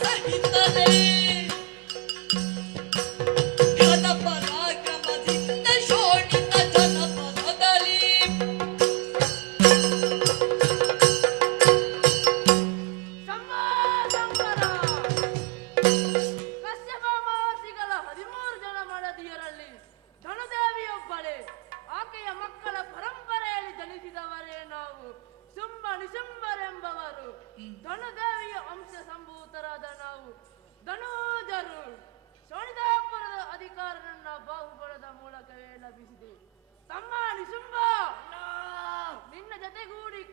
ಸಹಿತಲೇ ಘನ ಪರಾಕ್ರಮದಿಂದ ಶೋಣಿತ ಜನಪದದಲ್ಲಿ ಕಶ್ಯಪ ಮಹರ್ಷಿಗಳ 13 ಜನ ಮಡದಿಯರಲ್ಲಿ ಧನುದೇವಿಯೊಬ್ಬಳೇ. ಆಕೆಯ ಮಕ್ಕಳ ಪರಂಪರೆಯಲ್ಲಿ ಜನಿಸಿದವರೇ ನಾವು ಶುಂಭ ನಿಶುಂಭರೆಂಬವರು. ಧನುದೇವಿಯ ವಂಶ ಸಂಭೂತರಾದ ನಾವು ಧನೂಜರು. ಶೋಣಿತಾಪುರದ ಅಧಿಕಾರ ನನ್ನ ಬಾಹುಬಲದ ಮೂಲಕವೇ ಲಭಿಸಿದೆ. ತಮ್ಮ ನಿಶುಂಭ, ನಿನ್ನ ಜೊತೆಗೂಡಿ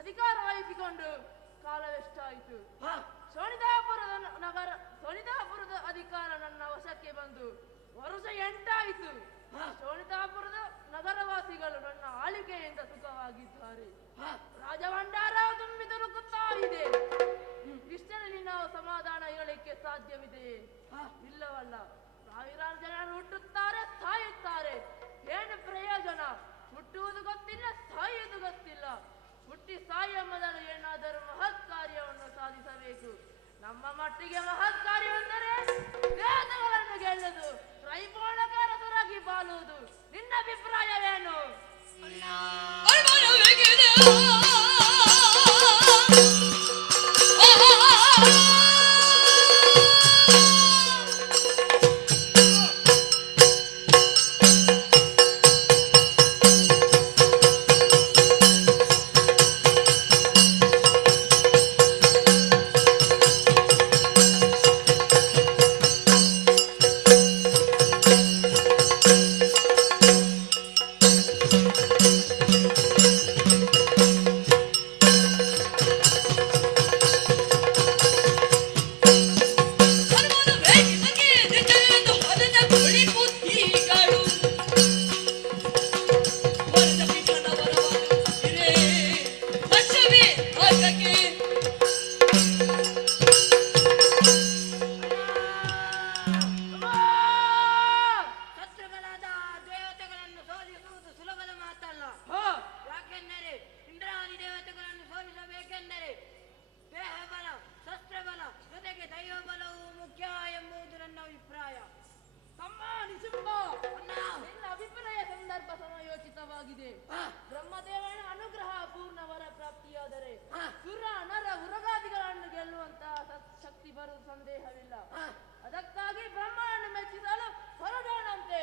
ಅಧಿಕಾರ ವಹಿಸಿಕೊಂಡು ಕಾಲವೆಷ್ಟಾಯಿತು. ಶೋಣಿತಾಪುರದ ಅಧಿಕಾರ ನನ್ನ ವಶಕ್ಕೆ ಬಂದು ವರ್ಷ 8 ಆಯಿತು. ಶೋಣಿತಾಪುರದ ನಗರವಾಸಿಗಳು ನನ್ನ ಆಳ್ವಿಕೆಯಿಂದ ಸುಖವಾಗಿದ್ದಾರೆ. ರಾಜಭಂಡಾರ ತುಂಬಿ ತುಳುಕುತ್ತಾ ಇದೆ. ಇಷ್ಟರಲ್ಲಿ ನಾವು ಸಮಾಧಾನ ಹೇಳಲಿಕ್ಕೆ ಸಾಧ್ಯವಿದೆ? ಇಲ್ಲವಲ್ಲ. ಸಾವಿರಾರು ಜನರು ಹುಟ್ಟುತ್ತಾರೆ, ಸಾಯುತ್ತಾರೆ. ಏನು ಪ್ರಯೋಜನ? ಹುಟ್ಟುವುದು ಗೊತ್ತಿಲ್ಲ, ಸಾಯುವುದು ಗೊತ್ತಿಲ್ಲ. ಹುಟ್ಟಿ ಸಾಯುವ ಮೊದಲು ಏನಾದರೂ ಮಹತ್ ಕಾರ್ಯವನ್ನು ಸಾಧಿಸಬೇಕು. ನಮ್ಮ ಮಟ್ಟಿಗೆ ಮಹತ್ ಕಾರ್ಯವೆಂದರೆ ದೇವತೆಗಳನ್ನು ಗೆಲ್ಲುವುದು, ತ್ರೈಪೋಣಕಾರರಾಗಿ ಬಾಳುವುದು. ನಿನ್ನ ಅಭಿಪ್ರಾಯವೇನು? ಬ್ರಹ್ಮದೇವನ ಅನುಗ್ರಹ ಪೂರ್ಣವರ ಪ್ರಾಪ್ತಿಯಾದರೆ ಸುರ ನರ ಉರಗಾದಿಗಳನ್ನು ಗೆಲ್ಲುವಂತಹ ಶಕ್ತಿ ಬರುವ ಸಂದೇಹವಿಲ್ಲ. ಅದಕ್ಕಾಗಿ ಬ್ರಹ್ಮನನ್ನು ಮೆಚ್ಚಿಸಲು ಹೊರಡೋಣಂತೆ.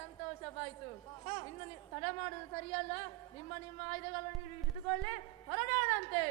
ಸಂತೋಷವಾಯಿತು. ಇನ್ನು ತಡ ಮಾಡುವುದು ಸರಿಯಲ್ಲ. ನಿಮ್ಮ ನಿಮ್ಮ ಆಯುಧಗಳನ್ನು ಹಿಡಿದುಕೊಳ್ಳಿ, ಹೊರಡೋಣಂತೆ.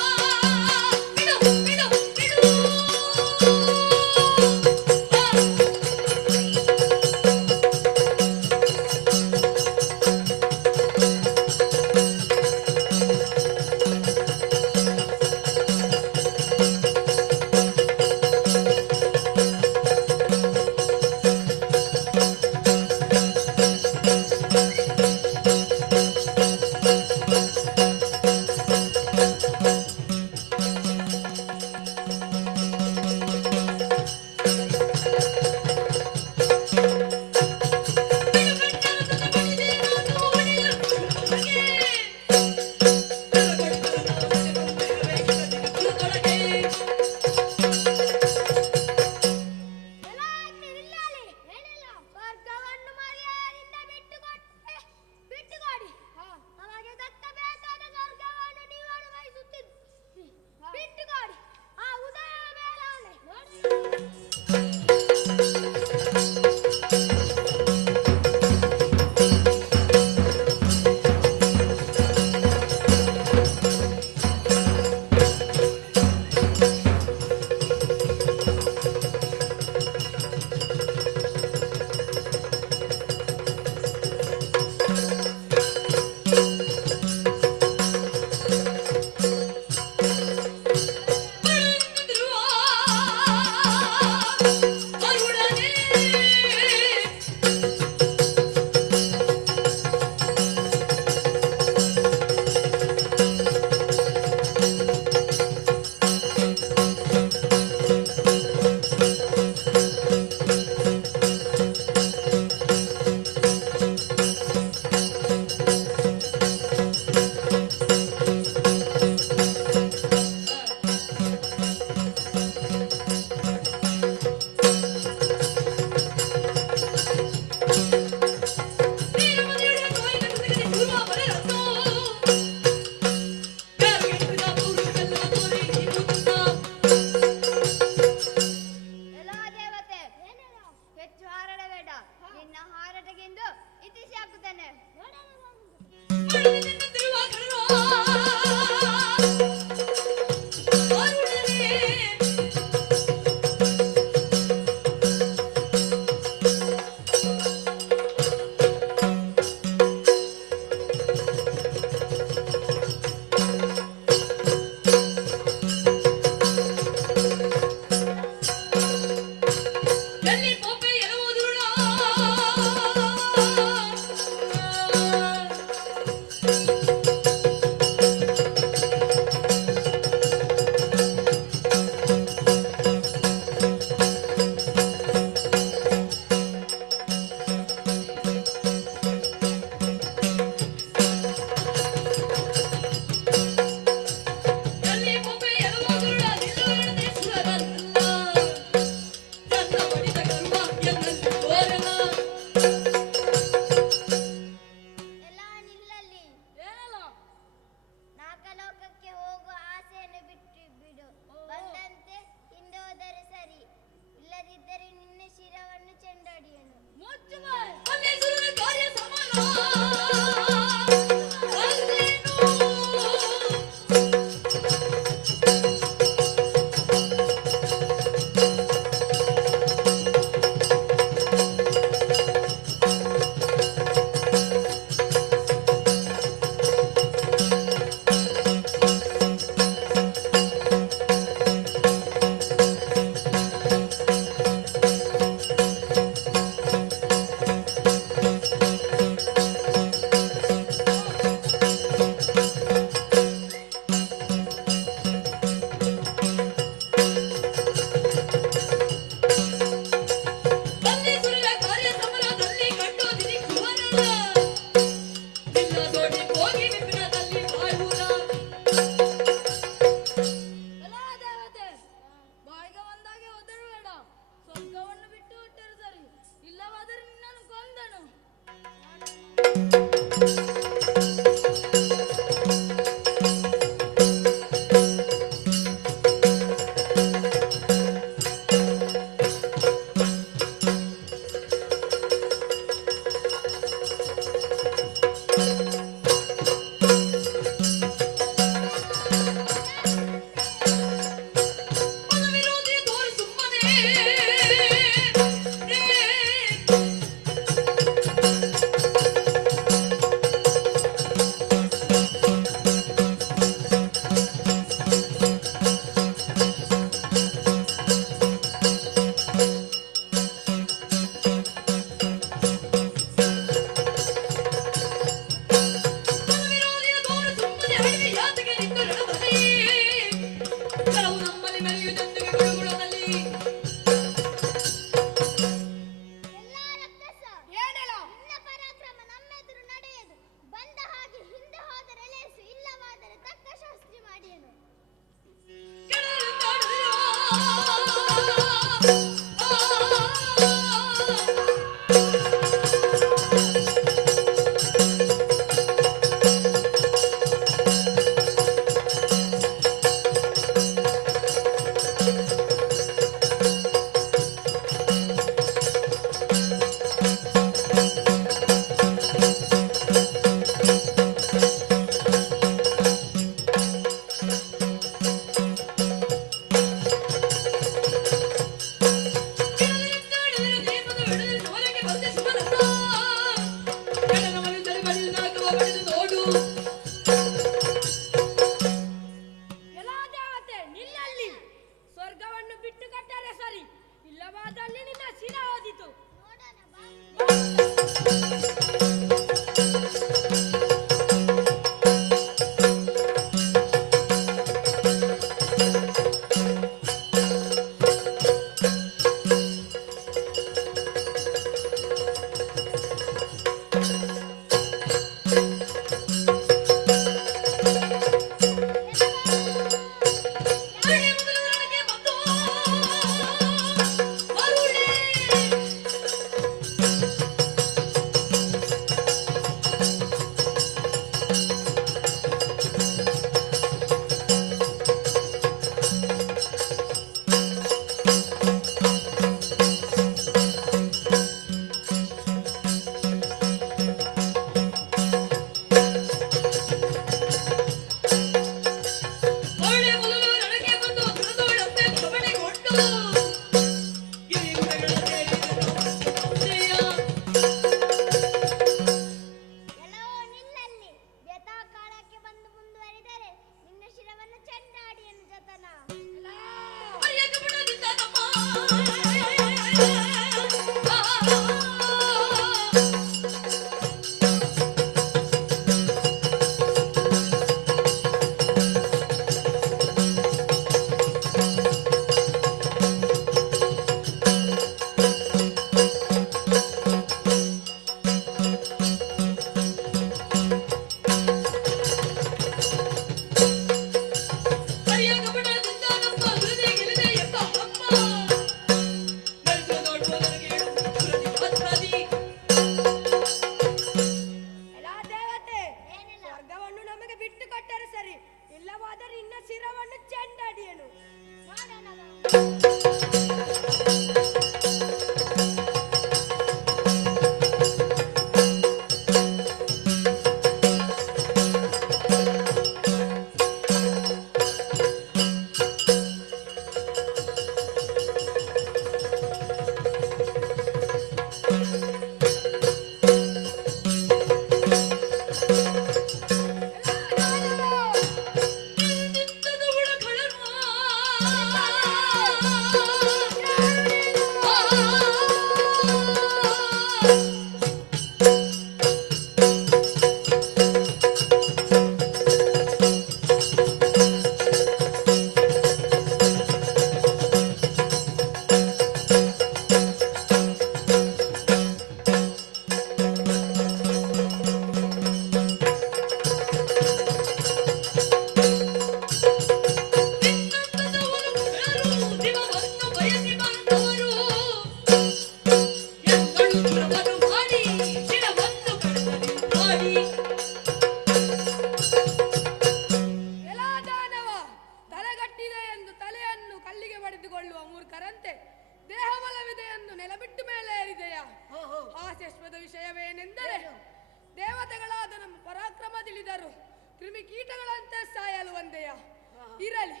ಇರಲಿ,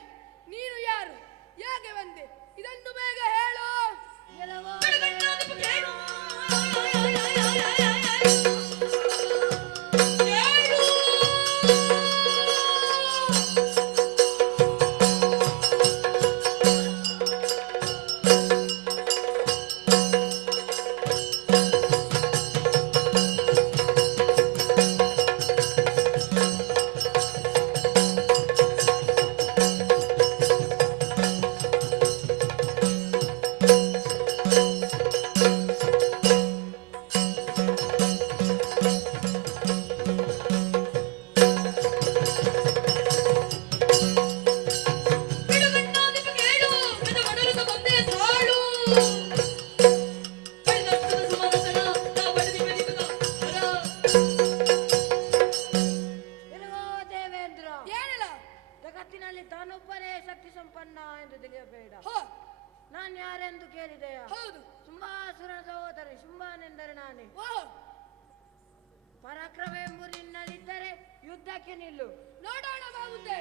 ನೀನು ಯಾರು, ಯಾಕೆ ಬಂದೆ, ಇದನ್ನು ಬೇಗ ಹೇಳು. ಎಲಗೋ ದೇವೇಂದ್ರ ಜಗತ್ತಿನಲ್ಲಿ ತಾನೊಬ್ಬನೇ ಶಕ್ತಿ ಸಂಪನ್ನ ಎಂದು ತಿಳಿಯಬೇಡ. ನಾನು ಯಾರೆಂದು ಕೇಳಿದೆಯ? ಶುಂಭಾಸುರನ ಸಹೋದರಿ ಶುಂಭನೆಂದರೆ ನಾನೇ. ಪರಾಕ್ರಮ ಎಂಬು ನಿನ್ನಲ್ಲಿದ್ದರೆ ಯುದ್ಧಕ್ಕೆ ನಿಲ್ಲು, ನೋಡೋಣ ಬಾಗುಂದೆ.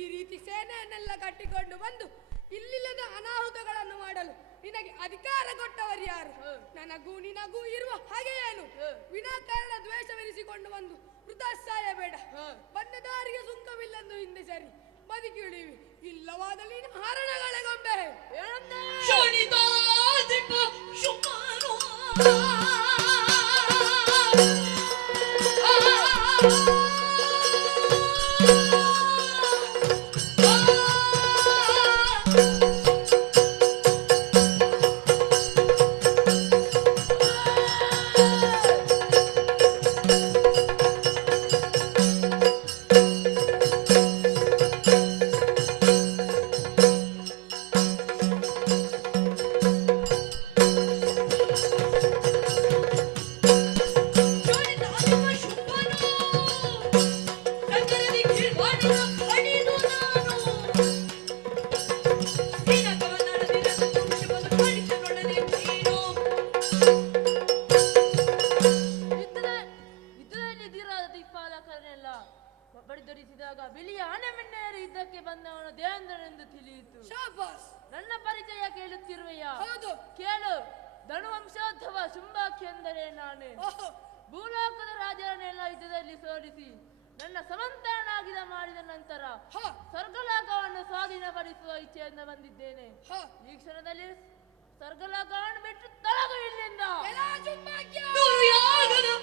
ಈ ರೀತಿ ಸೇನೆಯನ್ನೆಲ್ಲ ಕಟ್ಟಿಕೊಂಡು ಬಂದು ಇಲ್ಲಿಲ್ಲದ ಅನಾಹುತಗಳನ್ನು ಮಾಡಲು ನಿನಗೆ ಅಧಿಕಾರ ಕೊಟ್ಟವರು ಯಾರು? ನನಗೂ ನಿನಗೂ ಇರುವ ಹಾಗೆ ಏನು? ವಿನಾಕಾರಣ ದ್ವೇಷವೆನಿಸಿಕೊಂಡು ಬಂದು ವೃಥಾ ಸಾಯಬೇಡ. ಬಂದ ದಾರಿಗೆ ಸುಂಕವಿಲ್ಲೆಂದು ಹಿಂದೆ ಸರಿ ಬದುಕಿಳಿವಿ, ಇಲ್ಲವಾದಲ್ಲಿ ಹರಣಗಳ ಗೊಂಬೆ. ಬಡಿದೊಡಿಸಿದಾಗ ಬಿಳಿಯ ಆನೆ ಮೆನ್ನೆಯರು ಯುದ್ಧಕ್ಕೆ ಬಂದವನು ದೇವೇಂದ್ರನೆಂದು ತಿಳಿಯಿತು. ನನ್ನ ಪರಿಚಯ ಕೇಳುತ್ತಿರುವೆಯ? ಕೇಳು. ಧನುವಂಶೋದ್ಧವ ಶುಂಭಾಕ್ಷಿ ಎಂದರೆ ನಾನೇ. ಭೂಲೋಕದ ರಾಜರನ್ನೆಲ್ಲ ಯುದ್ಧದಲ್ಲಿ ಸೋಲಿಸಿ ನನ್ನ ಸಮಂತನಾಗಿದ ಮಾಡಿದ ನಂತರ ಸ್ವರ್ಗಲೋಕವನ್ನು ಸ್ವಾಧೀನಪಡಿಸುವ ಇಚ್ಛೆಯಿಂದ ಬಂದಿದ್ದೇನೆ. ಈ ಕ್ಷಣದಲ್ಲಿ ಸ್ವರ್ಗಲೋಕವನ್ನು ಬಿಟ್ಟು ತೊಲಗು ಇಲ್ಲಿಂದ. ಯಾರು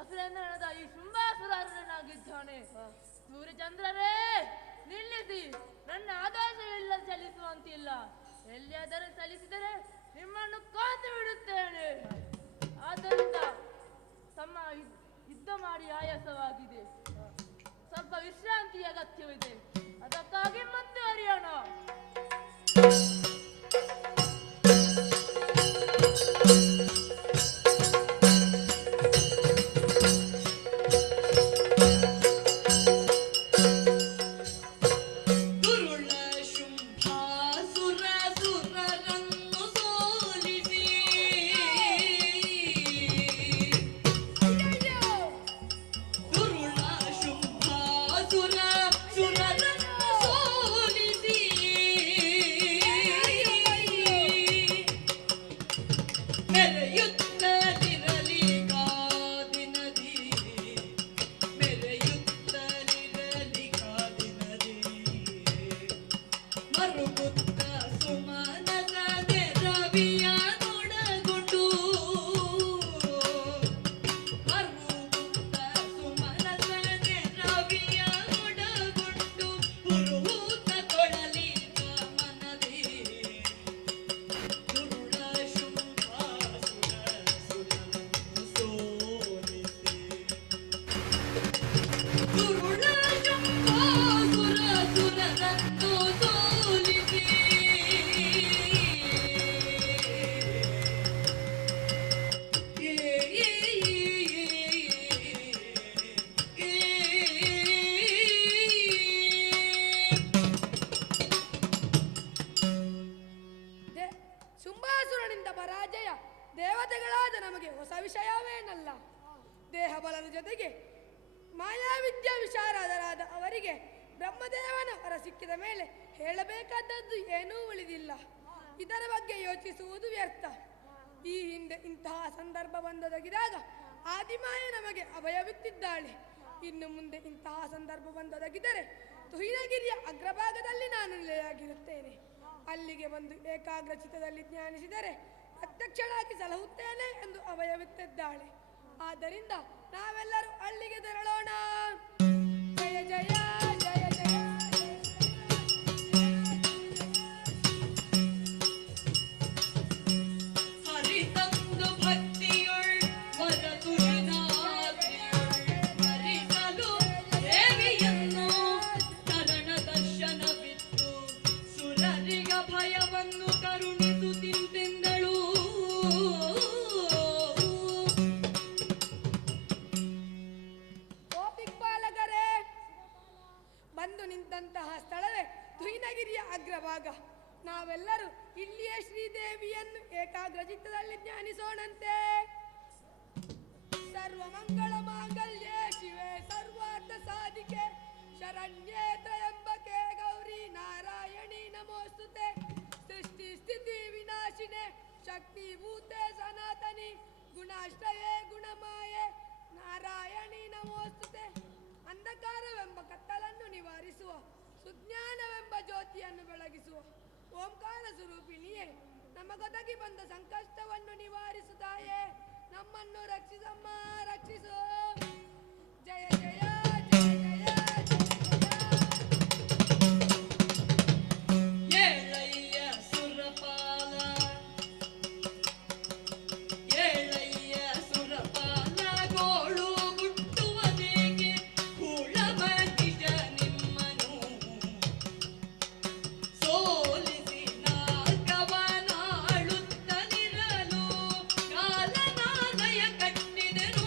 ಅಸುರೇಂದ್ರನಾದ ಈ ಶುಂಭಾಸುರನಾಗಿದ್ದಾನೆ. ಸೂರ್ಯಚಂದ್ರರೇ ನಿಲ್ಲಿಸಿ, ನನ್ನ ಆದೇಶವಿಲ್ಲ ಚಲಿಸುವಂತಿಲ್ಲ. ಎಲ್ಲಿಯಾದರೂ ಚಲಿಸಿದರೆ ನಿಮ್ಮನ್ನು ಕಾತು ಬಿಡುತ್ತೇನೆ. ಆದ್ದರಿಂದ ತಮ್ಮ ಯುದ್ಧ ಮಾಡಿ ಆಯಾಸವಾಗಿದೆ, ಸ್ವಲ್ಪ ವಿಶ್ರಾಂತಿಯ ಅಗತ್ಯವಿದೆ. ಅದಕ್ಕಾಗಿ ಮುಂದುವರಿಯೋಣ. ದುರುಳ ಶುಂಭಾಸುರ ಸುರರನ್ನು ಸೋಲಿಸಿ ದುರುಳ ಶುಂಭಾಸುರ ಸುರರನ್ನು ಸೋಲಿಸಿ ಮೆರೆಯುತ್ತಲಿರಲಿ ಕಾದಿನದಿ, ಮೆರೆಯುತ್ತಲಿರಲಿ ಕಾದಿನದಿ, ಮರುಗುತ್ತ ಸುಮನದ ರವಿಯ ನೋಡಗೊಂಡು, ಮರುಗುತ್ತ ಸುಮನದ ರವಿಯ ನೋಡಗೊಂಡು, ಉರುವೂತ ತೊಳಲಿ ಮನದಿ ದುರುಳ ಶುಂಭಾಸುರ ಸುರರನ್ನು ಸೋಲಿಸಿ. ದುರುಳ ಶುಂಭಾಸುರ ಸುರರನ್ನು ಸೋಲಿಸಿ. ಶುಂಭಾಸುರನಿಂದ ಪರಾಜಯ ದೇವತೆಗಳಾದ ನಮಗೆ ಹೊಸ ವಿಷಯವೇನಲ್ಲ. ದೇಹ ಬಲದ ಜೊತೆಗೆ ಮಾಯಾವಿದ್ಯಾ ವಿಶಾರದರಾದ ಅವರಿಗೆ ಬ್ರಹ್ಮದೇವನ ವರ ಸಿಕ್ಕಿದ ಮೇಲೆ ಹೇಳಬೇಕಾದದ್ದು ಏನೂ ಉಳಿದಿಲ್ಲ. ಇದರ ಬಗ್ಗೆ ಯೋಚಿಸುವುದು ವ್ಯರ್ಥ. ಈ ಹಿಂದೆ ಇಂತಹ ಸಂದರ್ಭ ಬಂದೊದಗಿದಾಗ ಆದಿಮಾಯ ನಮಗೆ ಅಭಯವಿತ್ತಿದ್ದಾಳೆ. ಇನ್ನು ಮುಂದೆ ಇಂತಹ ಸಂದರ್ಭ ಬಂದೊದಗಿದರೆ ತುಹಿನಗಿರಿಯ ಅಗ್ರಭಾಗದಲ್ಲಿ ನಾನು ನೆಲೆಯಾಗಿರುತ್ತೇನೆ. ಅಲ್ಲಿಗೆ ಬಂದು ಏಕಾಗ್ರ ಚಿತ್ತದಲ್ಲಿ ಧ್ಯಾನಿಸಿದರೆ ಪ್ರತ್ಯಕ್ಷಳಾಗಿ ಸಲಹುತ್ತೇನೆ ಎಂದು ಅಭಯವಿತ್ತಿದ್ದಾಳೆ. ಆದ್ದರಿಂದ ನಾವೆಲ್ಲರೂ ಅಲ್ಲಿಗೆ ತೆರಳೋಣ. ಜಯ ಜಯ ಜಯ ಜಯ ಹರಿತಂದು ಭಕ್ತಿಯುಳ್ ವರದುರಿನಾದ್ರಿಯುಳ್ ಹರಿಸಲು ದೇವಿಯನ್ನು ಚರಣ ದರ್ಶನವಿತ್ತು ಸುರರಿಗ ಭಯವನ್ನು ಕರುಣಿಸುತ್ತಿಂತೆಂದಳು. ಓ ದಿಕ್ಪಾಲಕರೇ, ಬಂದು ನಿಂತಹ ಸ್ಥಳವೇ ತುಹಿನಗಿರಿಯ ಅಗ್ರಭಾಗ. ನಾವೆಲ್ಲರೂ ಇಲ್ಲಿಯೇ ಶ್ರೀದೇವಿಯನ್ನು ಏಕಾಗ್ರ ಚಿತ್ತದಲ್ಲಿ ಧ್ಯಾನಿಸೋಣಂತೆ. ಸರ್ವಮಂಗಳ ಮಾಂಗಲ್ಯೆ ಶಿವೆ ಸರ್ವಾರ್ಥ ಸಾಧಿಕೆ ಶರಣ್ಯೇ ತ್ರಯಂಬಕೆ ಗೌರಿ ನಾರಾಯಣಿ ನಮೋಸ್ತುತೆ. ಸೃಷ್ಟಿ ಸ್ಥಿತಿ ವಿನಾಶಿನೆ ಶಕ್ತಿಭೂತೆ ಸನಾತನಿ ಗುಣಾಶ್ರಯೇ ಗುಣಮಾಯೆ ನಾರಾಯಣಿ ನಮೋಸ್ತುತೆ. ಅಂಧಕಾರವೆಂಬ ಕತ್ತಲನ್ನು ನಿವಾರಿಸುವ ಸುಜ್ಞಾನವೆಂಬ ಜ್ಯೋತಿಯನ್ನು ಬೆಳಗಿಸುವ ಓಂಕಾರ ಸ್ವರೂಪಿಣಿಯೇ, ನಮಗೊದಗಿ ಬಂದ ಸಂಕಷ್ಟವನ್ನು ನಿವಾರಿಸುತ್ತಾಯೇ. ನಮ್ಮನ್ನು ರಕ್ಷಿಸಮ್ಮ, ರಕ್ಷಿಸು. ಜಯ ಜಯ ಜಯ ಜಯ ಏಳಯ್ಯ ಸುರಪಾಲ, ಏಳಯ್ಯ ಸುರಪಾಲ ಗೋಳು ಗುಟ್ಟುವದೇಗೆ ಕೂಳಬಗಿಷ ನಿಮ್ಮನು ಸೋಲಿಸಿ ನಾಲ್ಕವನಾಳುತ್ತನಿರಲು ಕಾಲನಾಲಯ ಕಟ್ಟಿದೆನು.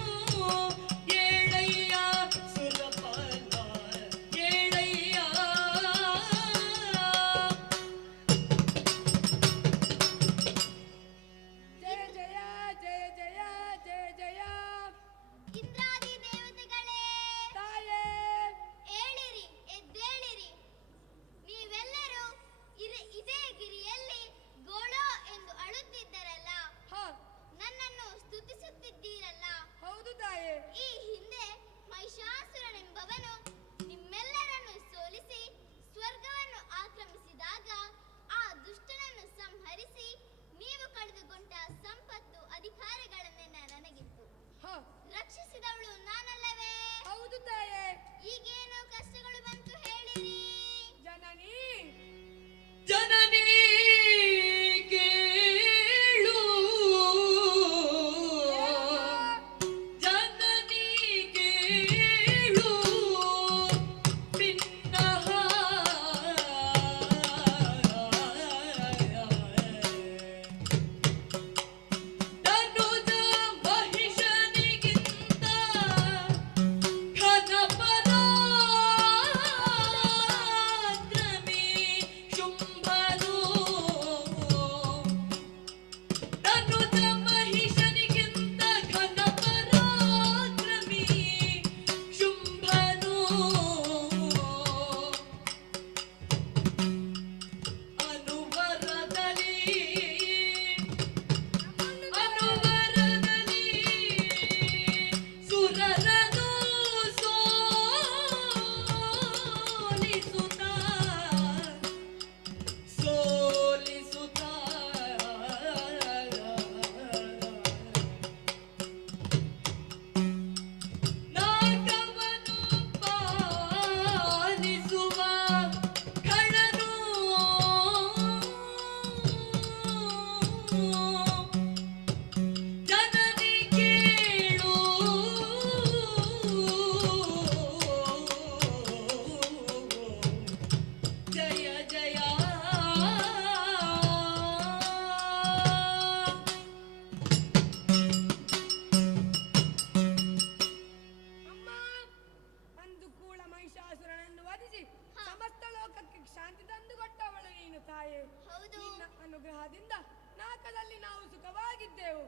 ತಾಯೇ, ನಿನ್ನ ಅನುಗ್ರಹದಿಂದ ನಾಕದಲ್ಲಿ ನಾವು ಸುಖವಾಗಿದ್ದೆವು.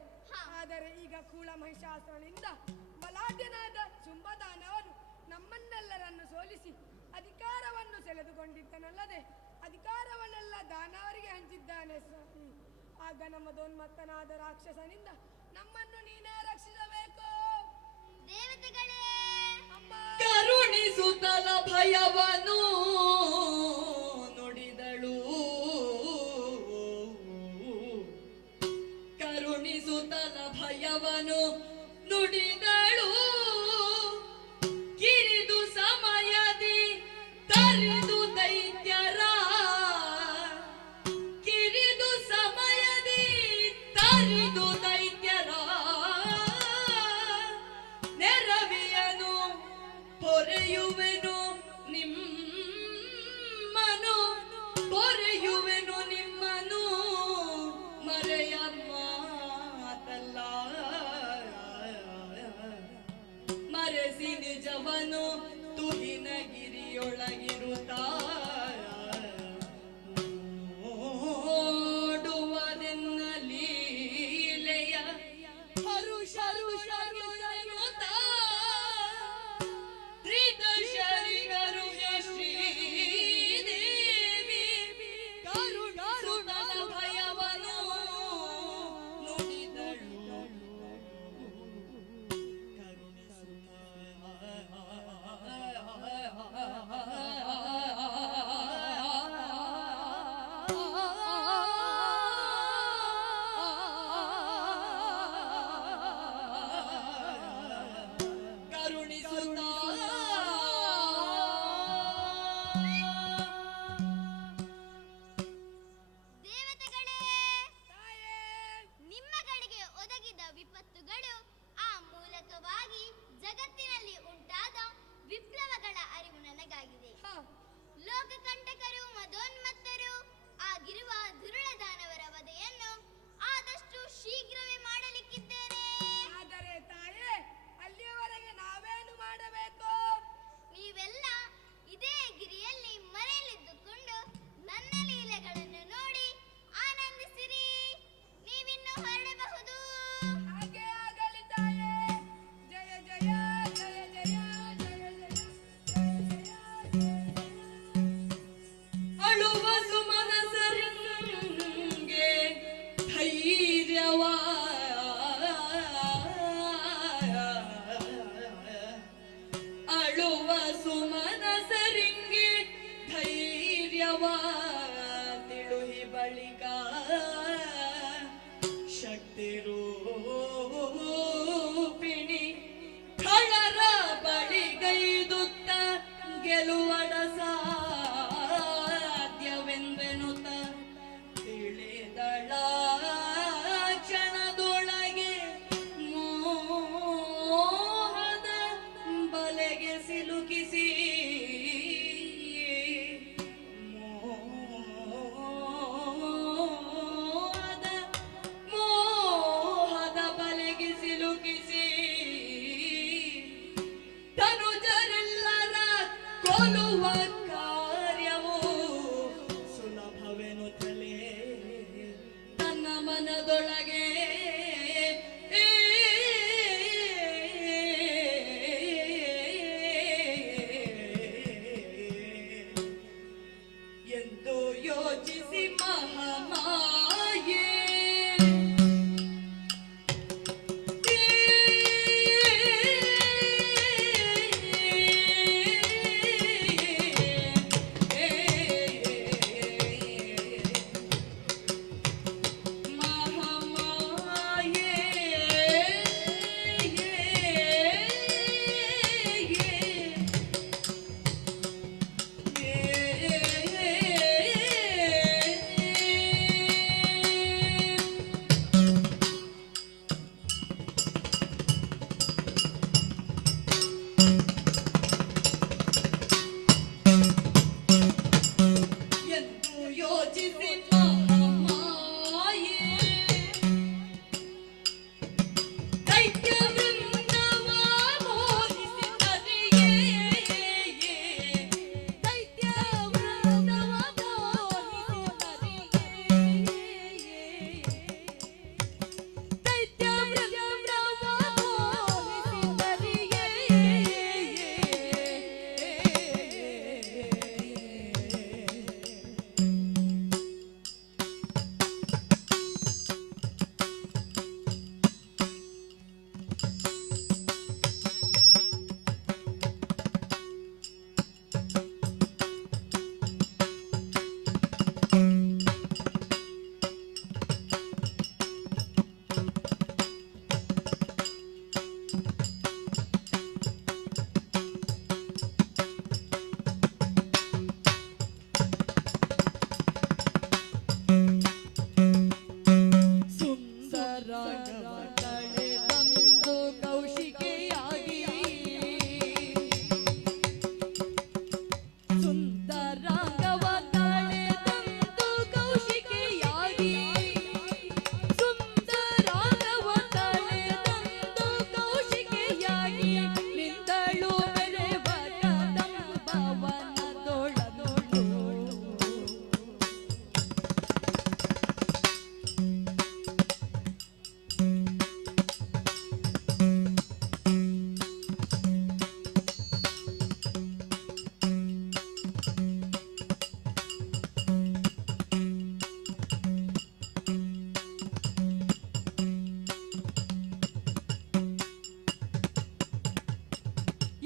ಆದರೆ ಈಗ ಕೂಳ ಮಹಿಷಾಸುರನಿಂದ ಬಲಾಢ್ಯನಾದ ಶುಂಭದಾನವನು ನಮ್ಮನ್ನೆಲ್ಲರನ್ನು ಸೋಲಿಸಿ ಅಧಿಕಾರವನ್ನು ಸೆಳೆದುಕೊಂಡಿದ್ದನಲ್ಲದೆ ಅಧಿಕಾರವನ್ನೆಲ್ಲ ದಾನವರಿಗೆ ಹಂಚಿದ್ದಾನೆ ಸ್ವಾಮಿ. ಆಗ ನಮ್ಮದೋನ್ಮತ್ತನಾದ ರಾಕ್ಷಸನಿಂದ ನಮ್ಮನ್ನು ನೀನೇ ರಕ್ಷಿಸಬೇಕು. ದೇವತೆಗಳೇ, ಕರುಣಿಸುತ್ತಲ ಭಯವನು ನುಡಿದಳು, ಕರುಣಿಸುತ್ತಲ ಭಯವನು ನುಡಿದಳು, ಕಿರಿದು ಸಮಯದಿ ತರಿದು ದೈತ್ಯರ, ಕಿರಿದು ಸಮಯದಿ ತರಿದು ದೈತ್ಯರ ನೆರವಿಯನು ಪೊರೆಯುವೆನು ನಿಮ್ಮನು, ಪೊರೆಯುವೆನು ನಿಮ್ಮನು ಮರೆಯ ಮಾತಲ್ಲ, ಮರೆಸಿ ನಿಜವನು ತುಹಿನಗಿರಿಯೊಳಗಿರುತ್ತ ನೋಡುವದೆನ್ನ ಲೀಲೆಯ ಹರುಷ ತ್ರಿದಶರಿಗರು ಶ್ರೀದೇವಿ ಕರುಣಿಸುತ್ತಲ ಭಯವನು ನುಡಿದಳು, ಕರುಣಿಸುತ್ತ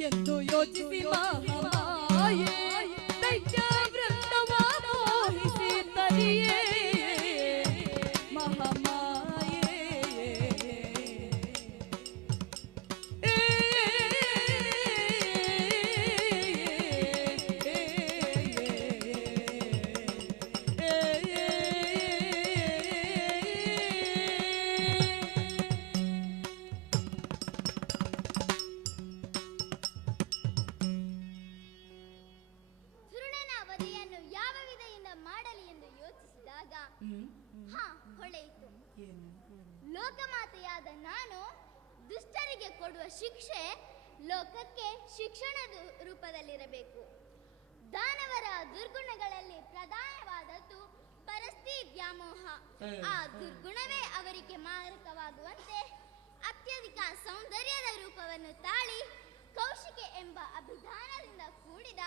ಎಂದು ಯೋಚಿಸಿ ಮಹಾಮಾಯೆ ದೈತ್ಯ ವೃಂದವ ಮೋಹಿಸಿ ತರಿಯೇ ಮಹಾಮಾಯೆ ಸುರುಳನ ವಧೆಯನ್ನು ಯಾವ ವಿಧದಿಂದ ಮಾಡಲಿ ಎಂದು ಯೋಚಿಸಿದಾಗ ಹೊಳೆಯಿತು. ಲೋಕಮಾತೆಯಾದ ನಾನು ದುಷ್ಟರಿಗೆ ಕೊಡುವ ಶಿಕ್ಷೆ ಲೋಕಕ್ಕೆ ಶಿಕ್ಷಣದ ರೂಪದಲ್ಲಿರಬೇಕು. ದಾನವರ ದುರ್ಗುಣಗಳಲ್ಲಿ ಪ್ರಧಾನವಾದದ್ದು ಪರಸ್ತಿ ವ್ಯಾಮೋಹ. ಆ ದುರ್ಗುಣವೇ ಅವರಿಗೆ ಮಾರಕವಾಗುವಂತೆ ಅತ್ಯಧಿಕ ಸೌಂದರ್ಯದ ರೂಪವನ್ನು ತಾಳಿ ಕೌಶಿಕೆ ಎಂಬ ಅಭಿಧಾನದಿಂದ ಕೂಡಿದ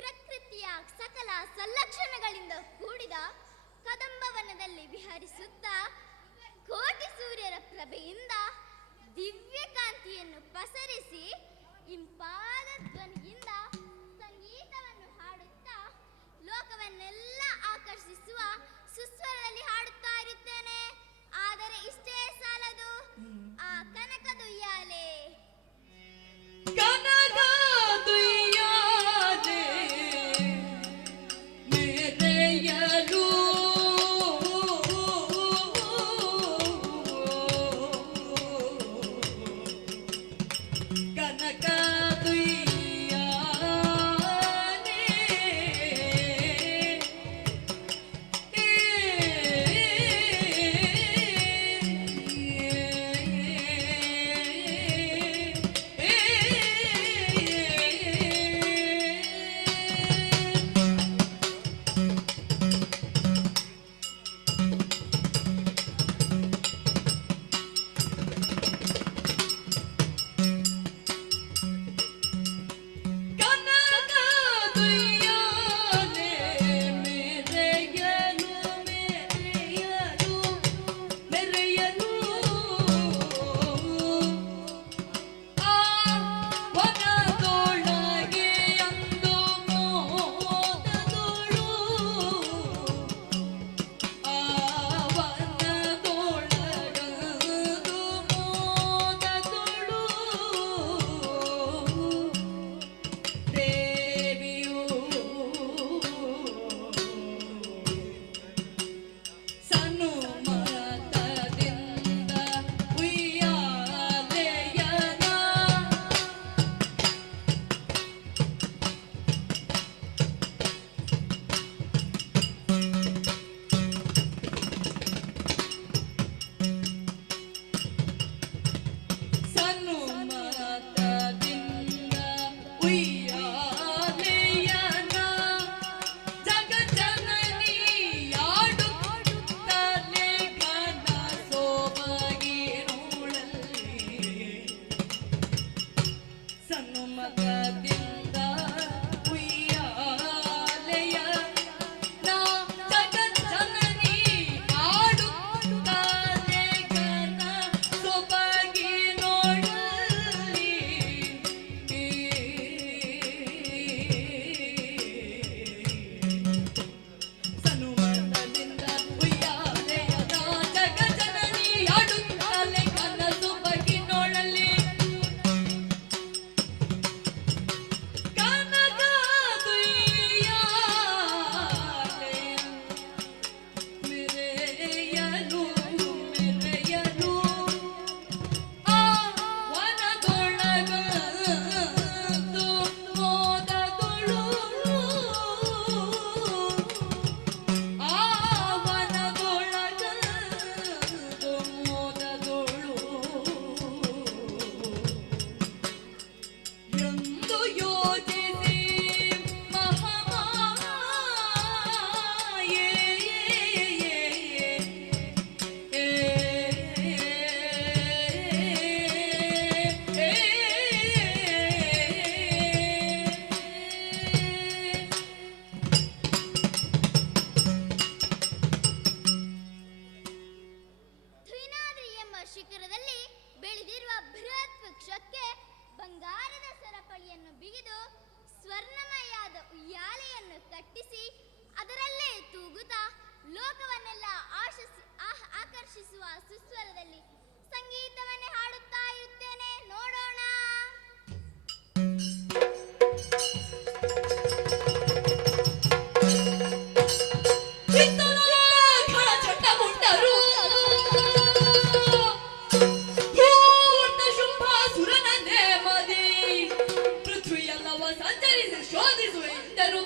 ಪ್ರಕೃತಿಯ ಸಕಲ ಸಲ್ಲಕ್ಷಣಗಳಿಂದ ಕೂಡಿದ ಕದಂಬವನದಲ್ಲಿ ವಿಹರಿಸುತ್ತಾ ಕೋಟಿ ಸೂರ್ಯರ ಪ್ರಭೆಯಿಂದ ದಿವ್ಯಕಾಂತಿಯನ್ನು ಪಸರಿಸಿ ಇಂಪಾದ ಧ್ವನಿಯಿಂದ ಸಂಗೀತವನ್ನು ಹಾಡುತ್ತಾ ಲೋಕವನ್ನೆಲ್ಲ ಆಕರ್ಷಿಸುವ ಸುಸ್ವರದಲ್ಲಿ ಹಾಡುತ್ತಾ ಇರುತ್ತೇನೆ. ಆದರೆ ಇಷ್ಟೇ ಸಾಲದು, ಆ ಕನಕದುಯ್ಯಾಲೆ ಕನಕದುಯ್ಯಾಲೆ ಮೇರೆಯಲು ಬಿಗಿದು ಸ್ವರ್ಣಮಯಾದ ಉಯ್ಯಾಲೆಯನ್ನು ಕಟ್ಟಿಸಿ ಅದರಲ್ಲೇ ತೂಗುತ್ತಾ ಲೋಕವನ್ನೆಲ್ಲ ಆಕರ್ಷಿಸುವ ಸುಸ್ವರದಲ್ಲಿ ಸಂಗೀತವನ್ನೇ ಹಾಡುತ್ತಾ ಇರುತ್ತೇನೆ. ನೋಡೋಣ. ಪೃಥ್ವಿಯೆಲ್ಲವ ಸಂಚರಿಸಿ ಶೋಧಿಸುವೆಂದರು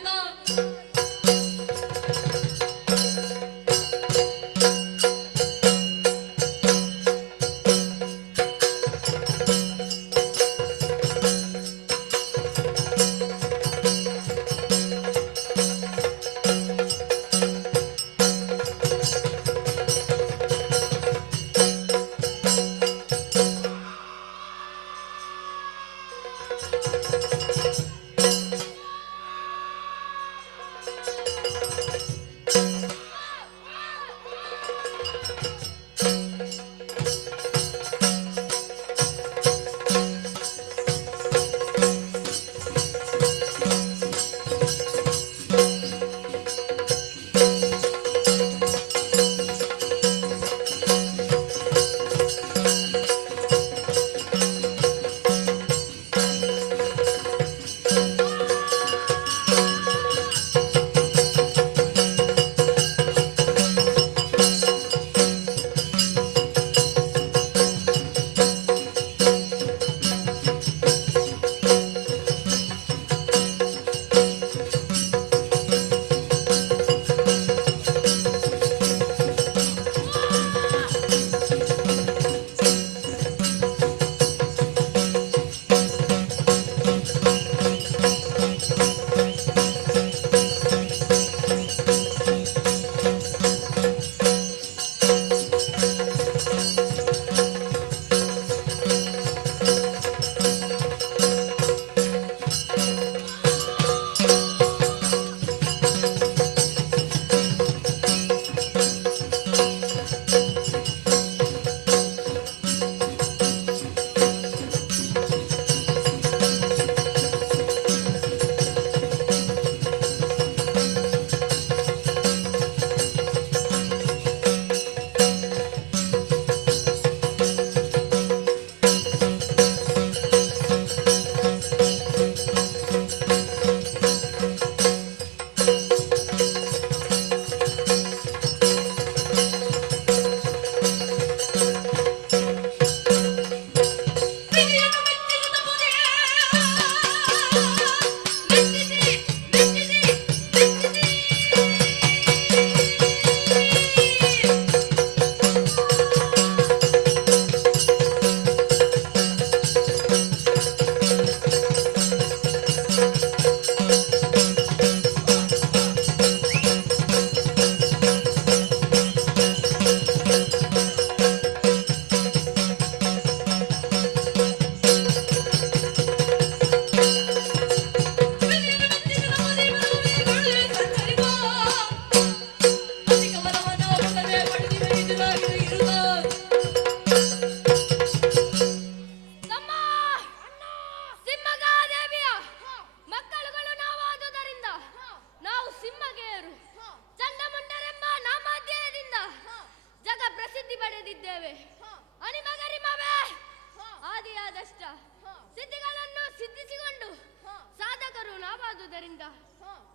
ಆದುದರಿಂದ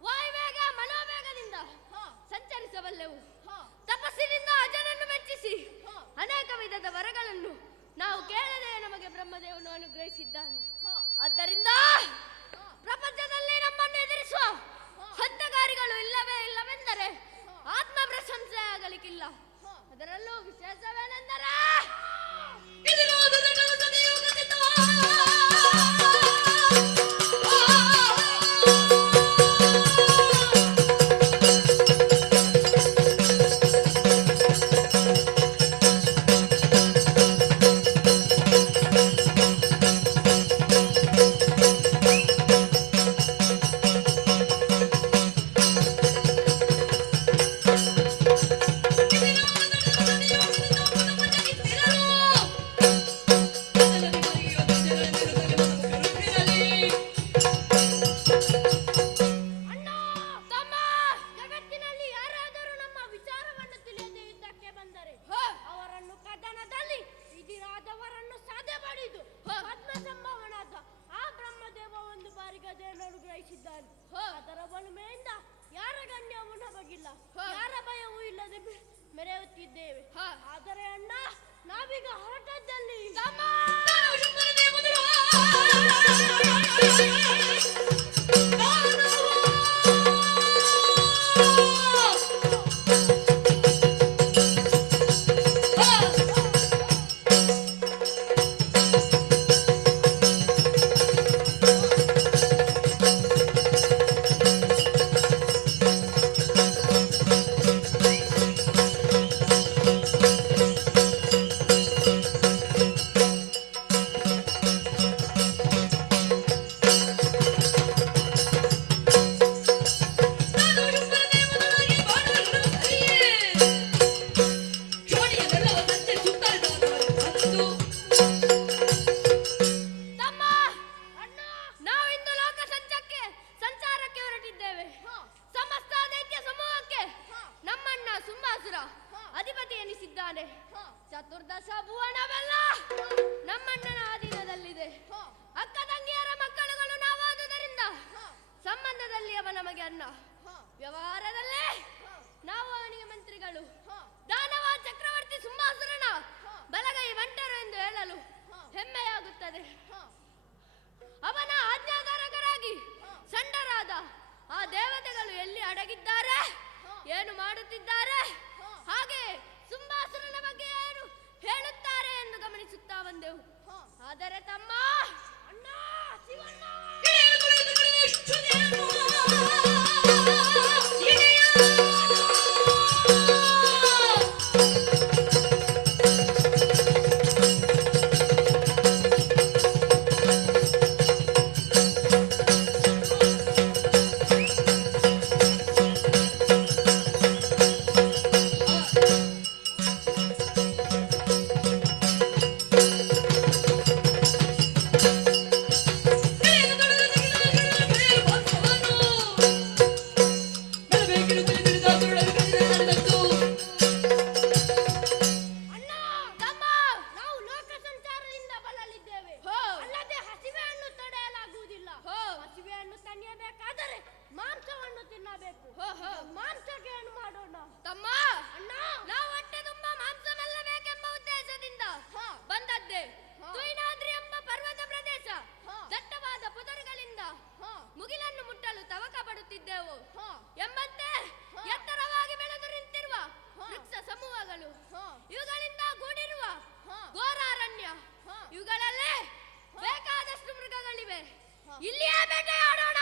ವಾಯುವೇಗ ಮನೋವೇಗದಿಂದ ಸಂಚರಿಸಬಲ್ಲೆವು. ತಪಸ್ಸಿನಿಂದ ಅಜನನ್ನು ಮೆಚ್ಚಿಸಿ ಅನೇಕ ವಿಧದ ವರಗಳನ್ನು ನಾವು ಕೇಳದೆ ನಮಗೆ ಬ್ರಹ್ಮದೇವನು ಅನುಗ್ರಹಿಸಿದ್ದಾನೆ. ಆದ್ದರಿಂದ ಪ್ರಪಂಚದಲ್ಲಿ ನಮ್ಮನ್ನು ಎದುರಿಸುವ ಹಂತಗಾರಿಗಳು ಇಲ್ಲವೇ ಇಲ್ಲವೆಂದರೆ ಆತ್ಮ ಪ್ರಶಂಸೆ ಆಗಲಿಕ್ಕಿಲ್ಲ. ಅದರಲ್ಲೂ ವಿಶೇಷವೇನೆಂದರೆ ಮರ್ಯಾದೆಯನ್ನು ಅನುಗ್ರಹಿಸಿದ್ದಾನೆ. ಅದರ ಬಲುಮೆಯಿಂದ ಯಾರ ಗಣ್ಯವೂ ನಮಗಿಲ್ಲ, ಯಾರ ಭಯವೂ ಇಲ್ಲದೆ ಮೆರೆಯುತ್ತಿದ್ದೇವೆ. ಆದರೆ ಅಣ್ಣ, ನಾವೀಗ ಹೊರಟದ್ದಲ್ಲಿ ಅಧಿಪತಿ ಎನಿಸಿದ್ದಾನೆ. ಚತುರ್ದಶ ಭುವನವೆಲ್ಲ ನಮ್ಮಣ್ಣನ ಅಧೀನದಲ್ಲಿದೆ. ಅಕ್ಕ ತಂಗಿಯರ ಮಕ್ಕಳುಗಳು ನಾವಾದುದರಿಂದ ಸಂಬಂಧದಲ್ಲಿ ಅವ ನಮಗೆ ಅನ್ನ, ವ್ಯವಹಾರದಲ್ಲೇ ನಾವು ಅವನಿಗೆ ಮಂತ್ರಿಗಳು. ದಾನವ ಚಕ್ರವರ್ತಿ ಸುಂಬಾಸುರನ ಬಲಗೈ ಬಂಟರು ಎಂದು ಹೇಳಲು ಹೆಮ್ಮೆಯಾಗುತ್ತದೆ. ಅವನ ಆಜ್ಞಾಧಾರಕರಾಗಿ ಸಂಡರಾದ ಆ ದೇವತೆಗಳು ಎಲ್ಲಿ ಅಡಗಿದ್ದಾರೆ, ಏನು ಮಾಡುತ್ತಿದ್ದಾರೆ, ಹಾಗೆ ಸುಂಬಾಸುರನ ಬಗ್ಗೆ ಏನು ಹೇಳುತ್ತಾರೆ ಎಂದು ಗಮನಿಸುತ್ತಾ ಬಂದೆವು. ಆದರೆ ತಮ್ಮ ಅಣ್ಣ ಶಿವಣ್ಣ ಮಾಂಸವನ್ನು ತಿನ್ನಬೇಕು. ಮಾಂಸಕ್ಕೆ ಏನು ಮಾಡೋಣ ತಮ್ಮ? ಅಣ್ಣ, ನಾವು ಹೊಟ್ಟೆ ತುಂಬ ಮಾಂಸವೆಲ್ಲಬೇಕೆಂಬ ಉದ್ದೇಶದಿಂದ ಬಂದದ್ದೇ. ತುಯ್ನಾದ್ರಿ ಎಂಬ ಪರ್ವತ ಪ್ರದೇಶ ದಟ್ಟವಾದ ಪುದರುಗಳಿಂದ ಮುಗಿಲನ್ನು ಮುಟ್ಟಲು ತವಕ ಪಡುತ್ತಿದ್ದೆವು ಎಂಬಂತೆ ಎತ್ತರವಾಗಿ ಬೆಳೆದು ನಿಂತಿರುವ ವೃಕ್ಷ ಸಮೂಹಗಳು, ಇವುಗಳಿಂದ ಕೂಡಿರುವ ಘೋರಾರಣ್ಯ, ಇವುಗಳಲ್ಲೇ ಬೇಕಾದಷ್ಟು ಮೃಗಗಳಿವೆ. ಇಲ್ಲಿಯೇ ಬೇಟೆಯಾಡೋಣ.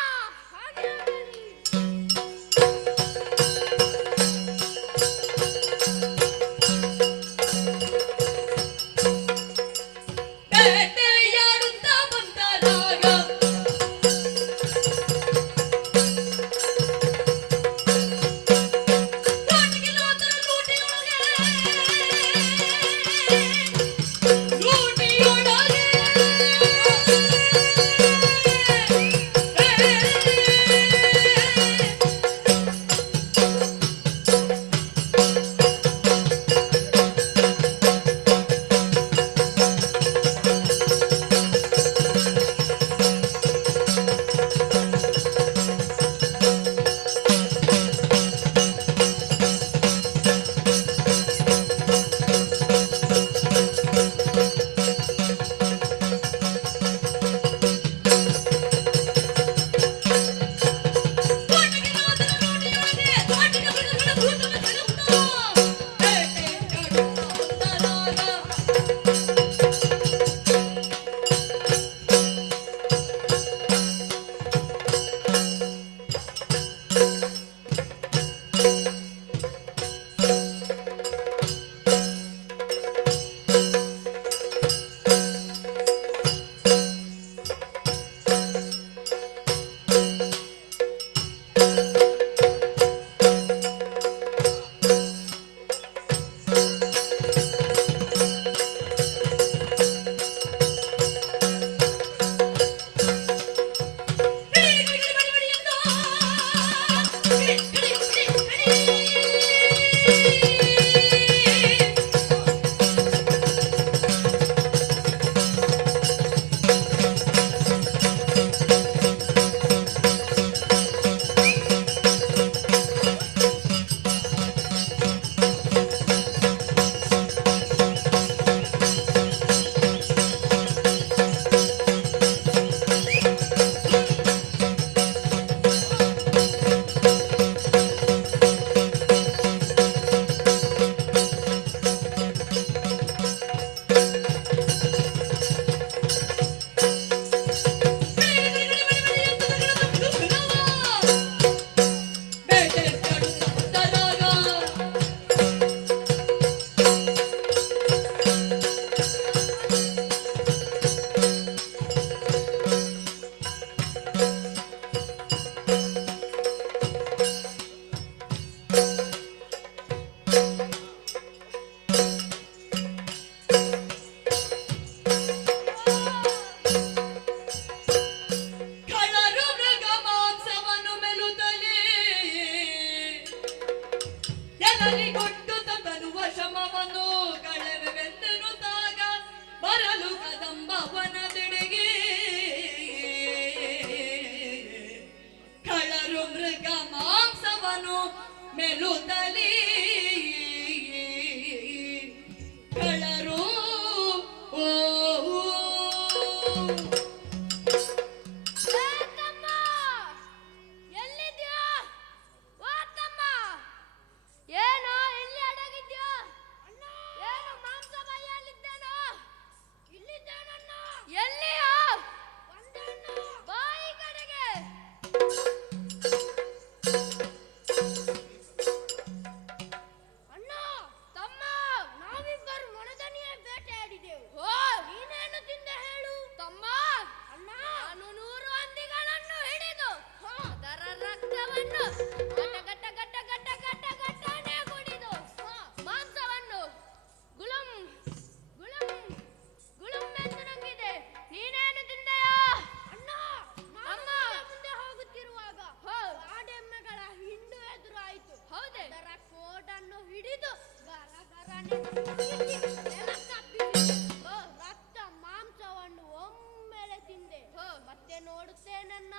ರಕ್ತ ಮಾಂಸವನ್ನು ಒಮ್ಮೆಲೆ ತಿಂದೆ ಮತ್ತೆ ನೋಡುತ್ತೇನನ್ನ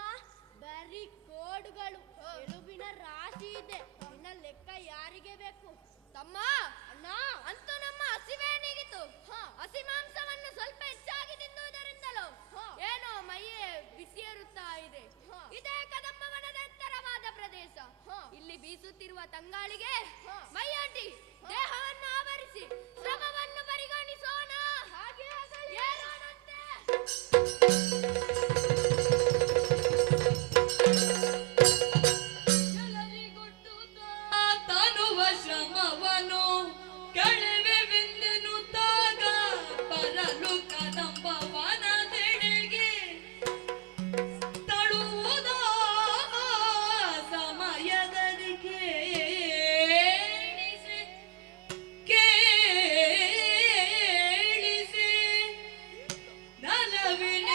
ಬರೀ ಕೋಡುಗಳು ಎಲುಬಿನ ರಾಶಿ ಇದೆ ನಿನ್ನ ಲೆಕ್ಕ ಯಾರಿಗೆ ಬೇಕು ತಮ್ಮ ಅಣ್ಣ ಅಂತೂ ನಮ್ಮ ಹಸಿವೆ ನೀಗಿತು ಹಸಿ ಮಾಂಸವನ್ನು ಸ್ವಲ್ಪ ಹೆಚ್ಚಾಗಿ ತಿನ್ನುವುದರಿಂದಲೂ ಏನೋ ಮೈಯೇ ಬಿಸಿಯೇರುತ್ತಾ ಇದೆ. ಇದೇ ಕದಂಬವನದ ಎತ್ತರವಾದ ಪ್ರದೇಶ. ಇಲ್ಲಿ ಬೀಸುತ್ತಿರುವ ತಂಗಾಳಿಗೆ ಮೈಯೊಡ್ಡಿ ದೇಹವನ್ನು ಆವರಿಸಿ ಶ್ರಮವನ್ನು ಪರಿಗಣಿಸೋಣ. ಹಾಗೆ ಏರೋಣಂತೆ. ತನುವ ಶ್ರಮವನು ಕಳೆವೆಂದೆನು ತಾಗ ಬರಲು ಕದಂಬವನದೆಡೆಗೆ ತಳುವುದ ಸಮಯದಲ್ಲಿ ಕೇಳಿಸಿ ನಲವಿನ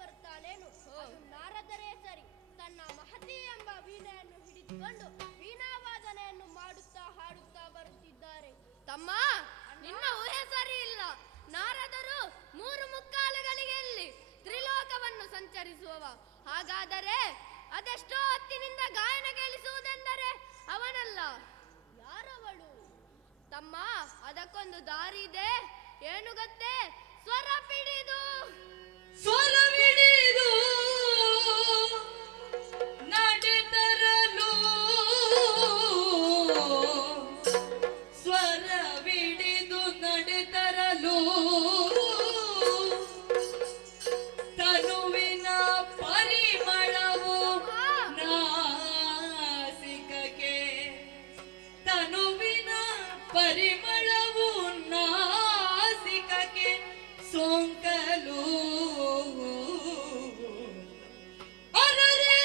ಬರುತ್ತಾನೇನು? ಅದು ನಾರದರೇ ಸರಿ. ತನ್ನ ಮಹತಿ ಎಂಬ ವೀಣೆಯನ್ನು ಹಿಡಿದುಕೊಂಡು ವೀಣಾವಾದನೆಯನ್ನು ಮಾಡುತ್ತಾ ಹಾಡುತ್ತಾ ಬರುತ್ತಿದ್ದಾರೆ. ತಮ್ಮ, ನಿನ್ನ ಊಹೆ ಸರಿ ಇಲ್ಲ. ನಾರದರು 3 ಮುಕ್ಕಾಲುಗಳಿಗೆ ತ್ರಿಲೋಕವನ್ನು ಸಂಚರಿಸುವವ. ಹಾಗಾದರೆ ಅದೆಷ್ಟೋ ಹೊತ್ತಿನಿಂದ ಗಾಯನ ಕೇಳಿಸುವುದೆಂದರೆ ಅವನಲ್ಲ. ಯಾರವಳು? ತಮ್ಮ, ಅದಕ್ಕೊಂದು ದಾರಿ ಇದೆ. ಏನು ಗೊತ್ತೇ? ಸ್ವರವಿಡಿದು ನಡೆತರಲು, ಸ್ವರವಿಡಿದು ನಡೆತರಲು, ತನುವಿನ ಪರಿಮಳವು ನಾಸಿಕಕ್ಕೆ, ತನುವಿನ ಪರಿಮಳವು ನಾಸಿಕಕ್ಕೆ ಸೋಂಕಲು. ಅರರೇ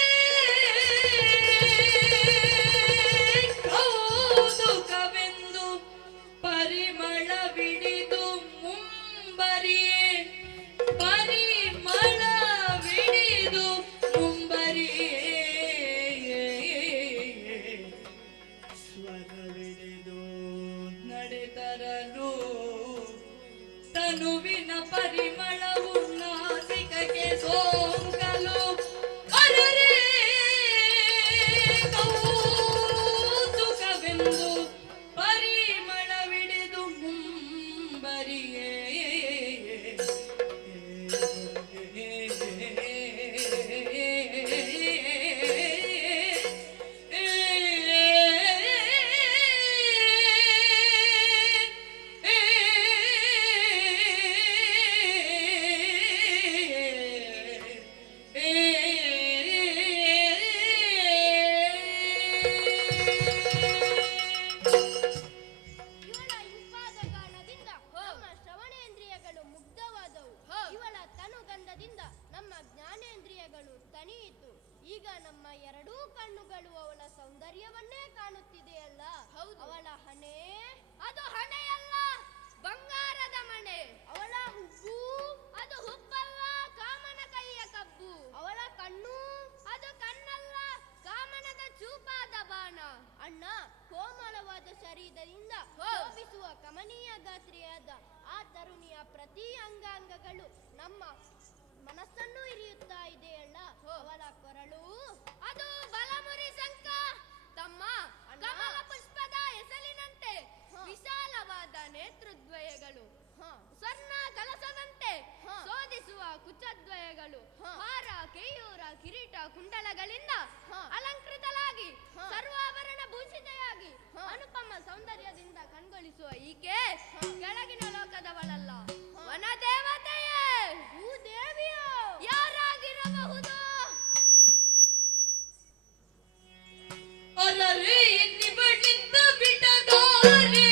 ಕೌತುಕವೆಂದು ಪರಿಮಳವಿಡಿದು ಮುಂಬರಿಯೇ, ಪರಿಮಳವಿಡಿದು ಮುಂಬರಿಯೇ, ಸ್ವರವಿಡಿದು ನಡೆತರಲು, ತನುವಿನ ಪರಿಮಳವು ನಾಸಿಕಕ್ಕೆ ಸೋಂಕಲು. ಅರರೇ ಕೌತುಕವೆಂದು ಪರಿಮಳವಿಡಿದು ಮುಂಬರಿಯೇ, ಇವಳ ಇಂಪಾದ ಗಾನದಿಂದ ನಮ್ಮ ಶ್ರವಣೇಂದ್ರಿಯಗಳು ಮುಗ್ಧವಾದವು. ಇವಳ ತನುಗಂಧದಿಂದ ನಮ್ಮ ಜ್ಞಾನೇಂದ್ರಿಯಗಳು ತಣಿಯಿತು. ಈಗ ನಮ್ಮ 2 ಕಣ್ಣುಗಳು ಅವಳ ಸೌಂದರ್ಯವನ್ನೇ ಕಾಣುತ್ತಿದೆಯಲ್ಲ. ಅವಳ ಹಣೆ, ಅದು ಹಣೆಯಲ್ಲ, ಬಂಗಾರದ ಮಣೆ. ಅವಳ ಹುಬ್ಬು, ಅದು ಹುಬ್ಬಲ್ಲ, ಕಾಮನ ಕೈಯ ಕಬ್ಬು. ಅವಳ ಕಣ್ಣು, ಅದು ಕಣ್ಣಲ್ಲ, ಕಾಮನದ ಚೂಪಾದ ಬಾಣ. ಅಣ್ಣ, ಕೋಮಲವಾದ ಶರೀರದಿಂದ ಶೋಭಿಸುವ ಕಮನೀಯ ಗಾತ್ರಿಯಾದ ಆ ತರುಣಿಯ ಪ್ರತಿ ಅಂಗಾಂಗಗಳು ನಮ್ಮ ಮನಸ್ಸನ್ನು ಇರಿಯುತ್ತಾ ಇದೆಯಲ್ಲ. ಅವಳ ಕೊರಳು, ಅದು ಬಲಮುರಿ ಶಂಖ. ತಮ್ಮ, ಕಮಲ ಪುಷ್ಪದ ಎಸಲಿನಂತೆ ವಿಶಾಲವಾದ ನೇತ್ರದ್ವಯಗಳು, ಸ್ವರ್ಣ ಕಲಸದಂತೆ ಶೋಧಿಸುವ ಕುಚದ್ವಯಗಳು, ಹಾರ, ಕೇಯೂರ, ಕಿರೀಟ, ಕುಂಡಲಗಳಿಂದ ಅಲಂಕೃತಳಾಗಿ ಸರ್ವಾಭರಣ ಭೂಷಿತೆಯಾಗಿ ಅನುಪಮ ಸೌಂದರ್ಯದಿಂದ ಕಣ್ಗೊಳಿಸುವ ಈಕೆ ಕೆಳಗಿನ ಲೋಕದವಳಲ್ಲ, ವನದೇವತೆಯೇ. ಭೂದೇವಿಯೋ ಯಾರಾಗಿರಬಹುದು? ಅರರೇ ಇನ್ನಿವಳಿಂದ ಬಿಡದಾರೆ,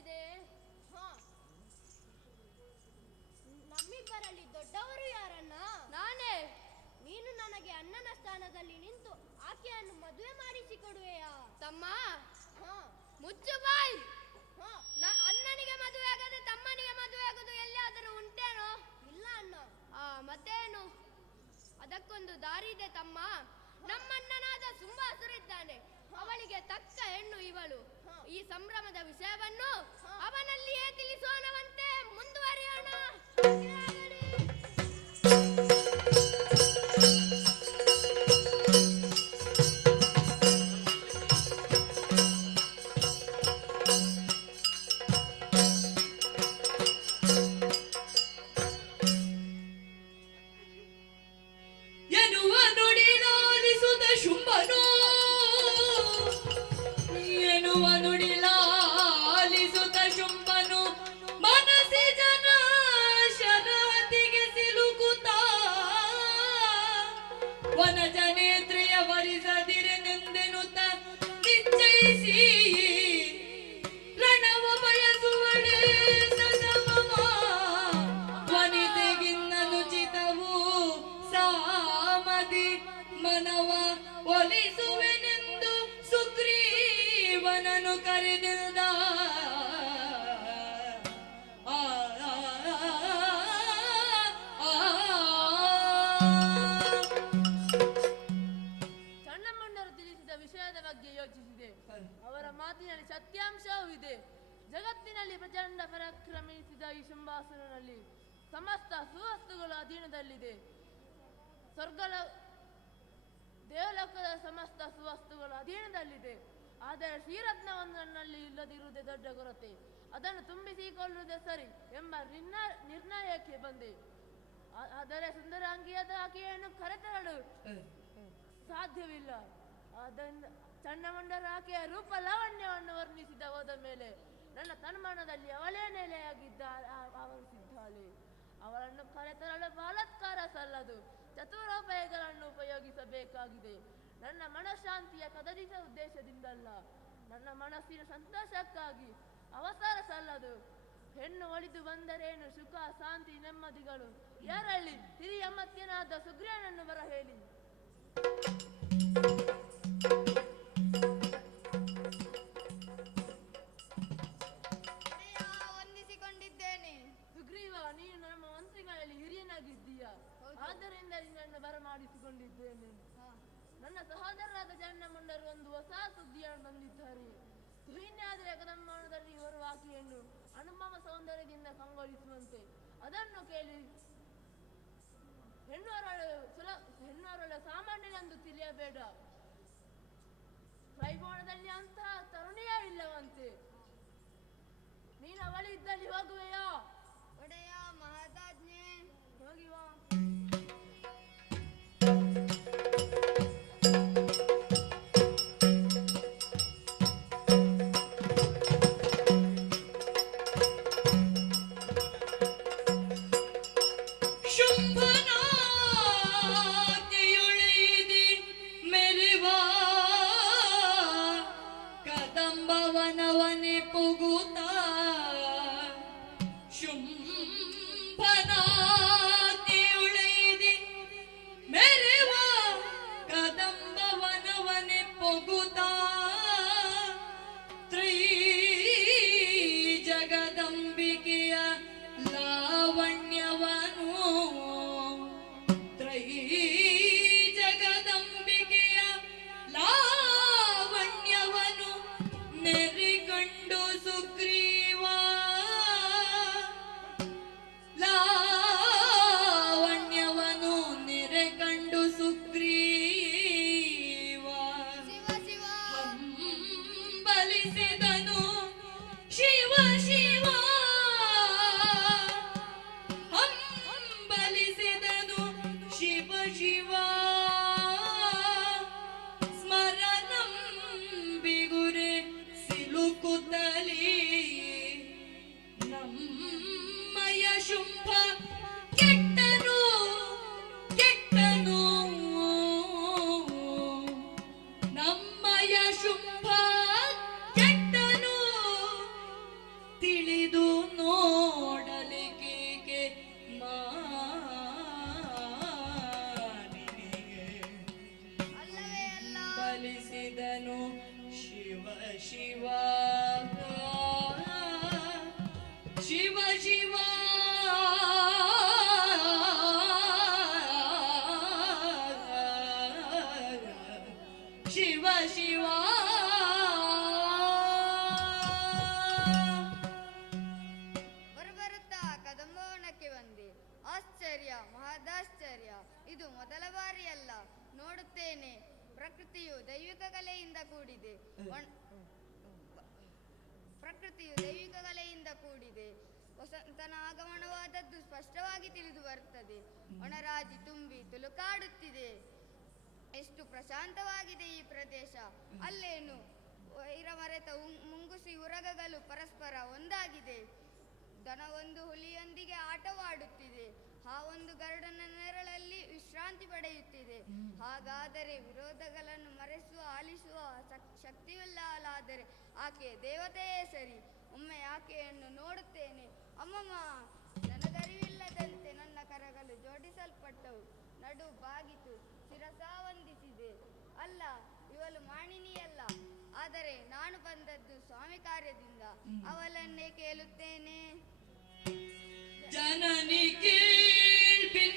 ಎಲ್ಲಿದೆ? ನಮ್ಮಿಬ್ಬರಲ್ಲಿ ದೊಡ್ಡವರು ಯಾರಣ್ಣ? ನಾನೇ. ನೀನು ನನಗೆ ಅಣ್ಣನ ಸ್ಥಾನದಲ್ಲಿ ನಿಂತು ಆಕೆಯನ್ನು ಮದುವೆ ಮಾಡಿಸಿಕೊಡುವೆಯಾ? ತಮ್ಮ ಮುಚ್ಚು ಬಾಯ್. ಅಣ್ಣನಿಗೆ ಮದುವೆ ಆಗದೆ ತಮ್ಮನಿಗೆ ಮದುವೆ ಆಗೋದು ಎಲ್ಲಿಯಾದರೂ ಉಂಟೇನೋ? ಇಲ್ಲ ಅಣ್ಣ. ಮತ್ತೇನು? ಅದಕ್ಕೊಂದು ದಾರಿ ಇದೆ ತಮ್ಮ. ನಮ್ಮಣ್ಣನಾದ ಸುಂಬಾಸುರಿದ್ದಾನೆ, ಅವಳಿಗೆ ತಕ್ಕ ಹೆಣ್ಣು ಇವಳು. ಈ ಸಂಭ್ರಮದ ವಿಷಯವನ್ನು ಅವನಲ್ಲಿಯೇ ತಿಳಿಸೋಣವಂತೆ. ಮುಂದುವರಿಯೋಣ. ಎನ್ನುವ ನುಡಿಲಾಲಿಸುತ್ತ ಶುಂಭನು, ಎನ್ನುವ ನುಡಿಲಾಲಿಸುತ್ತ ಶುಂಭನು ಮನಸಿ ಜನ ಶರತಿಗೆ ಸಿಲುಕುತ್ತ ವನಜನೇತ್ರಿಯ ವರಿಸದಿರೆನೆಂದೆನುತ್ತ ನಿಶ್ಚಯಿಸಿ ರಣವ ಬಯಸುವಳೆ ಸದಮಮ ವನಿತೆಗಿನ್ನನುಚಿತವು ಸಾಮದಿ ಮನವ ಒಲಿಸುವೆನೆಂದು ಸುಗ್ರೀವನನು ಕರೆದಿರುದ. ಚನ್ನಮ್ಮಣ್ಣರು ತಿಳಿಸಿದ ವಿಷಯದ ಬಗ್ಗೆ ಯೋಚಿಸಿದೆ. ಅವರ ಮಾತಿನಲ್ಲಿ ಸತ್ಯಾಂಶವೂ ಇದೆ. ಜಗತ್ತಿನಲ್ಲಿ ಪ್ರಚಂಡ ಪರಾಕ್ರಮಿಸಿದ ಈ ಶುಂಭಾಸುರನಲ್ಲಿ ಸಮಸ್ತ ಸುವಸ್ತುಗಳು ಅಧೀನದಲ್ಲಿದೆ. ದೇವಲೋಕದ ಸಮಸ್ತ ಸುವಸ್ತುಗಳು ಅಧೀನದಲ್ಲಿದೆ. ಆದರೆ ಶ್ರೀರತ್ನವನ್ನು ನನ್ನಲ್ಲಿ ಇಲ್ಲದಿರುವುದೇ ದೊಡ್ಡ ಕೊರತೆ. ಅದನ್ನು ತುಂಬಿಸಿಕೊಳ್ಳುವುದೇ ಸರಿ ಎಂಬ ನಿರ್ಣಯಕ್ಕೆ ಬಂದೆ. ಆದರೆ ಸುಂದರಾಂಗಿಯಾದ ಆಕೆಯನ್ನು ಕರೆತರಲು ಸಾಧ್ಯವಿಲ್ಲ. ಆದ್ದರಿಂದ ಚನ್ನಮಂಡರ ಆಕೆಯ ರೂಪ ಲಾವಣ್ಯವನ್ನು ವರ್ಣಿಸಿದ ಹೋದ ಮೇಲೆ ನನ್ನ ತನ್ಮಾನದಲ್ಲಿ ಅವಳೇ ನೆಲೆಯಾಗಿದ್ದ ಆವರಿಸಿದ್ದಾಳೆ. ಅವಳನ್ನು ಕರೆತರಲು ಬಲಾತ್ಕಾರ ಸಲ್ಲದು, ಚತುರೋಪಾಯಗಳನ್ನು ಉಪಯೋಗಿಸಬೇಕಾಗಿದೆ. ನನ್ನ ಮನಃಶಾಂತಿಯ ಕದಲಿಸ ಉದ್ದೇಶದಿಂದಲ್ಲ, ನನ್ನ ಮನಸ್ಸಿನ ಸಂತೋಷಕ್ಕಾಗಿ. ಅವಸರ ಸಲ್ಲದು. ಹೆಣ್ಣು ಒಲಿದು ಬಂದರೇನು ಸುಖ ಶಾಂತಿ ನೆಮ್ಮದಿಗಳು ಯಾರಲ್ಲಿ? ಹಿರಿಯ ಮತ್ಯನಾದ ಸುಗ್ರೀವನನ್ನು ಬರ ಹೇಳಿ. ವಂದಿಸಿಕೊಂಡಿದ್ದೇನೆ. ಸುಗ್ರೀವ, ನೀನು ನಮ್ಮ ಮಂತ್ರಿಗಳಲ್ಲಿ ಹಿರಿಯನಾಗಿದ್ದೀಯ, ಆದ್ದರಿಂದ ನಿನ್ನನ್ನು ಬರಮಾಡಿಸಿಕೊಂಡಿದ್ದೇನೆ. ನನ್ನ ಸಹೋದರರಾದ ಚನ್ನಮಂಡರು ಒಂದು ಹೊಸ ಸುದ್ದಿಯನ್ನು ಬಂದಿದ್ದಾರೆ. ತುಹಿನ್ಯಾದರೆ ಕದಮ್ಮಾನದಲ್ಲಿ ಇವರು ಆಕೆಯನ್ನು ಅನುಪಮ ಸೌಂದರ್ಯದಿಂದ ಕಂಗೊಳಿಸುವಂತೆ. ಅದನ್ನು ಕೇಳಿ ಹೆಣ್ಣವರಳು ಸಾಮಾನ್ಯನೆಂದು ತಿಳಿಯಬೇಡ. ತ್ರೈಭುವನದಲ್ಲಿ ಅಂತಹ ತರುಣಿಯೇ ಇಲ್ಲವಂತೆ. ನೀನು ಅವಳಿದ್ದಲ್ಲಿ ಹೋಗುವೆಯಾ? ಒಡೆಯ ಮಹದಾಜ್ಞೆ. ಹೋಗಿವಾ. ಶುಂಭನಾತಿಯೊಳೆಯಿದಿ ಮೆರೆವ ಕದಂಬವನವನೆ ಪುಗುತ. ಶುಂಭನಾತಿಯೊಳೆಯಿದಿ ಮೆರೆವ ಕದಂಬವನವನೆ ಪುಗುತ. ತ್ರೈ ಜಗದಂಬಿಕೆಯ ಲಾವಣ್ಯವನು, ತ್ರೈ ಜಗದಂಬಿಕೆಯ ಲಾವಣ್ಯವನು ನೆರಿಕಂಡು ಸುಗ್ರೀವ. ಲಾವಣ್ಯವನು ನೆರೆಕಂಡು ಸುಗ್ರೀವ ಹಂಬಲಿಸಿದನು ಶಿವ ಶಿವ. ಹಂಬಲಿಸಿದನು ಶಿವ ಶಿವ. ಸ್ಮರಣಂ ಬಿಗುರೆ ಸಿಲುಕುತ್ತಲೀ ನಮ್ಮಯ ಶುಂಭ ಕೆಟ್ಟನು ಕೆಟ್ಟನು. ನಮ್ಮಯ ಶುಂಭ ಕೆಟ್ಟನು ನುಡಿದನು ಶಿವ ಶಿವ ಶಿವ ಶಿವ ಶಿವ ಶಿವ ಬರುತ್ತಾ ಕದಂಬವನಕ್ಕೆ ಬಂದೆ. ಆಶ್ಚರ್ಯ, ಮಹದಾಶ್ಚರ್ಯ. ಇದು ಮೊದಲ ಬಾರಿಯಲ್ಲ. ನೋಡುತ್ತೇನೆ, ಪ್ರಕೃತಿಯು ದೈವಿಕ ಕಲೆಯಿಂದ ಕೂಡಿದೆ. ವಸಂತನ ಆಗಮನವಾದದ್ದು ಸ್ಪಷ್ಟವಾಗಿ ತಿಳಿದು ಬರುತ್ತದೆ. ಒಣರಾಜಿ ತುಂಬಿ ತುಳುಕಾಡುತ್ತಿದೆ. ಎಷ್ಟು ಪ್ರಶಾಂತವಾಗಿದೆ ಈ ಪ್ರದೇಶ. ಅಲ್ಲೇನು ವೈರಮರೆತ ಮುಂಗುಸಿ ಉರಗಗಳು ಪರಸ್ಪರ ಒಂದಾಗಿದೆ. ದನವೊಂದು ಹುಲಿಯೊಂದಿಗೆ ಆಟವಾಡುತ್ತಿದೆ. ಹಾವೊಂದು ಗರುಡನ ನೆರಳಲ್ಲಿ ವಿಶ್ರಾಂತಿ ಪಡೆಯುತ್ತಿದೆ. ಹಾಗಾದರೆ ವಿರೋಧಗಳನ್ನು ಮರೆಸುವ ಆಲಿಸುವ ಶಕ್ತಿಯಿಲ್ಲಲಾದರೆ ಆಕೆ ದೇವತೆಯೇ ಸರಿ. ಒಮ್ಮೆ ಆಕೆಯನ್ನು ನೋಡುತ್ತೇನೆ. ಅಮ್ಮಮ್ಮ, ನನಗರಿವಿಲ್ಲದಂತೆ ನನ್ನ ಕರಗಳು ಜೋಡಿಸಲ್ಪಟ್ಟವು. ನಡು ಬಾಗಿತು, ಶಿರಸ ವಂದಿಸಿದೆ. ಅಲ್ಲ, ಇವಳು ಮಾಣಿನಿಯಲ್ಲ. ಆದರೆ ನಾನು ಬಂದದ್ದು ಸ್ವಾಮಿ ಕಾರ್ಯದಿಂದ. ಅವಳನ್ನೇ ಕೇಳುತ್ತೇನೆ. ಜನನಿ ಕೀಳ್ಬಿನ್ನಹವನೋ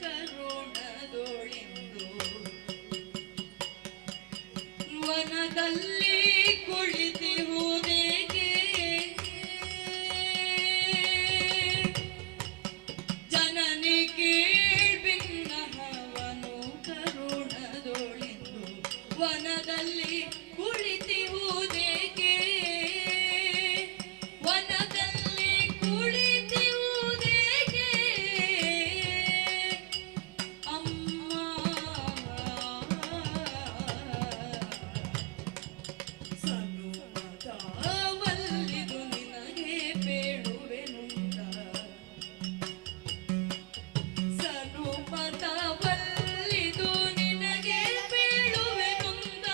ಕರುಣದೊಳಿಂದು ವನದಲ್ಲಿ ಕುಳಿತಿರುವುದೇಗೆ? ಜನನಿ ಕೀಳ್ಬಿನ್ನಹವನೋ ಕರುಣದೊಳಿಂದು ವನದಲ್ಲಿ ಕುಳಿತಿರುವುದೇಗೆ? ವನದಲ್ಲಿ ಕುಳಿತಿರುವುದೇಗೆ? ಅಮ್ಮ ಸನುಮತವಲ್ಲಿದು ನಿನಗೆ ಬೇಡುವೆನುಂದ. ಸನುಮತವಲ್ಲಿದು ನಿನಗೆ ಬೇಡುವೆನುಂದ.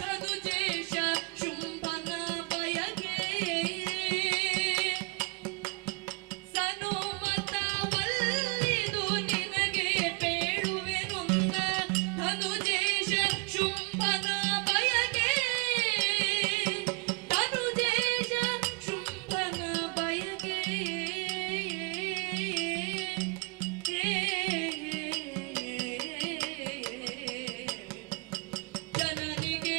ತನುಜೇಶ ಶುಂಭನ ಬಯಗೆ. ಸನುಮತವಲ್ಲಿದು ನಿನಗೆ ಬೇಡುವೆನುಂದ. ತನುಜೇಶ ಶುಂಭನ ಬಯಗೆ. ತನುಜೇಶ ಶುಂಭನ ಬಯಗೆ. ಜನನಿಗೆ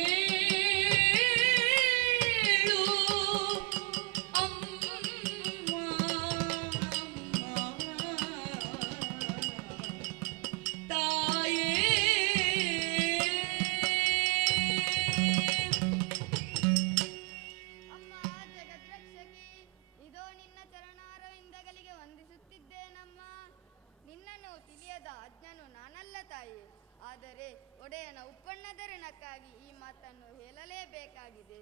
ತಾಯೇ ಅಮ್ಮ ಜಗದ್ರಕ್ಷಕಿ, ಇದೋ ನಿನ್ನ ಚರಣಾರವಿಂದಗಳಿಗೆ ವಂದಿಸುತ್ತಿದ್ದೇನಮ್ಮ. ನಿನ್ನನ್ನು ತಿಳಿಯದ ಅಜ್ಞನು ನಾನಲ್ಲ ತಾಯಿ. ಆದರೆ ಒಡೆಯನ ಉಪ್ಪಣ್ಣದರಣಕ್ಕಾಗಿ ಈ ಮಾತನ್ನು ಹೇಳಲೇಬೇಕಾಗಿದೆ.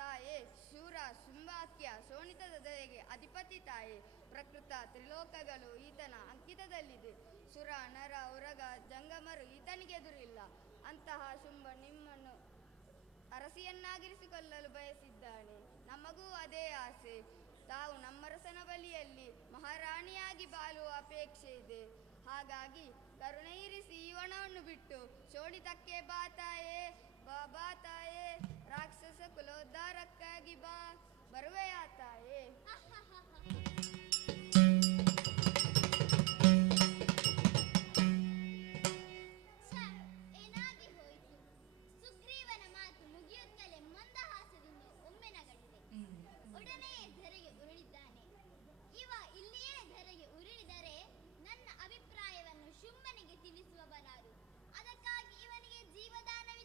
ತಾಯೇ, ಶೂರ ಶುಂಭಾಕ್ಯ ಶೋಣಿತದ ದಯೆಗೆ ಅಧಿಪತಿ ತಾಯೇ. ಪ್ರಕೃತ ತ್ರಿಲೋಕಗಳು ಈತನ ಅಂಕಿತದಲ್ಲಿದೆ. ಸುರ ನರ ಉರಗ ಜಂಗಮರು ಈತನಿಗೆದುರಿಲ್ಲ. ಅಂತಹ ಶುಂಭ ನಿಮ್ಮನ್ನು ಅರಸಿಯನ್ನಾಗಿರಿಸಿಕೊಳ್ಳಲು ಬಯಸಿದ್ದಾನೆ. ನಮಗೂ ಅದೇ ಆಸೆ. ತಾವು ನಮ್ಮರಸನ ಬಳಿಯಲ್ಲಿ ಮಹಾರಾಣಿಯಾಗಿ ಬಾಳುವ ಅಪೇಕ್ಷೆ ಇದೆ. ಹಾಗಾಗಿ ಕರುಣೆ ಇರಿಸಿ ಈ ವನವನ್ನು ಬಿಟ್ಟು ಶೋಣಿತಕ್ಕೆ ಬಾ ತಾಯೇ. ಬಾ ತಾಯೇ. ರಾಕ್ಷಸ ಕುಲೋದ್ಧಾರಕ್ಕಾಗಿ ಬಾ. ಬರುವೆಯಾ ತಾಯೇ? ಏನಾಗಿ ಹೋಯಿತು? ಸುಗ್ರೀವನ ಮಾತು ಮುಗಿಯುತ್ತಲೇ ಮಂದಹಾಸದಿಂದ ಒಮ್ಮೆ ನಗಡಿದೆ. ಒಡನೆಯೇ ಧರೆಗೆ ಉರುಳಿದ್ದಾನೆ. ಇವ ಇಲ್ಲಿಯೇ ಧರೆಗೆ ಉರುಳಿದರೆ ನನ್ನ ಅಭಿಪ್ರಾಯವನ್ನು ಶುಂಭನಿಗೆ ತಿಳಿಸುವವನಾರು. ಅದಕ್ಕಾಗಿ ಇವನಿಗೆ ಜೀವದಾನವೇ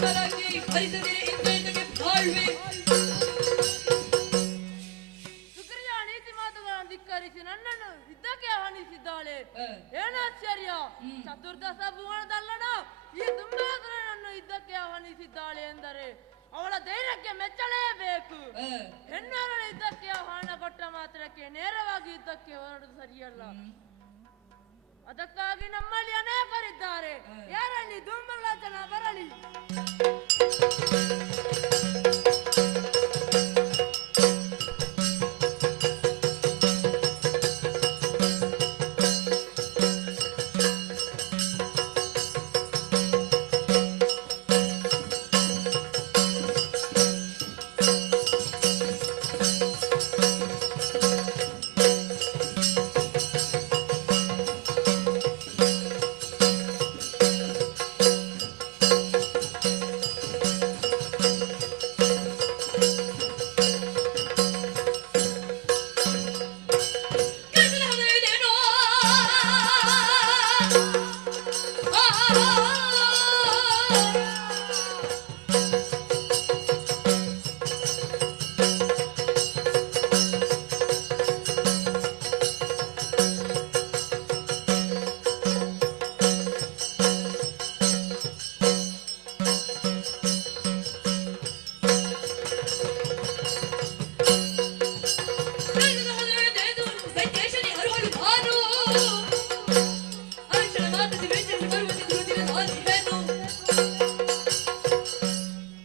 ಕಮಲಕ್ಕೆ ಹರಿಸದಿರೆ ಇಂದ್ರನಿಗೆ ಬಾಳ್ವೆ. ಸುಗ್ರೀವ ನೀತಿ ಮಾತುಗಳನ್ನು ಧಿಕ್ಕರಿಸಿ ನನ್ನನ್ನು ಯುದ್ಧಕ್ಕೆ ಆಹ್ವಾನಿಸಿದ್ದಾಳೆ. ಏನಾಶ್ಚರ್ಯ, ಚತುರ್ದಶ ಭುವನದಲ್ಲಣ ಈ ದುಂಬಾಸುರನನ್ನು ಯುದ್ಧಕ್ಕೆ ಆಹ್ವಾನಿಸಿದ್ದಾಳೆ ಎಂದರೆ ಅವಳ ಧೈರ್ಯಕ್ಕೆ ಮೆಚ್ಚಲೇಬೇಕು. ಹೆಣ್ಣಾರಳ ಯುದ್ಧಕ್ಕೆ ಆಹ್ವಾನ ಕೊಟ್ಟ ಮಾತ್ರಕ್ಕೆ ನೇರವಾಗಿ ಯುದ್ಧಕ್ಕೆ ಹೊರಡುವುದು ಸರಿಯಲ್ಲ. ಅದಕ್ಕಾಗಿ ನಮ್ಮಲ್ಲಿ ಅನೇಕರಿದ್ದಾರೆ. ಯಾರಲ್ಲಿ ಧೂಮ್ರಲೋಚನ ಬರಲಿ.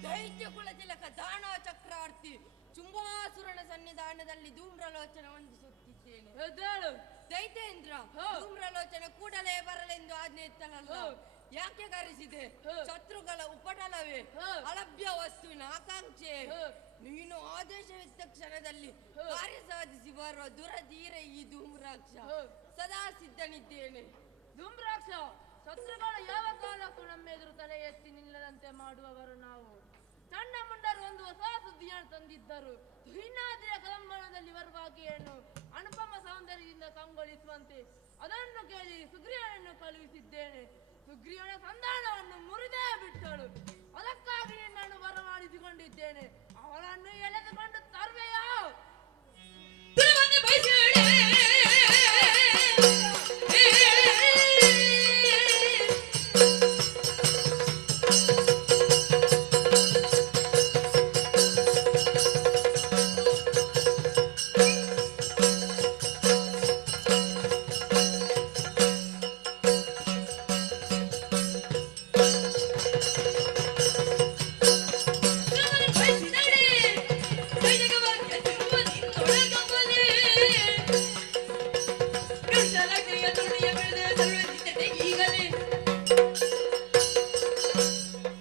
ದೈತ್ಯ ಕುಲ ತಿಲಕ ದಾನ ಚಕ್ರವರ್ತಿ ಚುಂಬಾಸುರನ ಸನ್ನಿಧಾನದಲ್ಲಿ ಧೂಮ್ರಲೋಚನ ವಂದಿಸುತ್ತಿದ್ದೇನೆ. ದೈತೇಂದ್ರ, ಧೂಮ್ರಲೋಚನ ಕೂಡಲೇ ಬರಲೆಂದು ಆಜ್ಞೆ ಇತ್ತನಲ್ಲ, ಯಾಕೆ ಕರೆಸಿದೆ? ಶತ್ರುಗಳ ಉಪಟಳವೇ, ಅಲಭ್ಯ ವಸ್ತುವಿನ ಆಕಾಂಕ್ಷೆ. ನೀನು ಆದೇಶವಿದ್ದ ಕ್ಷಣದಲ್ಲಿ ಕಾರ್ಯ ಸಾಧಿಸಿ ಬರುವ ದುರಧೀರ ಈ ಧೂಮ್ರಾಕ್ಷ. ಸದಾ ಸಿದ್ಧನಿದ್ದೇನೆ. ಧೂಮ್ರಾಕ್ಷ, ಶತ್ರುಗಳ ಯಾವ ಕಾಲಕ್ಕೂ ನಮ್ಮೆದುರು ತಲೆ ಎತ್ತಿ ನಿಲ್ಲದಂತೆ ಮಾಡುವವರು ನಾವು. ಸಣ್ಣ ಮುಂಡರು ಒಂದು ಹೊಸ ಸುದ್ದಿಯನ್ನು ತಂದಿದ್ದರು. ಹಿನ್ನಾದ್ರಿಯ ಕದಂಬಳದಲ್ಲಿ ಬರುವಾಗ ಏನು ಅನುಪಮ ಸೌಂದರ್ಯದಿಂದ ಕಂಗೊಳಿಸುವಂತೆ ಅದನ್ನು ಕೇಳಿ ಸುಗ್ರೀವನನ್ನು ಕಳುಹಿಸಿದ್ದೇನೆ. ಸುಗ್ರೀವನ ಸಂಧಾನವನ್ನು ಮುರಿದೇ ಬಿಟ್ಟಳು. ಅದಕ್ಕಾಗಿ ನಿನ್ನನ್ನು ಬರಮಾಡಿಸಿಕೊಂಡಿದ್ದೇನೆ. ಅವಳನ್ನು ಎಳೆದುಕೊಂಡು ತರುವೆಯೋ?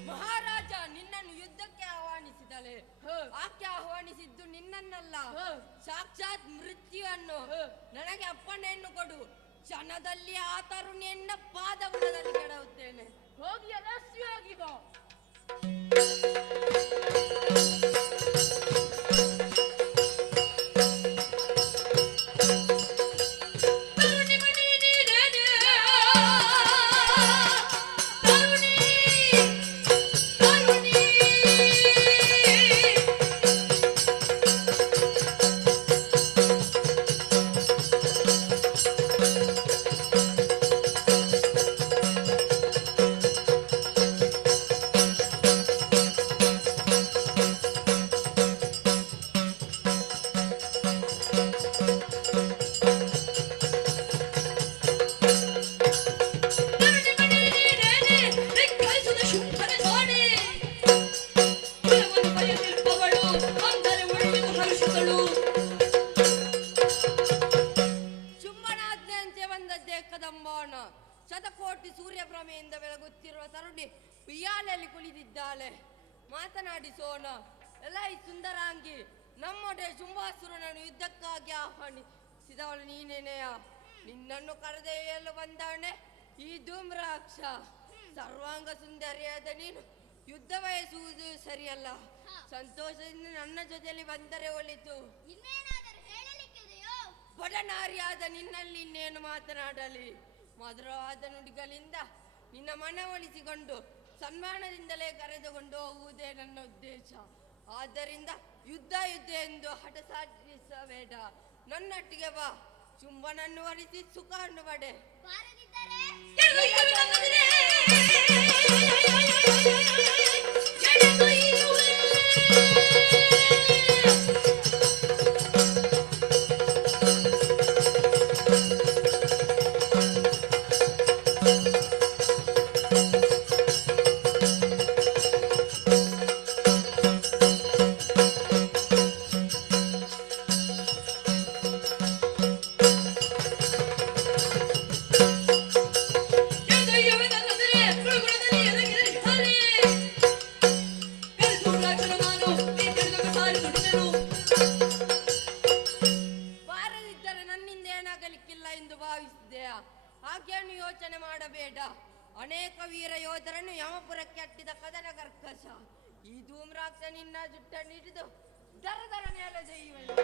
ಮಹಾರಾಜ ನಿನ್ನನ್ನು ಯುದ್ಧಕ್ಕೆ ಆಹ್ವಾನಿಸಿದಳೆ. ಆಕೆ ಆಹ್ವಾನಿಸಿದ್ದು ನಿನ್ನನ್ನಲ್ಲ, ಸಾಕ್ಷಾತ್ ಮೃತ್ಯುವನ್ನು. ನನಗೆ ಅಪ್ಪಣೆಯನ್ನು ಕೊಡು. ಕ್ಷಣದಲ್ಲಿ ಆ ತರುಣಿಯನ್ನ ಪಾದಬುಡದಲ್ಲಿ ಕೆಡವುತ್ತೇನೆ. ಹೋಗಿ ಯಶಸ್ವಿಯಾಗಿ ಬಾ. ಶುಂಭನಾಜ್ಞೆಯಂತೆ ಬಂದದ್ದೇ ಕದಂಬನ. ಶತಕೋಟಿ ಸೂರ್ಯಭ್ರಮೆಯಿಂದ ಬೆಳಗುತ್ತಿರುವ ತರುಣಿ ಉಯ್ಯಾಲೆಯಲ್ಲಿ ಕುಳಿತಿದ್ದಾಳೆ. ಮಾತನಾಡಿಸೋಣ. ಎಲ್ಲ ಈ ಸುಂದರಾಂಗಿ, ನಮ್ಮೊಡೆ ಶುಂಭಾಸುರನನ್ನು ಯುದ್ಧಕ್ಕಾಗಿ ಆಹ್ವಾನಿಸಿದವಳು ನೀನೇನೆಯ? ನಿನ್ನನ್ನು ಕರೆದೊಯ್ಯಲು ಬಂದವನೇ ಈ ಧೂಮ್ರಾಕ್ಷ. ಸರ್ವಾಂಗ ಸುಂದರಿಯಾದ ನೀನು ಯುದ್ಧ ಬಯಸುವುದು ಸರಿಯಲ್ಲ. ಸಂತೋಷದಿಂದ ನನ್ನ ಜೊತೆಯಲ್ಲಿ ಬಂದರೆ ಒಳಿತು. ಬಡನಾರಿಯಾದ ನಿನ್ನಲ್ಲಿ ಇನ್ನೇನು ಮಾತನಾಡಲಿ? ಮಧುರವಾದ ನುಡಿಗಳಿಂದ ನಿನ್ನ ಮನವೊಲಿಸಿಕೊಂಡು ಸನ್ಮಾನದಿಂದಲೇ ಕರೆದುಕೊಂಡು ಹೋಗುವುದೇ ನನ್ನ ಉದ್ದೇಶ. ಆದ್ದರಿಂದ ಯುದ್ಧ ಎಂದು ಹಠ ಸಾಧಿಸಬೇಡ. ನನ್ನೊಟ್ಟಿಗೆ ಬಾ, ಚುಂಬನನ್ನು ವರಿಸಿ ಸುಖವನ್ನು ಪಡೆ. ಬಾರದಿದ್ದರೆ ನನ್ನಿಂದ ಏನಾಗಲಿಕ್ಕಿಲ್ಲ ಎಂದು ಭಾವಿಸಿದೆಯಾ? ಹಾಗೇನು ಯೋಚನೆ ಮಾಡಬೇಡ. ಅನೇಕ ವೀರ ಯೋಧರನ್ನು ಯಮಪುರಕ್ಕೆ ಅಟ್ಟಿದ ಕದನ ಕರ್ಕಶ. ಈ ಧೂಮ್ರಾಕ್ಷ ನಿನ್ನ ಜುಟ್ಟನ್ನು ಹಿಡಿದು ದರ ನೆಲ ಜೈಯುವನು.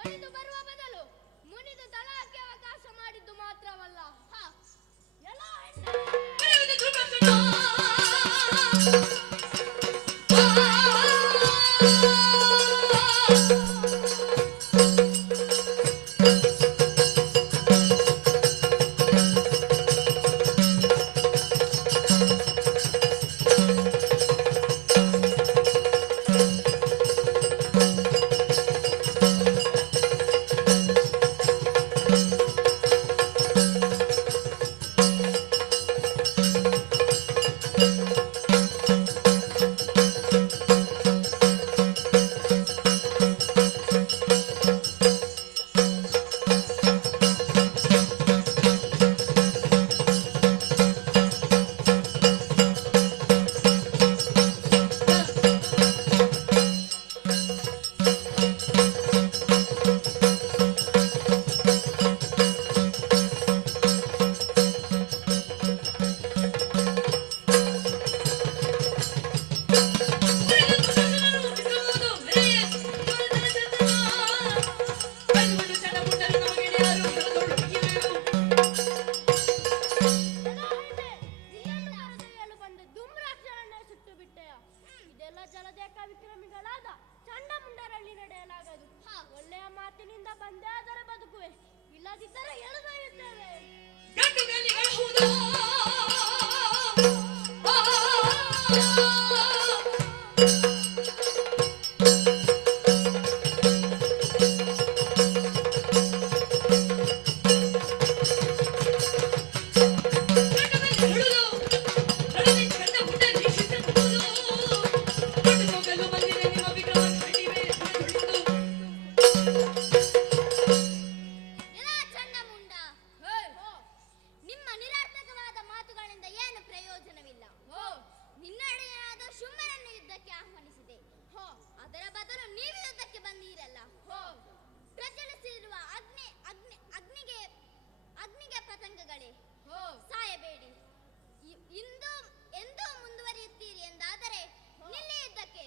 ಒಲಿದು ಬರುವ ಬದಲು ಮುನಿದು ತಳಕ್ಕೆ ಅವಕಾಶ ಮಾಡಿದ್ದು ಮಾತ್ರವಲ್ಲ. ವಿಕ್ರಮಿಗಳಾದ ಚಂಡಮುಂಡರಲ್ಲಿ ನಡೆಯಲಾಗದು. ಒಳ್ಳೆಯ ಮಾತಿನಿಂದ ಬಂದೇ ಆದರೆ ಬದುಕುವೆ, ಇಲ್ಲದಿದ್ದರೆ ಎಳೆದೊಯ್ಯುತ್ತೇವೆ. ಸಾಯಬೇಡಿ. ಇಂದು ಎಂದೂ ಮುಂದುವರಿಯುತ್ತೀರಿ ಎಂದಾದರೆ ನಿಲ್ಲಿ ಯುದ್ಧಕ್ಕೆ.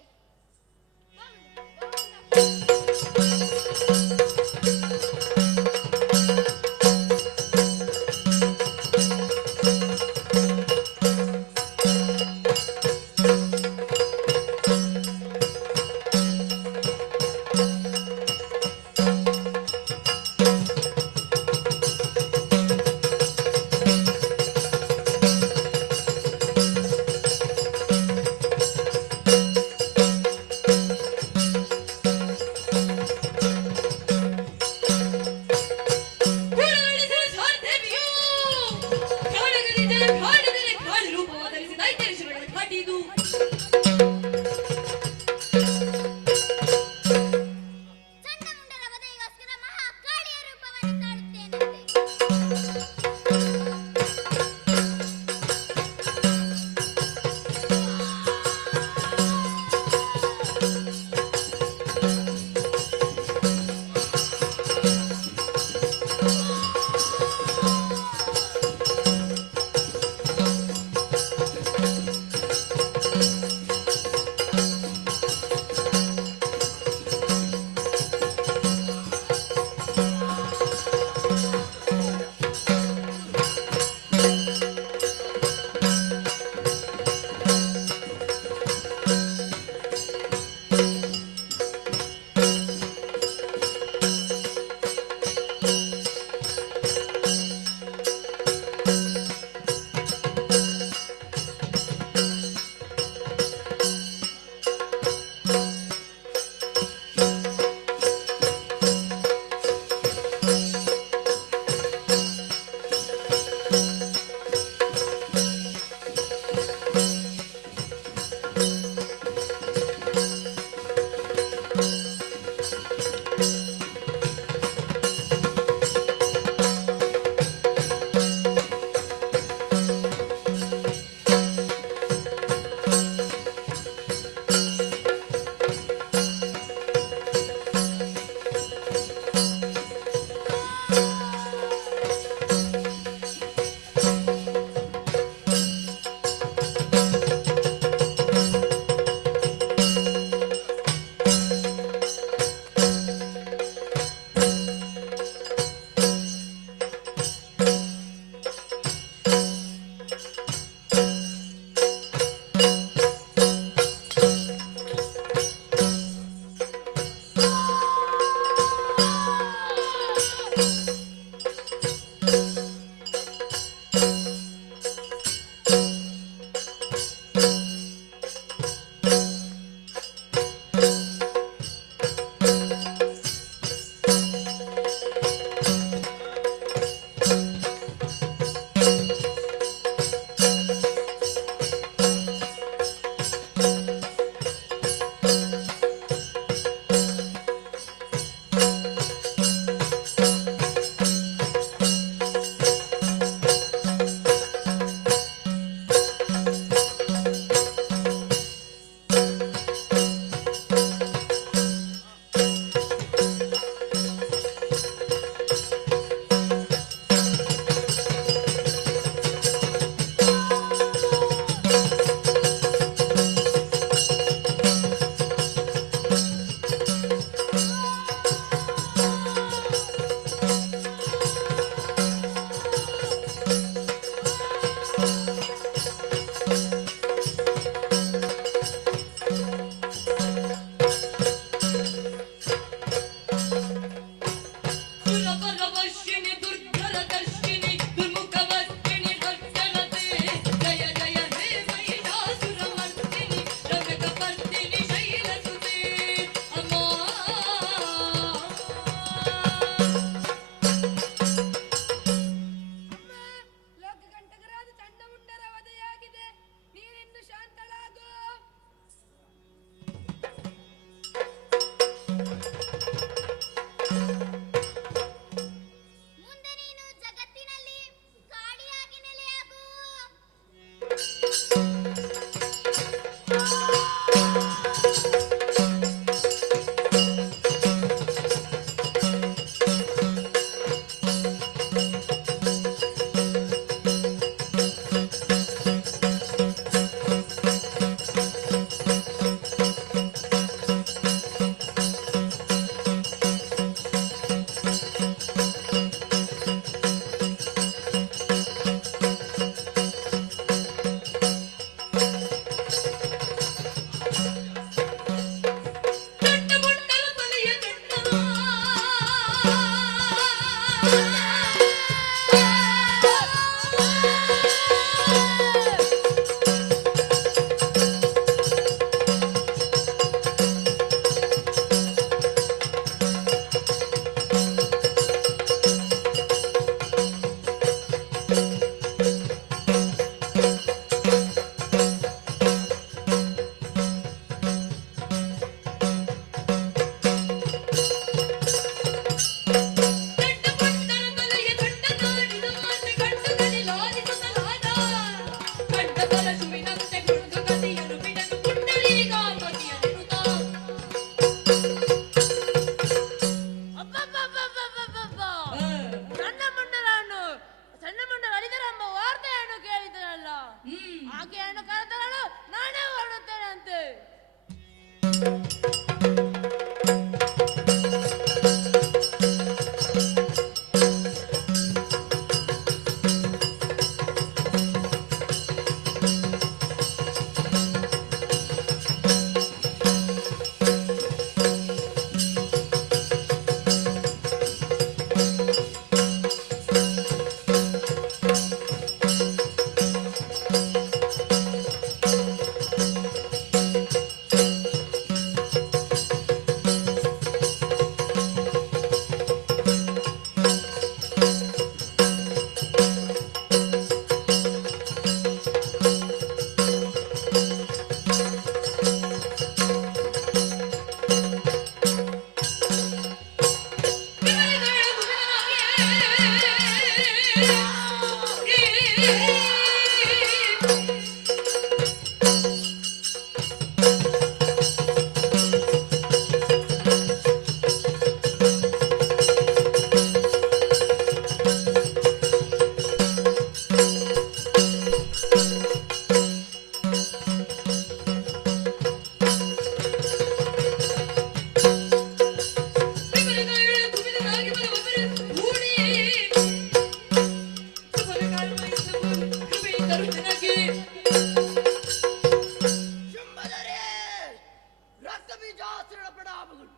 ರಕ್ತಬೀಜಾಸುರನ ಪ್ರಡಾಪಗಳು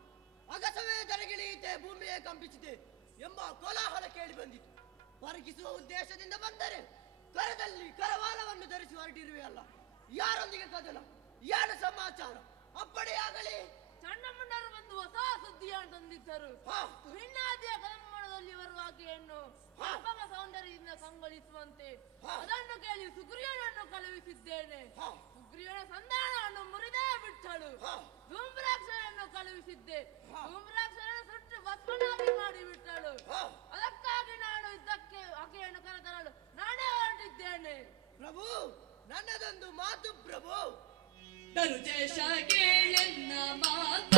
ಅಗಸವೇ ಧರೆಗಿಳಿಯಿತೆ ಭೂಮಿಯೇ ಕಂಪಿಸಿದೆ ಎಂಬ ಕೋಲಾಹಲ ಕೇಳಿ ಬಂದಿತು. ಪರಗಿಸುವ ಉದ್ದೇಶದಿಂದ ಬಂದರೆ ಕರದಲ್ಲಿ ಕರವಾಲವನ್ನು ಧರಿಸಿ ಹೊರಟಿರುವೆ ಅಲ್ಲ. ಯಾರೊಂದಿಗೆ ಕದನ, ಏನು ಸಮಾಚಾರ? ಅಪ್ಪಣೆಯಾಗಲಿ. ಸಣ್ಣ ಮುಂಡರು ಬಂದು ಹೊಸ ಸುದ್ದಿಯನ್ನು ತಂದಿದ್ದರು. ಹೆಣ್ಣಾದಿಯ ಕಲಮಣದಲ್ಲಿ ಬರುವ ಆಕೆಯನ್ನು ಅಪ್ಪನ ಸೌಂದರ್ಯದಿಂದ ಕಂಗೊಳಿಸುವಂತೆ ಅದನ್ನು ಕೇಳಿ ಸುಗ್ರೀವನನ್ನು ಕಳುಹಿಸಿದ್ದೇನೆ. ಸುಗ್ರೀವನ ಸಂಧಾನವನ್ನು ಮುರಿದೇ ಬಿಟ್ಟಳು. ಧೂಮ್ರಾಕ್ಷನನ್ನು ಕಳುಹಿಸಿದ್ದೆ. ಧೂಮ್ರಾಕ್ಷನನ್ನು ಸುಟ್ಟು ಭಸ್ಮನಾಗಿ ಮಾಡಿ ಬಿಟ್ಟಳು. ಅದಕ್ಕಾಗಿ ನಾನು ಇದಕ್ಕೆ ಆಕೆಯನ್ನು ಕರೆತರಲು ನಾನೇ ಹೊರಟಿದ್ದೇನೆ. ಪ್ರಭು, ನನ್ನದೊಂದು ಮಾತು ಪ್ರಭು. ಧನುಜೇಶ ಕೇಳೆನ್ನ ಮಾತ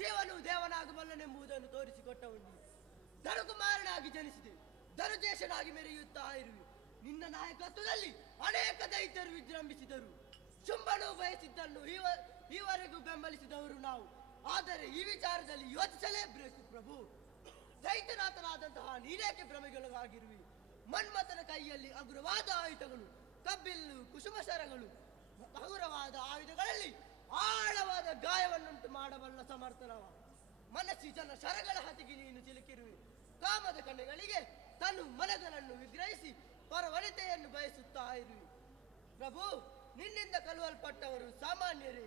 ಜೀವನು ದೇವನಾಗಬಲ್ಲನೆಂಬುದನ್ನು ತೋರಿಸಿಕೊಟ್ಟವನು. ಧನುಕುಮಾರನಾಗಿ ಜನಿಸಿದೆ, ಧನುಜೇಶನಾಗಿ ಮೆರೆಯುತ್ತಾ ಇರುವೆ. ನಿನ್ನ ನಾಯಕತ್ವದಲ್ಲಿ ಅನೇಕ ದೈತ್ಯರು ವಿಜೃಂಭಿಸಿದರು. ಶುಂಭನು ಬಯಸಿದ್ದನ್ನು ಈವರೆಗೂ ಬೆಂಬಲಿಸಿದವರು ನಾವು. ಆದರೆ ಈ ವಿಚಾರದಲ್ಲಿ ಯೋಚಿಸಲೇಬೇಕು ಪ್ರಭು. ದೈತ್ಯನಾಥನಾದಂತಹ ನೀನೇಕೆ ಭ್ರಮೆಗೊಳಗಾಗಿರುವೆ? ಮನ್ಮಥನ ಕೈಯಲ್ಲಿ ಹಗುರವಾದ ಆಯುಧಗಳು, ಕಬ್ಬಿಲ್ಲು, ಕುಸುಮಶರಗಳು. ಹಗುರವಾದ ಆಯುಧಗಳಲ್ಲಿ ಆಳವಾದ ಗಾಯವನ್ನುಂಟು ಮಾಡಬಲ್ಲ ಸಮರ್ಥನವ. ಮನಸ್ಸಿನ ಶರಗಳ ಹತಿಗೆ ನೀನು ಸಿಲುಕಿರುವೆ. ಕಾಮದ ಕಣ್ಣುಗಳಿಗೆ ತನ್ನ ಮನದನನ್ನು ವಿಗ್ರಹಿಸಿ ಪರವನಿತೆಯನ್ನು ಬಯಸುತ್ತಾ ಇರುವೆ. ಪ್ರಭು, ನಿನ್ನಿಂದ ಕಲುವಲ್ಪಟ್ಟವರು ಸಾಮಾನ್ಯರೇ.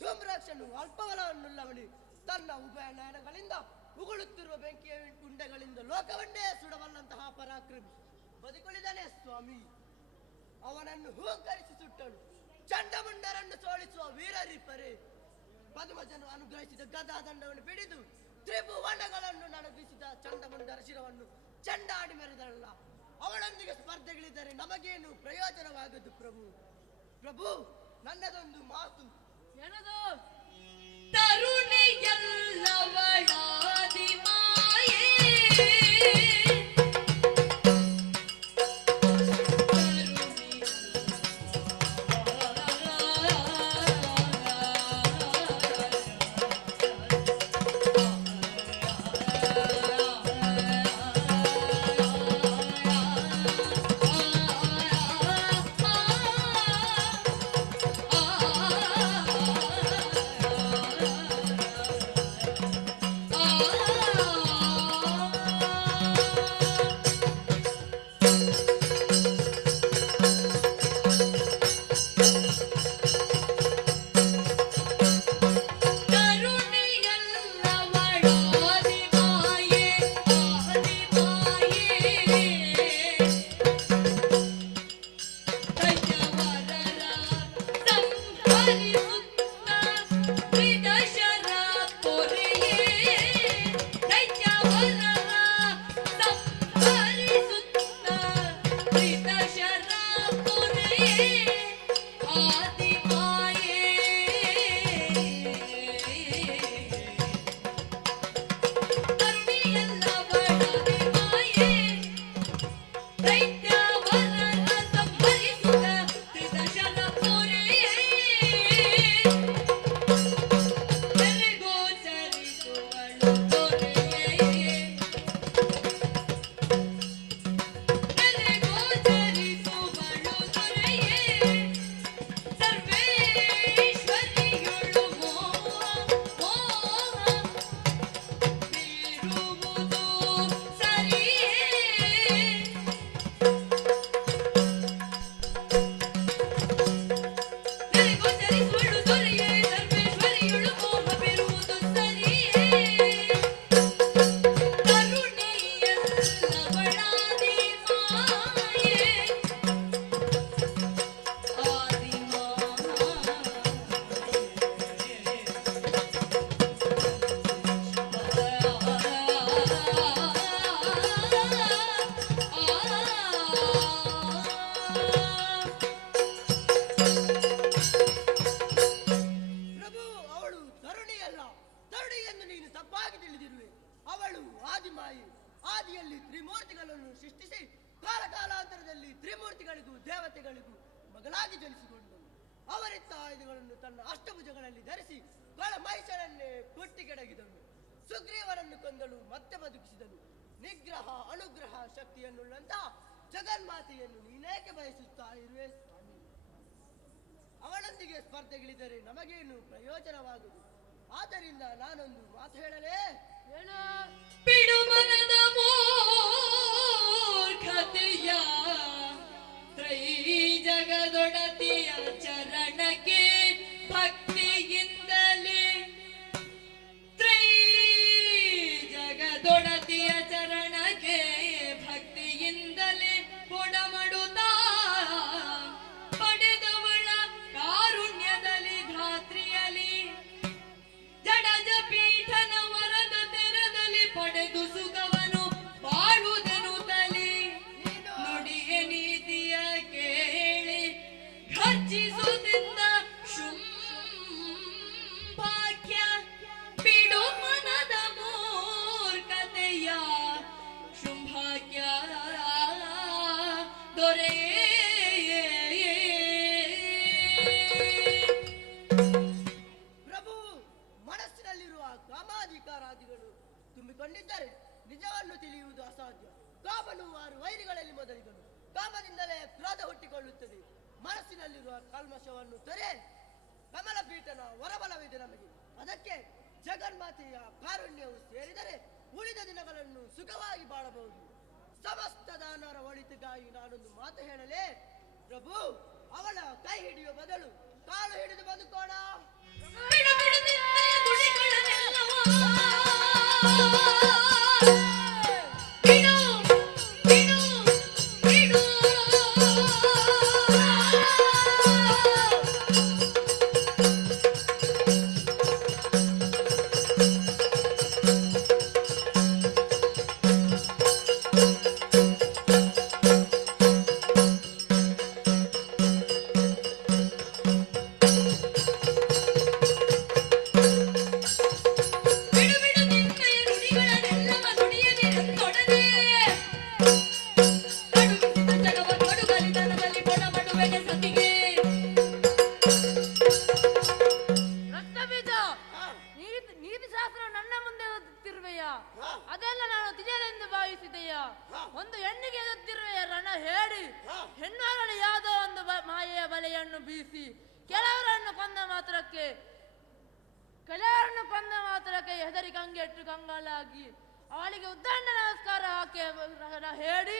ಧೂಮ್ರಾಕ್ಷನು ಅಲ್ಪಬಲವನ್ನುಳ್ಳವನೇ. ತನ್ನ ಉಭಯ ನಯನಗಳಿಂದ ಉಗುಳುತ್ತಿರುವ ಬೆಂಕಿಯ ಉಂಡೆಗಳಿಂದ ಲೋಕವನ್ನೇ ಸುಡಬಲ್ಲಂತಹ ಪರಾಕ್ರಮಿ ಬದುಕುಳಿದಾನೆ ಸ್ವಾಮಿ. ಅವನನ್ನು ಹೂಕರಿಸಿ ಸುಟ್ಟಳು. ಚಂಡಮುಂಡರನ್ನು ಸೋಲಿಸುವ ವೀರರಿಪ್ಪರೆ ಪದ್ಮಜನು ಅನುಗ್ರಹಿಸಿದ ಗದಾದಂಡವನ್ನು ಬಿಡಿದು ತ್ರಿಭುವನಗಳನ್ನು ನಡಗಿಸಿದ ಚಂಡಮುಂಡರ ಶಿರವನ್ನು ಚಂಡಾಡಿ ಮೆರೆದಳಲ್ಲ. ಅವಳೊಂದಿಗೆ ಸ್ಪರ್ಧೆಗಳಿದ್ದರೆ ನಮಗೇನು ಪ್ರಯೋಜನವಾಗದು ಪ್ರಭು. ಪ್ರಭು, ನನ್ನದೊಂದು ಮಾತು. ಏನದು? ತರುಣಿಯಲ್ಲವಳಾದಿ ಮಾಯೇ ಆದಿಯಲ್ಲಿ ತ್ರಿಮೂರ್ತಿಗಳನ್ನು ಸೃಷ್ಟಿಸಿ ಕಾಲಾಂತರದಲ್ಲಿ ತ್ರಿಮೂರ್ತಿಗಳಿಗೂ ದೇವತೆಗಳಿಗೂ ಮಗಳಾಗಿ ಜನಿಸಿಕೊಂಡನು. ಅವರಿತ್ತ ಆಯುಧಗಳನ್ನು ತನ್ನ ಅಷ್ಟಭುಜಗಳಲ್ಲಿ ಧರಿಸಿ ಮಹಿಷರನ್ನೇ ಕೊಟ್ಟಿಗೆಡಗಿದನು. ಸುಗ್ರೀವನನ್ನು ಕೊಂದಳು, ಮತ್ತೆ ಬದುಕಿಸಿದನು. ನಿಗ್ರಹ ಅನುಗ್ರಹ ಶಕ್ತಿಯನ್ನುಳ್ಳಂತಹ ಜಗನ್ಮಾತೆಯನ್ನು ನೀನೇಕೆ ಬಯಸುತ್ತಾ ಇರುವೆ ಸ್ವಾಮಿ? ಅವಳೊಂದಿಗೆ ಸ್ಪರ್ಧೆಗಿಳಿದರೆ ನಮಗೇನು ಪ್ರಯೋಜನವಾಗುವುದು? ಆದ್ದರಿಂದ ನಾನೊಂದು ಮಾತು ಹೇಳಲೇ? ಬಿಡು ಮನದ ಮೂರ್ಖತೆಯ ತ್ರೈ ಜಗದೊಡತಿಯ ಚರಣಕ್ಕೆ ಭಕ್ತಿಯಿಂದಲೇ, ತ್ರೈ ಜಗದೊಡತಿಯ ಚರಣಕ್ಕೆ ಭಕ್ತಿಯಿಂದಲೇ ಬುಡಮಡುತ್ತಾ ಪಡೆದವಳ ಕಾರುಣ್ಯದಲ್ಲಿ ಧಾತ್ರಿಯಲಿ ಜಡಜ ಪೀಠನ ವರದ ತೆರದಲ್ಲಿ ಪಡೆದು ಸುಖವನು ಬಾಳುವುದನು ತಲಿ ನುಡಿಯ ನೀತಿಯ ಕೇಳಿ ಘರ್ಜಿಸುತ್ತಿದ್ದ ಶುಂಭಾಖ್ಯ ಬಿಡು ಮನದ ಮೂರ್ಖತೆಯ ಶುಂಭಾಖ್ಯ ದೊರೆ ಪ್ರಭು, ಮನಸ್ಸಿನಲ್ಲಿರುವ ಕಾಮಾಧಿಕಾರಾದಿಗಳು ತುಂಬಿಕೊಂಡಿದ್ದರೆ ನಿಜವನ್ನು ತಿಳಿಯುವುದು ಅಸಾಧ್ಯ. ಕಾಮನು 6 ವೈರಿಗಳಲ್ಲಿ ಮೊದಲಿಗನು. ಕಾಮದಿಂದಲೇ ಕ್ರೋಧ ಹುಟ್ಟಿಕೊಳ್ಳುತ್ತದೆ. ಮನಸ್ಸಿನಲ್ಲಿರುವ ಕಲ್ಮಶವನ್ನು ತೊರೆ. ಕಮಲಪೀಠನ ವರಬಲವಿದೆ ನಮಗೆ. ಅದಕ್ಕೆ ಜಗನ್ಮಾತೆಯ ಕಾರುಣ್ಯವು ಸೇರಿದರೆ ಉಳಿದ ದಿನಗಳನ್ನು ಸುಖವಾಗಿ ಬಾಳಬಹುದು. ಸಮಸ್ತ ದಾನರ ಒಳಿತಿಗಾಗಿ ನಾನೊಂದು ಮಾತು ಹೇಳಲೇ? ಪ್ರಭು, ಅವಳ ಕೈ ಹಿಡಿಯುವ ಬದಲು ಕಾಲು ಹಿಡಿದು ಬದುಕೋಣ. ಬಿಡು ಬಿಡು ಬಿಡು ಬಿಡು ಬಿಡು ನಿನ್ನಯ ನುಡಿಗಳನ್ನೆಲ್ಲವ ನುಡಿಯದಿರತೊಡನೆ ಕಡುಬಿಸಿದ ಜಗವ ಕಡುಗಲಿತನದಲ್ಲಿ ಕೊಡಬಡುವೆನೆ ಸತಿಗೆ ರಕ್ತಬೀಜ ನೀತಿಶಾಸ್ತ್ರ ನನ್ನ ಮುಂದೆ ಓದುತ್ತಿರುವೆಯ ಅದೆಲ್ಲ ನಾನು ತಿಳಿಯದೆಂದು ಭಾವಿಸಿದೆಯ ಒಂದು ಹೆಣ್ಣಿಗೆ ಎದುತ್ತಿರುವೆಯ ರಣ ಹೇಳಿ ಹೆಣ್ಣಾರಳು ಯಾವುದೋ ಒಂದು ಮಾಯೆಯ ಬಲೆಯನ್ನು ಬೀಸಿ ಕೆಲವರನ್ನು ಕೊಂದ ಮಾತ್ರಕ್ಕೆ ಹೆದರಿ ಕಂಗೆಟ್ಟು ಕಂಗಾಲಾಗಿ ಅವಳಿಗೆ ಉದ್ದಂಡ ನಮಸ್ಕಾರ ಹಾಕಿ ಹೇಳಿ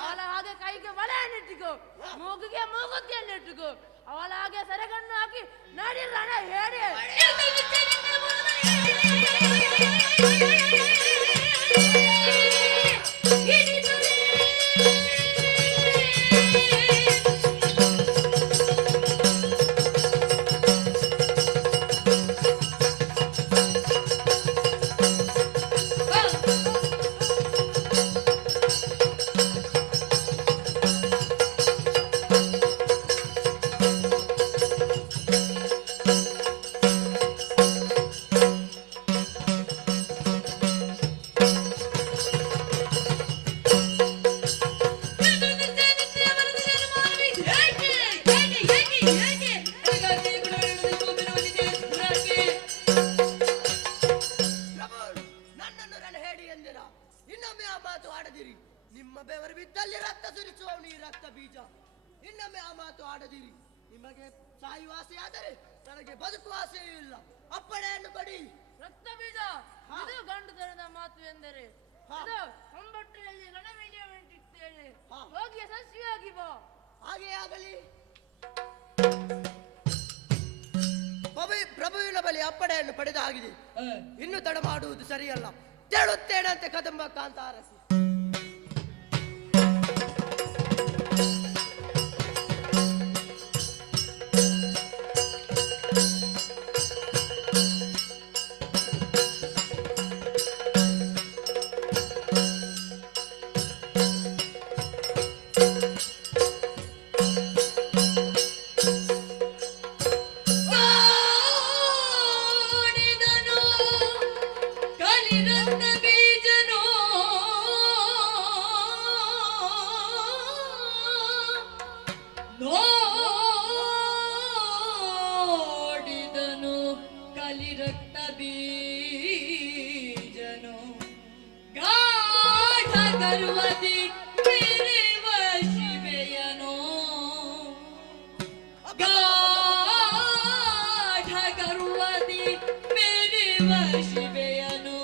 ಅವಳ ಹಾಗೆ ಕೈಗೆ ಬಳೆಯನ್ನಿಟ್ಟಿಕೋ ಮೂಗಿಗೆ ಮೂಗುತಿಯನ್ನಿಟ್ಟಿಕೋ ಅವಳ ಹಾಗೆ ಸೆರೆಗಣ್ಣು ಹಾಕಿ ನಡಿ ರಣ ಹೇಳಿ ನನ್ನನ್ನು ರಣ ಹೇಳಿ ಎಂದಿರ ಇನ್ನೊಮ್ಮೆ ಆ ಮಾತು ಆಡದಿರಿ. ನಿಮ್ಮ ಬೆವರು ಬಿದ್ದಲ್ಲಿ ರಕ್ತ ಸುರಿಸುವವನು ಈ ರಕ್ತ ಬೀಜ. ಇನ್ನೊಮ್ಮೆ ಆ ಮಾತು ಆಡದಿರಿ. ನಿಮಗೆ ಸಾಯುವ ಆಸೆಯಾದರೆ ನನಗೆ ಬದುಕುವ ಆಸೆಯೂ ಇಲ್ಲ. ಅಪ್ಪಣೆಯನ್ನು ಕೊಡಿ. ರಕ್ತ ಬೀಜ ಇದು ಗಂಡು ತರದ ಮಾತು ಎಂದರೆ ಇದು ಒಂಬಟ್ಟಿನಲ್ಲಿ ರಣವೀರ್ಯವಿಟ್ಟಿದ್ದೇನೆ ಹೋಗಿ ಯಶಸ್ವಿಯಾಗಿ ಬಾ. ಹಾಗೆ ಆಗಲಿ. ಪ್ರಭುವಿನ ಬಳಿ ಅಪ್ಪಣೆಯನ್ನು ಪಡೆದಾಗಿದೆ. ಇನ್ನು ತಡ ಮಾಡುವುದು ಸರಿಯಲ್ಲ. ತೇಳುತ್ತೇನಂತೆ ಕದಂಬ ಕಾಂತಾರಸಿ. ಕಲಿರತ್ನ ಬೀಜನೋ ನೋಡಿದನು ಕಲಿರತ್ನ ಬೀಜನೋ ಗಾಢ ಗರ್ವದಿ ಮೆರೆವ ಶಿವೆಯನೋ ಗಾಢ ಗರ್ವದಿ ಮೆರೆವ ಶಿವೆಯನು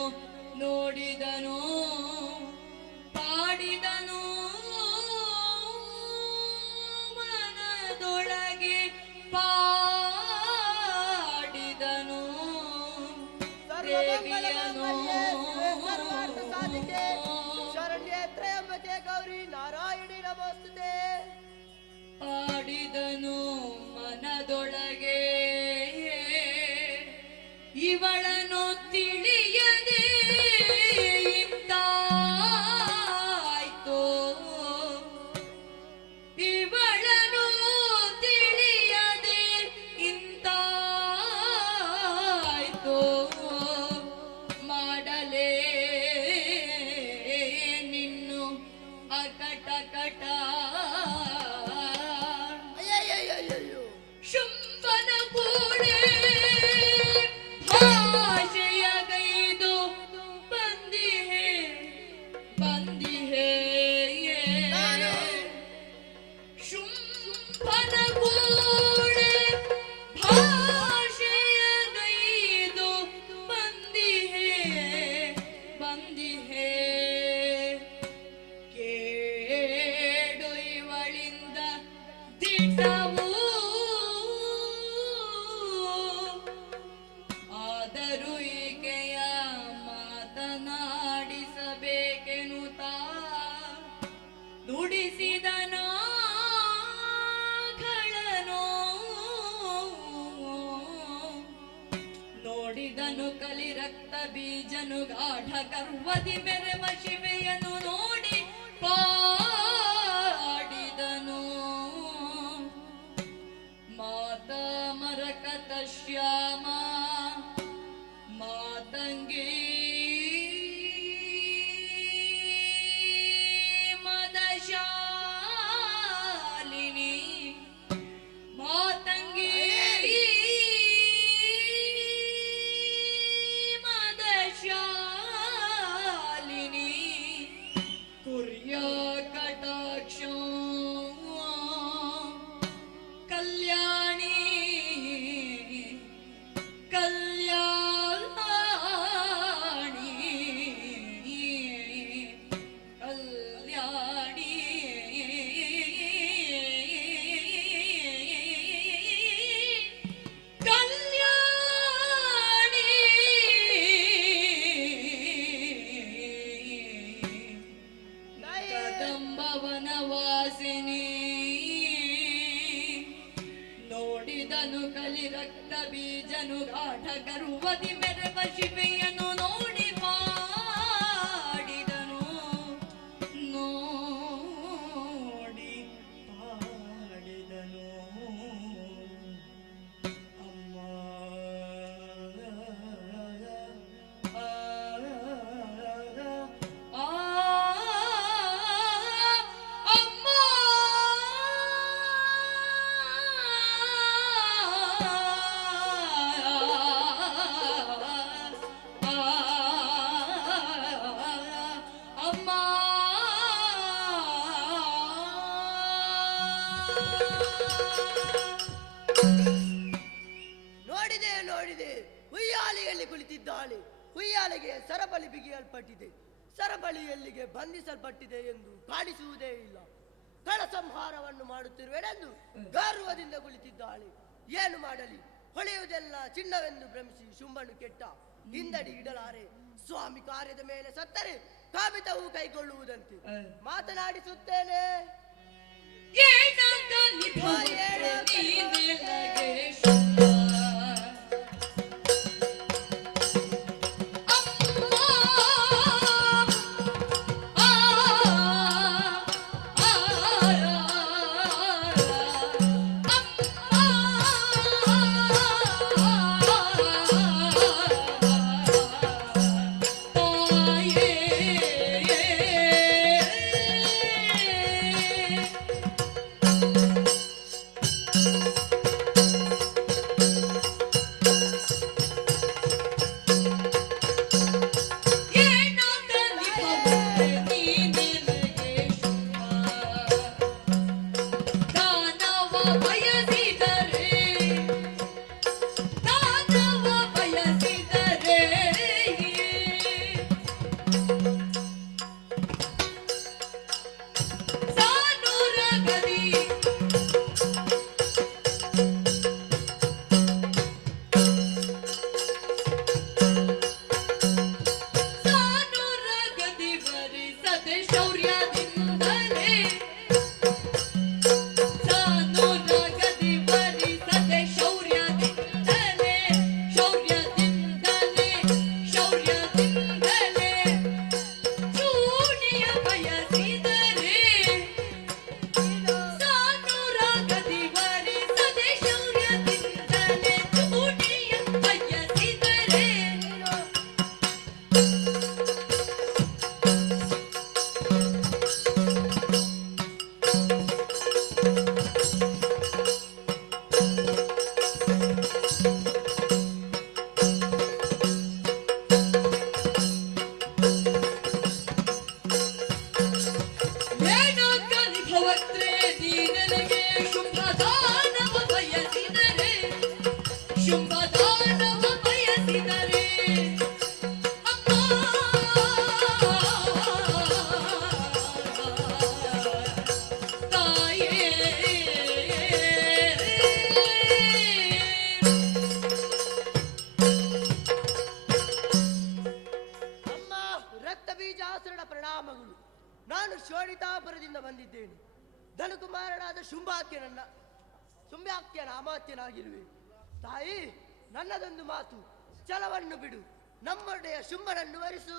ನೋಡಿದನು ಪಾಡಿದನು ಮನದೊಳಗೆ ಪಾಡಿದನು ದೇವಿಯನು ಶರಣ್ಯೇ ತ್ರಯಂಬಕೆ ಗೌರಿ ನಾರಾಯಣಿ ನಮೋಸ್ತುತೆ. ಪಾಡಿದನು ಮನದೊಳಗೆ ಇವಳನ್ನು ತಿಳಿಯದೆ ಇಂತಾಯ್ತೋ ಇವಳನ್ನು ತಿಳಿಯದೆ ಇಂತಾಯ್ತೋ ಮಾಡಲೇ ನಿನ್ನು ಅಕಟ ಕಟ ಗರ್ವದಿ ಮೆರೆವ ಶಿವೆಯನ್ನು ನೋಡಿ ಪಾಡಿದನು. ಮಾತಾ ಮರಕತ ಶ್ಯಾಮ ಮಾತಂಗಿ ಮದಶಾಲಿನಿ ಮಾತಂಗಿ ಮದಶಾಲಿನಿ ಕುರ್ಯ ಕಟಾಕ್ಷ ಕಲ್ಯಾಣಿ ಕಲ್ಯಾಣಿ ಕಲ್ಯಾಣಿ ಕಲ್ಯಾಣಿ ಕದಂಬವನವಾಸಿನಿ ನೋಡಿದನು ಕಲಿ ರಕ್ತ ಬೀಜನು ಗಾಢ ಗರ್ವದಿ ಮೆರೆವ ಶಿವೆಯನ್ನು ನೋಡಿ ಪಾಡಿದನು. ನೋಡಿ ಪಾಡಿದನು. ಅಮ್ಮ ಅಮ್ಮ ಅಮ್ಮ ನೋಡಿದೆ ನೋಡಿದೆ, ಹುಯ್ಯಾಲೆಯಲ್ಲಿ ಕುಳಿತಿದ್ದಾಳೆ. ಹುಯ್ಯಾಲೆಗೆ ಸರಬಳಿ ಬಿಗಿಯಲ್ಪಟ್ಟಿದೆ. ಸರಬಳಿಯಲ್ಲಿಗೆ ಬಂಧಿಸಲ್ಪಟ್ಟಿದೆ ಎಂದು ಕಾಣಿಸುವುದೇ ಇಲ್ಲ. ಕಳ ಸಂಹಾರವನ್ನು ಮಾಡುತ್ತಿರುವೆನೆಂದು ಗರ್ವದಿಂದ ಕುಳಿತಿದ್ದಾಳೆ. ಏನು ಮಾಡಲಿ? ಹೊಳೆಯುವುದೆಲ್ಲ ಚಿನ್ನವೆಂದು ಭ್ರಮಿಸಿ ಶುಂಭನು ಕೆಟ್ಟ. ಹಿಂದಡಿ ಇಡಲಾರೆ. ಸ್ವಾಮಿ ಕಾರ್ಯದ ಮೇಲೆ ಸತ್ತರೆ ಕಾಮಿತವು ಕೈಗೊಳ್ಳುವುದಂತೆ. ಮಾತನಾಡಿಸುತ್ತೇನೆ. ಶೋಣಿತಾಪುರದಿಂದ ಬಂದಿದ್ದೇನೆ. ಧನುಕುಮಾರನಾದ ಶುಂಭಾಕ್ಯನ ಅಮಾತ್ಯನಾಗಿರುವೆ. ತಾಯಿ, ನನ್ನದೊಂದು ಮಾತು, ಛಲವನ್ನು ಬಿಡು, ನಮ್ಮೊಡೆಯ ಶುಂಭನನ್ನು ವರಿಸು.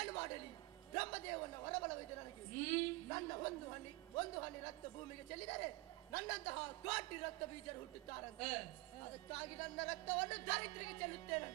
ಏನು ಮಾಡಲಿ? ಬ್ರಹ್ಮದೇವನ ಹೊರಬಲವಿದೆ ನನಗೆ. ನನ್ನ ಒಂದು ಹನಿ ರಕ್ತ ಭೂಮಿಗೆ ಚೆಲ್ಲಿದರೆ ನನ್ನಂತಹ ಕೋಟಿ ರಕ್ತ ಬೀಜರು ಹುಟ್ಟುತ್ತಾರಂತೆ. ಅದಕ್ಕಾಗಿ ನನ್ನ ರಕ್ತವನ್ನು ದರಿದ್ರಿಗೆ ಚೆಲ್ಲುತ್ತೇನೆ.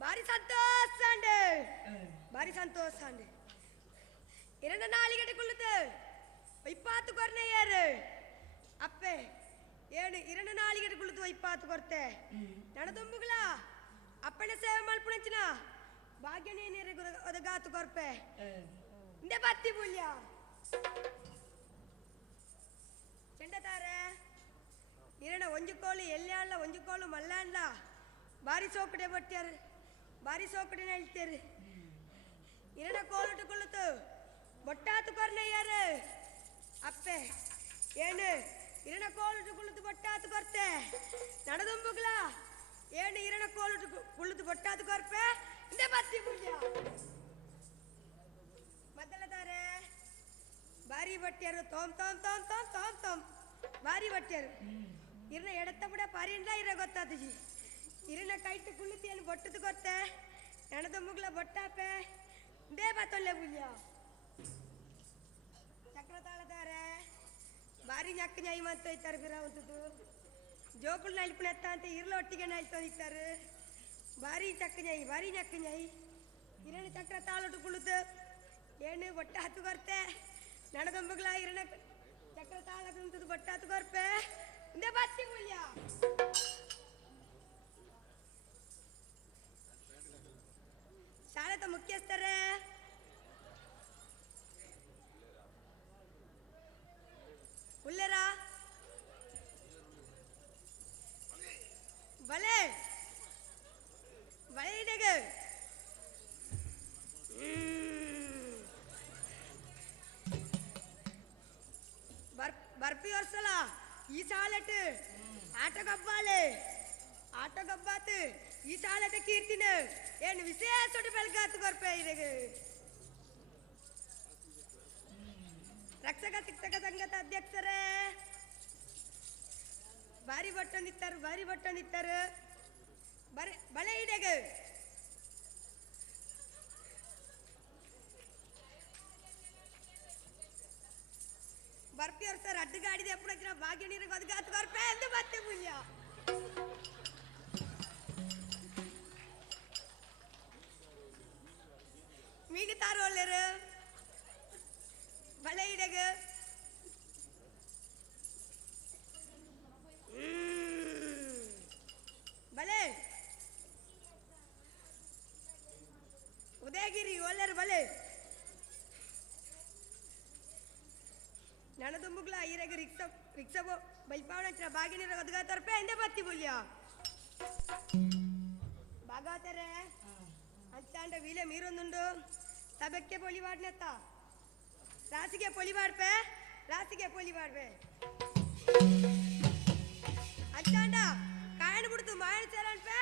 ಭಾರಿ ಸಂತೋಷ ಅಂಡೆ ಭಾರಿ ಸಂತೋಷ ಅಂಡೆ இரண்டு நாளிகட்டு குள்ளுது வைப்பாத்து கொர்னே ஏறு அப்பே ஏடு இரண்டு நாளிகட்டு குள்ளுது வைப்பாத்து ಕೊರ್ತೆ ನಡದುಂಬುಗಳ ಅಪ್ಪನ ಸೇವೆ ಮಲ್ಪುಣಚಿನ ಭಾಗ್ಯನೇ ನೀರೆ ಒದಗಾತು ಕೊರ್ಪೆ ಇಂದೆ ಬತ್ತಿ ಬುಲ್ಯ ಚೆಂಡತಾರೆ ಇರಣ ಒಂಜುಕೋಳು ಎಲ್ಯಾಳ್ಲ ಒಂಜುಕೋಳು ಮಲ್ಲಾಂಡ್ಲ ಬಾರಿ ಸೋಕಡೆ ಬಟ್ಟ್ಯಾರ ಬಾರಿ ಸೋಕಡೆನ ಹೇಳ್ತೀರಿ ಇರಣ ಕೋಲುಟ್ಟು ಕುಳ್ಳುತ್ತು ಬೊಟ್ಟಾತು ಕೊರ್ನೆ ಯಾರು ಅಪ್ಪೆ ಏನು ಇರಣ ಕೋಲುಟ್ಟು ಕುಳ್ಳುತ್ತು ಬೊಟ್ಟಾತು ಕೊರ್ತೆ ನಡದುಂಬುಗಳ ಏನು ಇರಣ ಕೋಲುಟ್ಟು ಕುಳ್ಳುತ್ತು ಬೊಟ್ಟಾತು ಕೊರ್ಪೆ ಇಂದೆ ಬತ್ತಿ ಪೂಜ ಮೊದಲದಾರೆ ಬಾರಿ ಬಟ್ಟ್ಯಾರು ತೋಮ್ ತೋಮ್ ತೋಮ್ ತೋಮ್ ತೋಮ್ ತೋಮ್ ಬಾರಿ ಬಟ್ಟ್ಯಾರು ಇರಣ ಎಡತ್ತ ಬಿಡ ಪಾರಿಂಡ್ಲ ಇರ ಗೊತ್ತಾತಜಿ ಇರಣ ಕೈಟ್ಟು ಕುಳ್ಳುತ್ತಿಯನ್ನು ಬೊಟ್ಟದು ಗೊತ್ತೆ ನಡದುಂಬುಗಳ ಬೊಟ್ಟಾಪೆ ಇಂದೇ ಬತ್ತೊಳ್ಳೆ ಪೂಜ ಚಕ್ರ ತಾಳದಾರೆ ಬಾರಿ ñಕ್ಕ ನ್ಯಾಯ ಮಾಡ್ತಾ ಇದ್ದಾರೆ ಬಿರಾವಂತದ್ದು ಜೋಕುಲ್ ನಲ್ಪಣೆತ್ತ ಅಂತ ಇರ್ಲ ಒಟ್ಟಿಗೆ ನಲ್ತಾ ಇದ್ದಾರೆ ಬಾರಿ ಚಕ್ಕ ನ್ಯಾಯಿ ಬಾರಿ ñಕ್ಕ ನ್ಯಾಯಿ ಇರಣ ಚಕ್ರ ತಾಳೊಟ್ಟು ಕುಳಿತು ಏನು ಬೊಟ್ಟ ಹತ್ತು ಕೊರ್ತೆ ನಡದೊಂಬಗ್ಲ ಇರಣ ಚಕ್ರ ತಾಳ ಕುಂತದ್ದು ಬೊಟ್ಟ ಹತ್ತು ಕೊರ್ಪೆ ಇಂದೇ ಬತ್ತಿ ಮೂಲ್ಯ ಶಾಲೆತ ಮುಖ್ಯಸ್ಥರೇ ಉಲ್ಲೇರ ಬಲೆ ಬಳೆ ಇಡೆಗೆ ಬರ್ಪಿ ವರ್ಷಲ ಈ ಸಾಲೆಟ್ ಆಟ ಗಬ್ಬಾತ್ ಈ ಸಾಲೆಟ ಕೀರ್ತಿನ ಏನು ವಿಶೇಷ ಬೆಳಗಾತು ಬರ್ಪೆ ಇಡೆಗೆ ರಕ್ಷಕ ಶಿಕ್ಷಕ ಸಂಘದ ಅಧ್ಯಕ್ಷರೇ ಬಾರಿ ಬಟ್ಟೊಂದಿತ್ತಾರು ಬಳೆ ಇಡೆಗೆ ಬರ್ಪಿ ಅವ್ರ ಸರ್ ಅಡ್ಡ ಗಾಡಿದೆ ಎಪ್ಪಡ ಭಾಗ್ಯ ನೀರಿಗೆ ಒದಗಾತು ಬರ್ಪೆ ಎಂದು ಬತ್ತೆ ಪುಣ್ಯ ಮೀಗುತ್ತಾರು ಒಳ್ಳೆರು ಬಳೆ ಇಡೆಗೆ ಬಳೆ ಉದಯಗಿರಿ ಒಳ್ಳೆರು ಬಳೆ ನಣದುಂಬುಗ್ಲ ಈರೆಗೆ ರಿಕ್ಷಾ ಬೈಪಾವಣ ಬಾಗಿನ ಒದಗಾತಾರಪೆ ಎಂದೇ ಬತ್ತಿ ಬುಲ್ಯ ಬಾಗಾತಾರೆ ಅಂಚಾಂಡ ವೀಲೆ ಮೀರೊಂದುಂಡು ಸಬಕ್ಕೆ ಪೊಲಿ ಮಾಡ್ನೆತ್ತ ರಾಸಿಗೆ ಪೊಲಿ ಮಾಡ್ಪೆ ಅಂಚಾಂಡ ಕಾಯಣ ಬಿಡ್ತು ಮಾಯಣ ಸೇರಣ್ಪೆ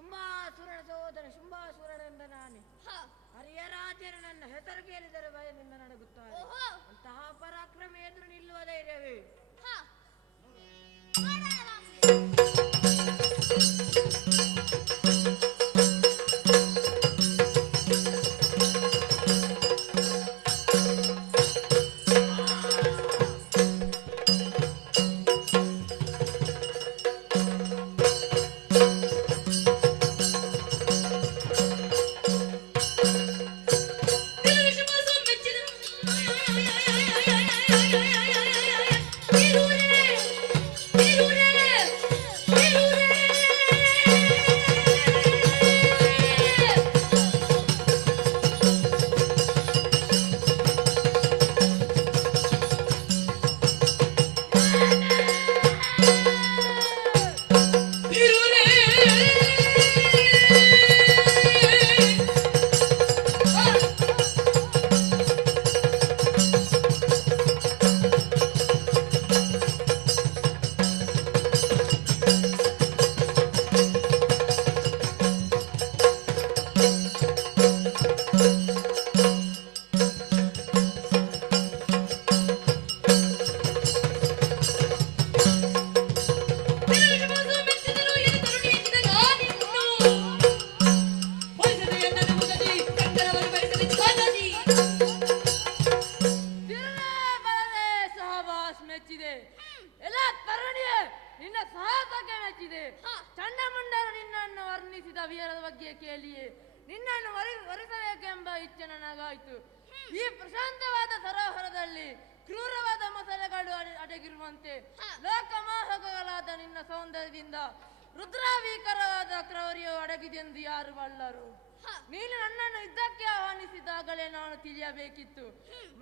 ಶುಂಭಾಸುರನ ಸಹೋದರ ಶುಂಭಾಸುರನೆಂದ ನಾನೇ. ಹರಿಯರಾಜರು ನನ್ನ ಹೆಸರು ಕೇಳಿದರೆ ಭಯದಿಂದ ನಡಗುತ್ತಾರೆ. ಅಂತಹ ಪರಾಕ್ರಮ ಎದುರು ನಿಲ್ಲುವ ಧೈರ್ಯವೇ? ಈ ಪ್ರಶಾಂತವಾದ ಸರೋವರದಲ್ಲಿ ಕ್ರೂರವಾದ ಮೊಸಳೆಗಳು ಅಡಗಿರುವಂತೆ ಲೋಕಮೋಹಕಗಳಾದ ನಿನ್ನ ಸೌಂದರ್ಯದಿಂದ ರುದ್ರಾವೀಕರವಾದ ಕ್ರೌರ್ಯವು ಅಡಗಿದೆಂದು ಯಾರು ಬಲ್ಲರು? ನೀನು ನನ್ನನ್ನು ಯುದ್ಧಕ್ಕೆ ಆಹ್ವಾನಿಸಿದಾಗಲೇ ನಾನು ತಿಳಿಯಬೇಕಿತ್ತು.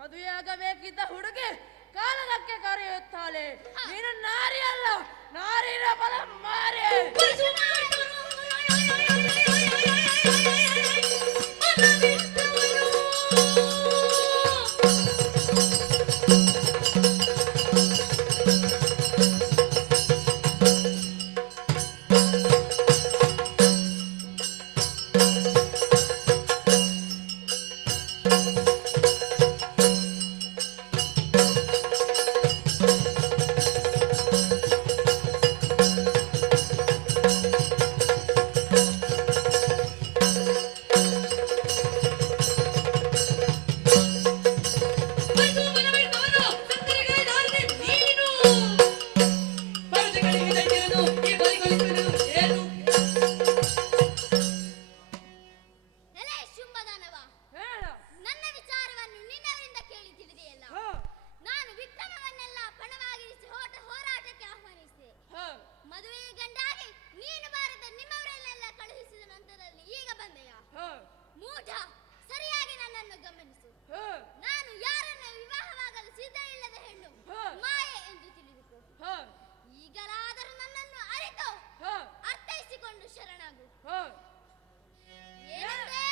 ಮದುವೆಯಾಗಬೇಕಿದ್ದ ಹುಡುಗಿ ಕಾಲಕ್ಕೆ ಕರೆಯುತ್ತಾಳೆ. ನೀನು ನಾರಿ ಅಲ್ಲ, ನಾರಿನ ಬಲ ಮಾರಿ. ಸರಿಯಾಗಿ ನನ್ನನ್ನು ಗಮನಿಸು. ನಾನು ಯಾರನ್ನು ವಿವಾಹವಾಗಲು ಸಿದ್ಧವಿಲ್ಲದ ಹೆಣ್ಣು, ಮಾಯೆ ಎಂದು ತಿಳಿದುಕೋ. ಈಗಲಾದರೂ ನನ್ನನ್ನು ಅರಿತು ಅರ್ಥೈಸಿಕೊಂಡು ಶರಣಾಗು. ಏನಂದ್ರೆ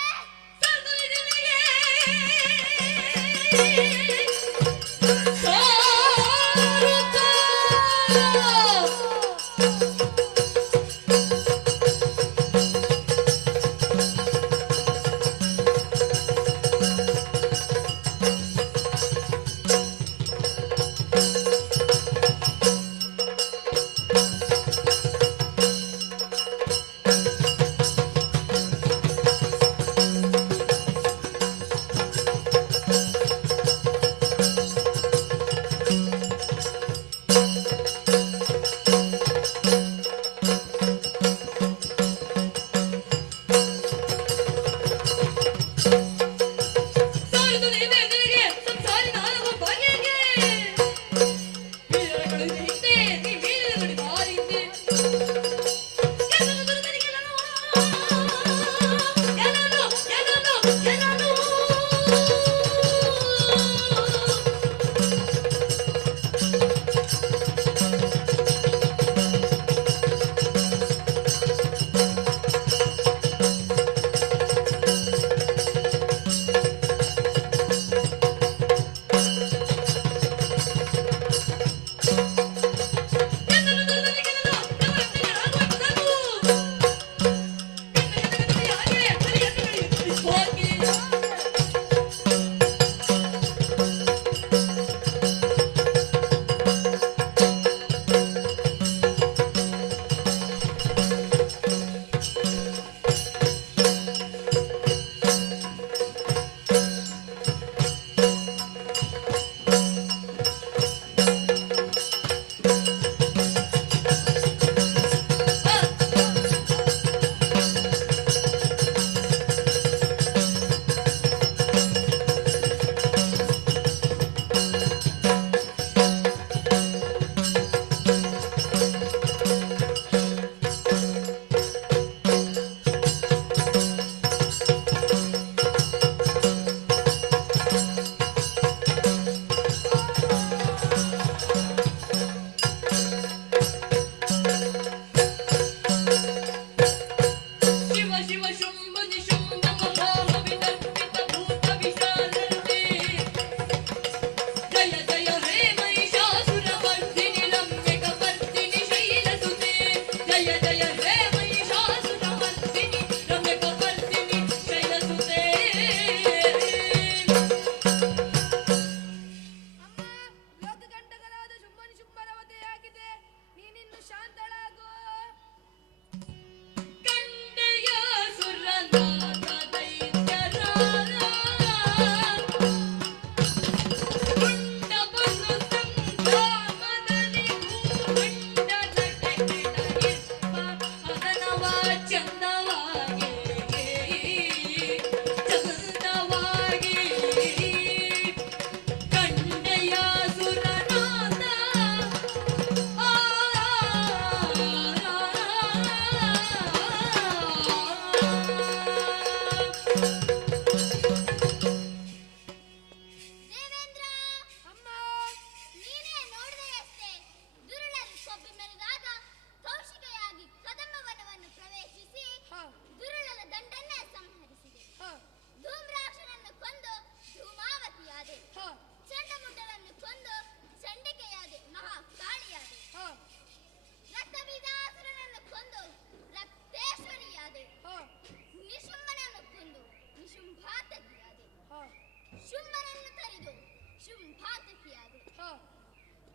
ಶುಭ ಭಾತಕಿಯಾದೆ.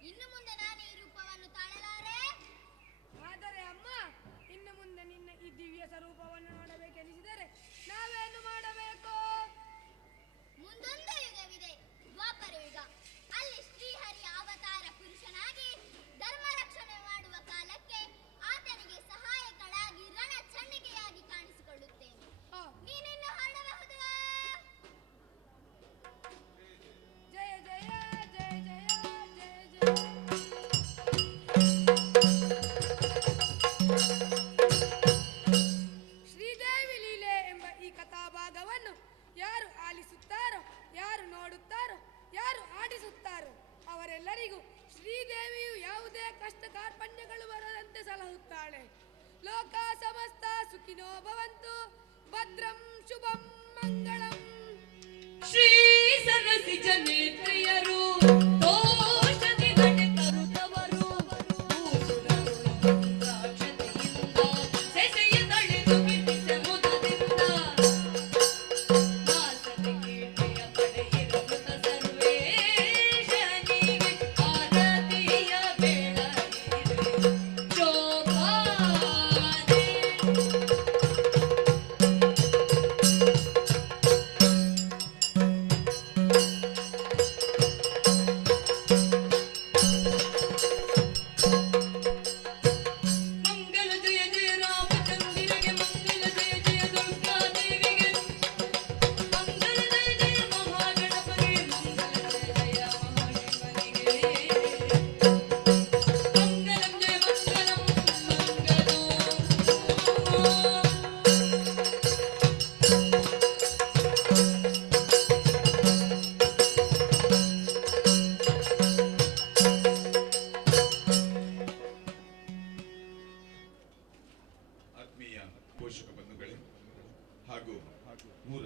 ಇನ್ನು ಮುಂದೆ ನಾನು ಈ ರೂಪವನ್ನು ತಾಳಲಾರೆ. ಆದರೆ ಅಮ್ಮ, ಇನ್ನು ಮುಂದೆ ನಿನ್ನ ಈ ದಿವ್ಯ ಸ್ವರೂಪವನ್ನು ನೋಡಬೇಕೆನಿಸಿದರೆ ನಾವೇನು ಮಾಡಬೇಕು? ಮುಂದೊಂದು ಯುಗವಿದೆ, ದ್ವಾಪರ ಯುಗ. ಅಲ್ಲಿ ಶ್ರೀಹರಿಯ ಅವತಾರ ಪುರುಷನಾಗಿ ಧರ್ಮ ರಕ್ಷಣೆ ಮಾಡುವ ಕಾಲಕ್ಕೆ ಆತನಿಗೆ ಸಹಾಯಕಳಾಗಿ ರಣ ಚಂಡಿಕೆಯಾಗಿ ಕಾಣಿಸಿಕೊಳ್ಳುತ್ತೇನೆ. ನೀನಿನ್ನು ಹಾಡಬಹುದಾ? ಜಯ ಜಯ ಜಯ ಜಯ ಜಯ ಜಯ. ಶ್ರೀದೇವಿ ಲೀಲೆ ಎಂಬ ಈ ಕಥಾಭಾಗವನ್ನು ಯಾರು ಆಲಿಸುತ್ತಾರೋ, ಯಾರು ನೋಡುತ್ತಾರೋ, ಯಾರು ಆಡಿಸುತ್ತಾರೋ ಅವರೆಲ್ಲರಿಗೂ ಶ್ರೀದೇವಿಯು ಯಾವುದೇ ಕಷ್ಟ ಕಾರ್ಪಣ್ಯಗಳು ಬರದಂತೆ ಸಲಹುತ್ತಾಳೆ. ಲೋಕ ಸಮಸ್ತ ಸುಖಿನೋ ಭವಂತು, ಭದ್ರಂ ಶುಭಂ ಮಂಗಳಂ. ಶ್ರೀ ಸರಸಿ ಜನೇತ್ರಿಯರು ದೋಷದಿ ನಡೆ ತರುತ್ತವರು ಭೂಸುರರು ರುದ್ರಾಕ್ಷತೆಯಿಂದ ಸೆಸೆಯ ತಳೆದು ಬಿಡಿಸೆ ಮುದದಿಂದ ಮಾಸದ ಕೀರ್ತಿಯ ಪಡೆಯಿರುತ್ತ ಸರ್ವೇಶನಿಗೆ ಆರತಿಯ ಬೆಳಗಿರೆ ಶೋಭಾನೆ. ಮಂಗಲ ಜಯ ಜಯ ರಾಮಚಂದ್ರನಿಗೆ, ಮಂಗಲ ಜಯ ಜಯ ದುರ್ಗಾದೇವಿಗೆ, ಮಂಗಲ ಜಯ ಜಯ ಮಹಾಗಣಪತಿಗೆ, ಮಂಗಲ ಜಯ ಜಯ ಮಹಾಶಿವನಿಗೆ. ಮಂಗಲಂ ಜಯ ಮಂಗಲಂ ಆತ್ಮೀಯ ಪೋಷಕ ಬಂಧುಗಳೇ ಹಾಗೂ ಮೂರ